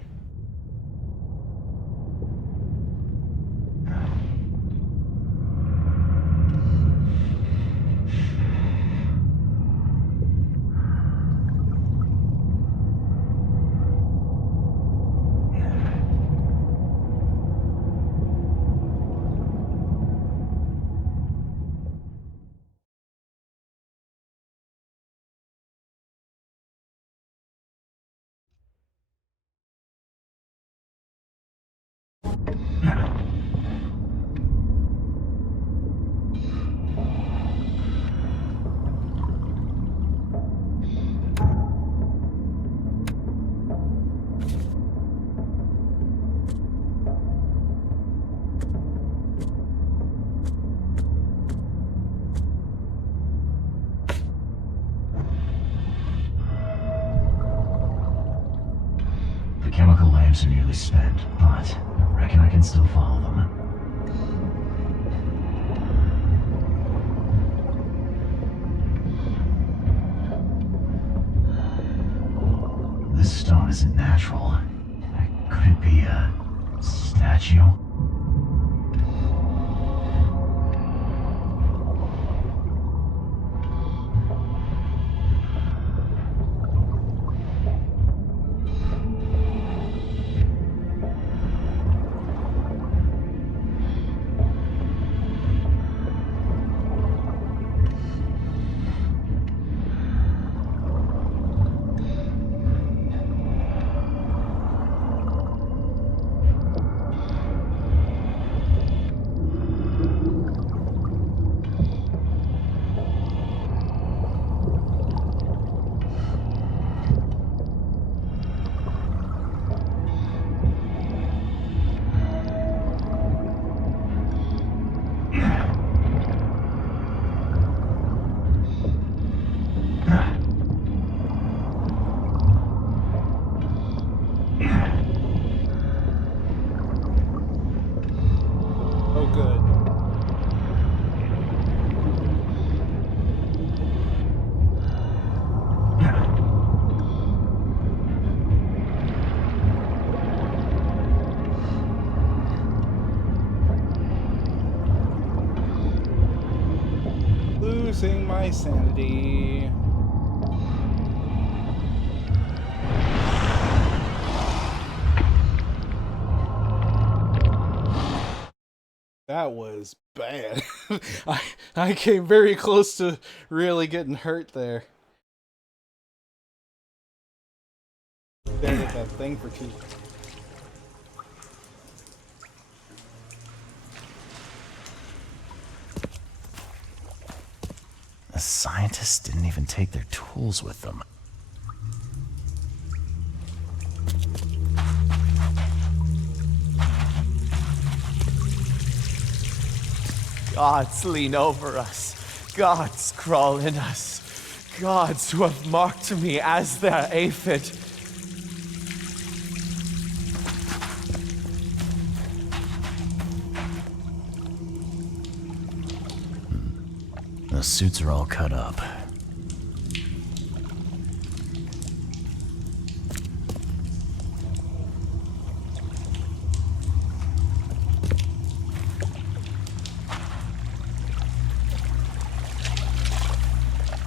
chemical lamps are nearly spent, but I reckon I can still follow them. This stone isn't natural. Could it be a statue? Losing my sanity. That was bad. I came very close to really getting hurt there. Staring at that thing for too long. The scientists didn't even take their tools with them. Gods lean over us. Gods crawl in us. Gods who have marked me as their aphid. The suits are all cut up.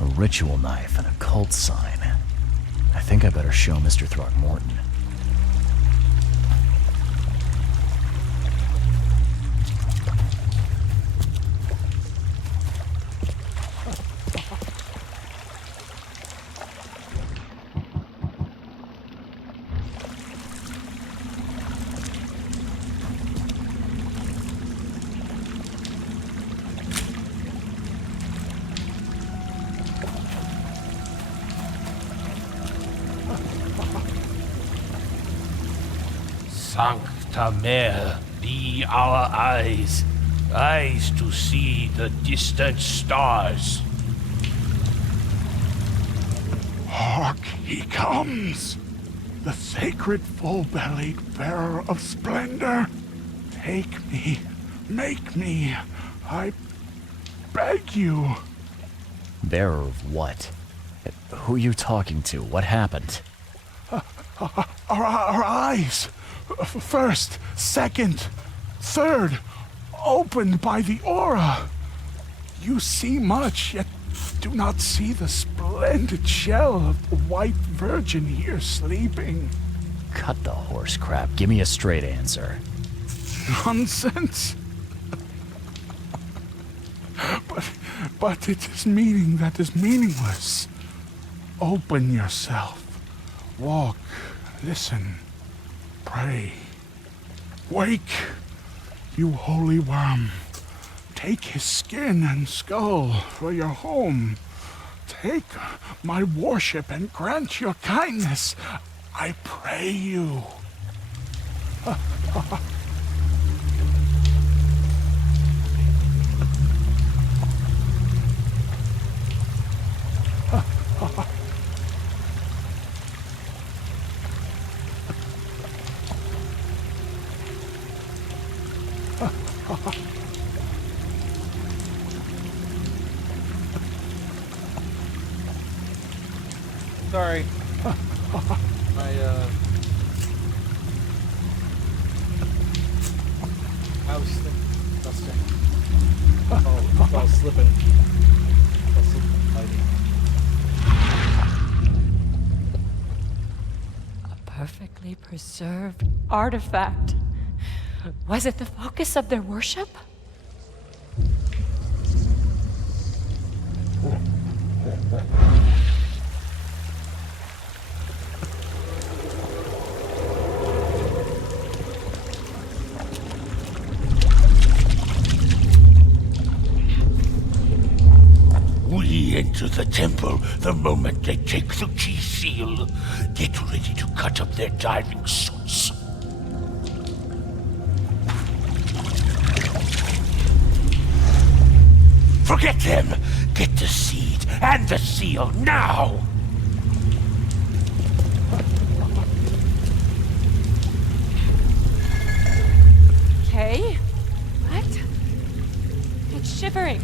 A ritual knife and a cult sign. I think I better show Mr. Throgmorton. Sancta Mare, be our eyes, eyes to see the distant stars. Hark, he comes! The sacred full-bellied bearer of splendor. Take me, make me, I beg you. Bearer of what? Who are you talking to? What happened? Our eyes! First, second, third, opened by the aura. You see much, yet do not see the splendid shell of the white virgin here sleeping. Cut the horse crap. Give me a straight answer. Nonsense. But it is meaning that is meaningless. Open yourself. Walk. Listen. Pray. Wake, you holy worm. Take his skin and skull for your home. Take my worship and grant your kindness. I pray you. Sorry. I was dusting. Oh, I was slipping. A perfectly preserved artifact. Was it the focus of their worship? We enter the temple the moment they take the key seal. Get ready to cut up their diving suits. Forget them! Get the seed and the seal now! Okay. What? It's shivering.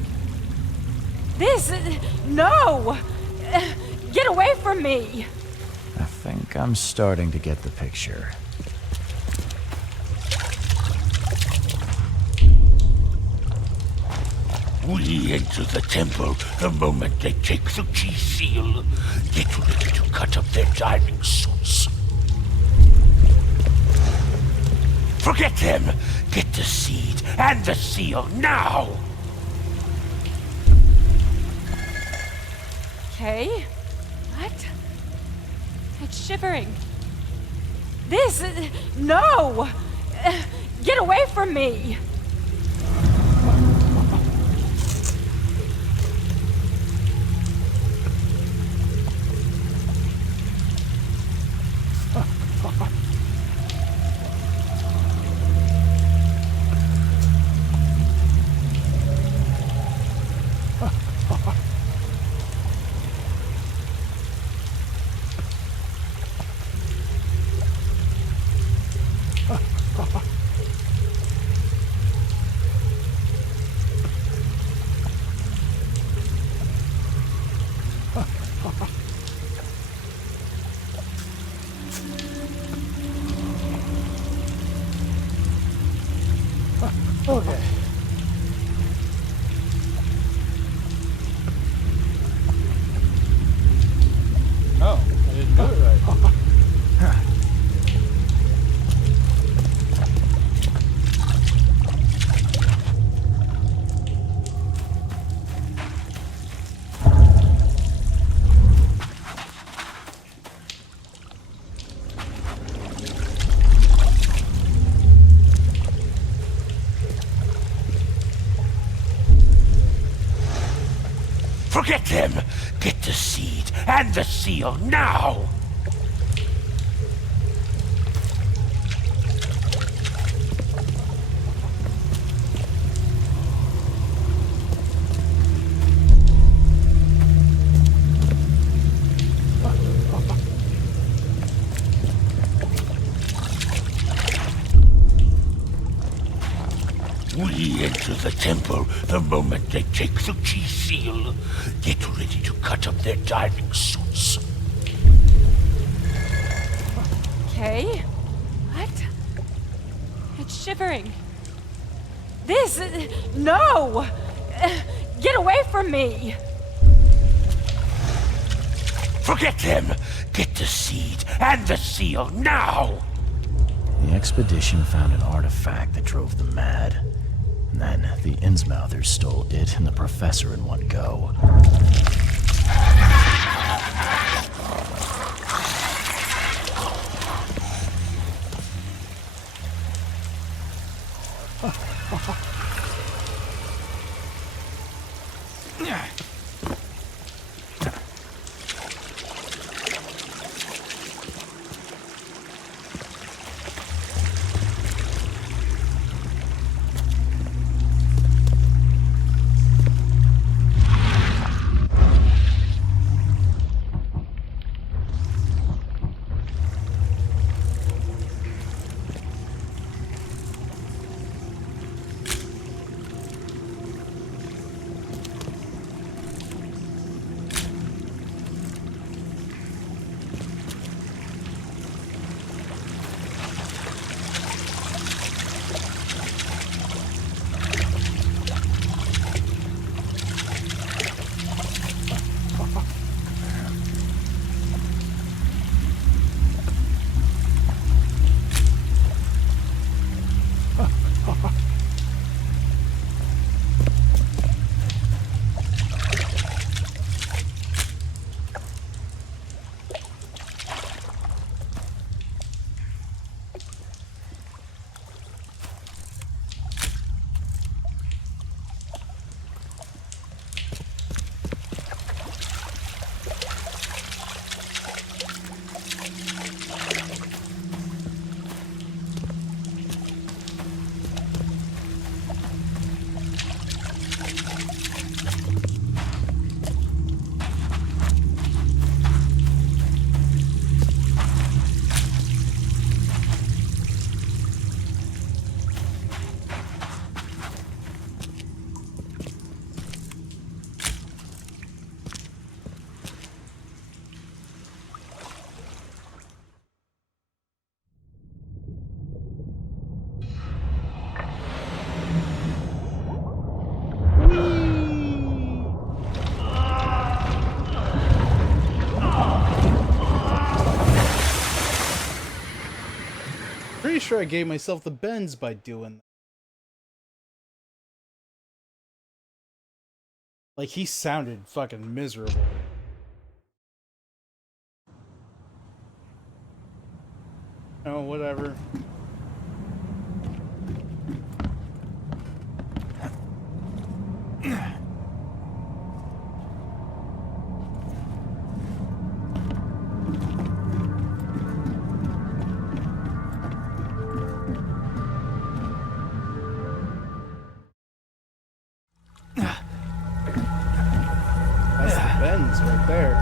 This... No! Get away from me! I think I'm starting to get the picture. We enter the temple the moment they take the key seal. Get ready to cut up their diving suits. Forget them! Get the seed and the seal now! Okay. What? It's shivering. This... No! Get away from me! Okay. Oh, I didn't do it right. Forget them! Get the seed and the seal now! We enter the temple the moment they take the key seal. Get ready to cut up their diving suits. Okay. What? It's shivering. This... No! Get away from me! Forget them! Get the seed and the seal now! The expedition found an artifact that drove them mad. And then the Innsmouthers stole it and the professor in one go. pretty sure I gave myself the bends by doing that. Like, he sounded fucking miserable. Oh, whatever. That's the bends right there.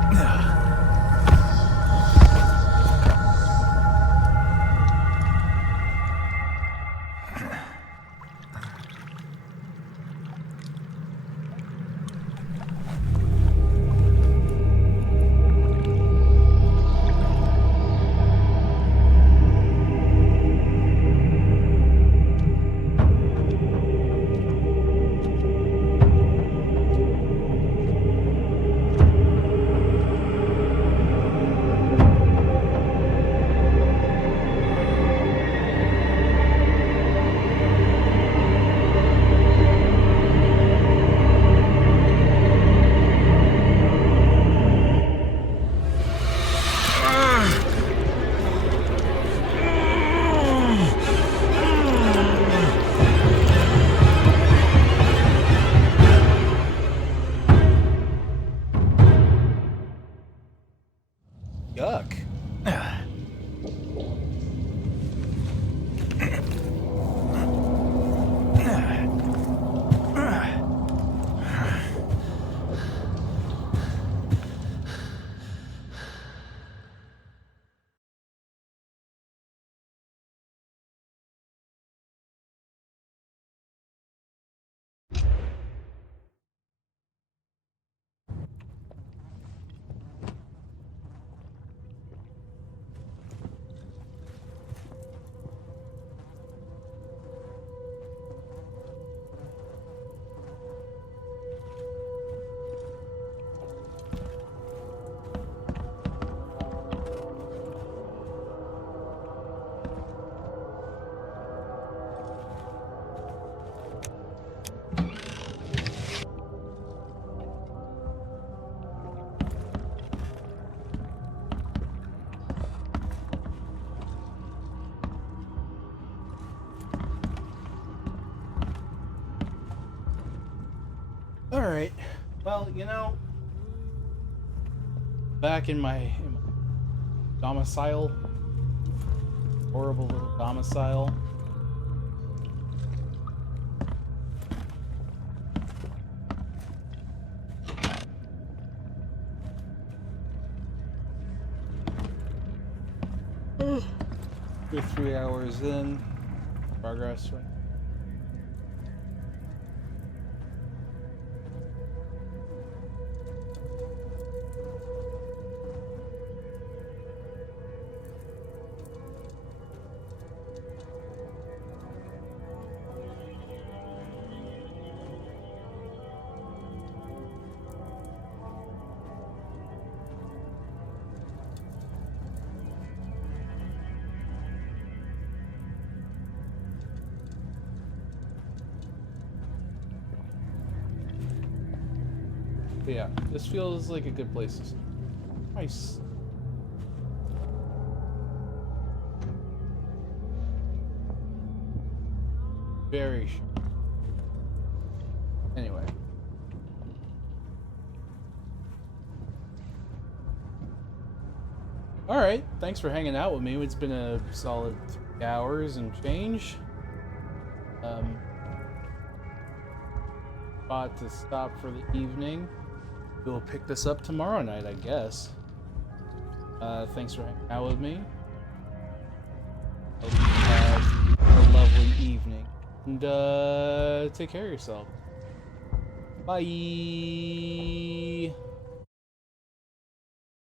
Yuck. Alright, well, you know, back in my domicile, horrible little domicile. We're 3 hours in, progress, right? But yeah, this feels like a good place to start. Nice. Very sure. Anyway. Alright, thanks for hanging out with me. It's been a solid 3 hours and change. Spot to stop for the evening. We'll pick this up tomorrow night, I guess. Thanks for hanging out with me. Hope you have a lovely evening. And take care of yourself. Bye.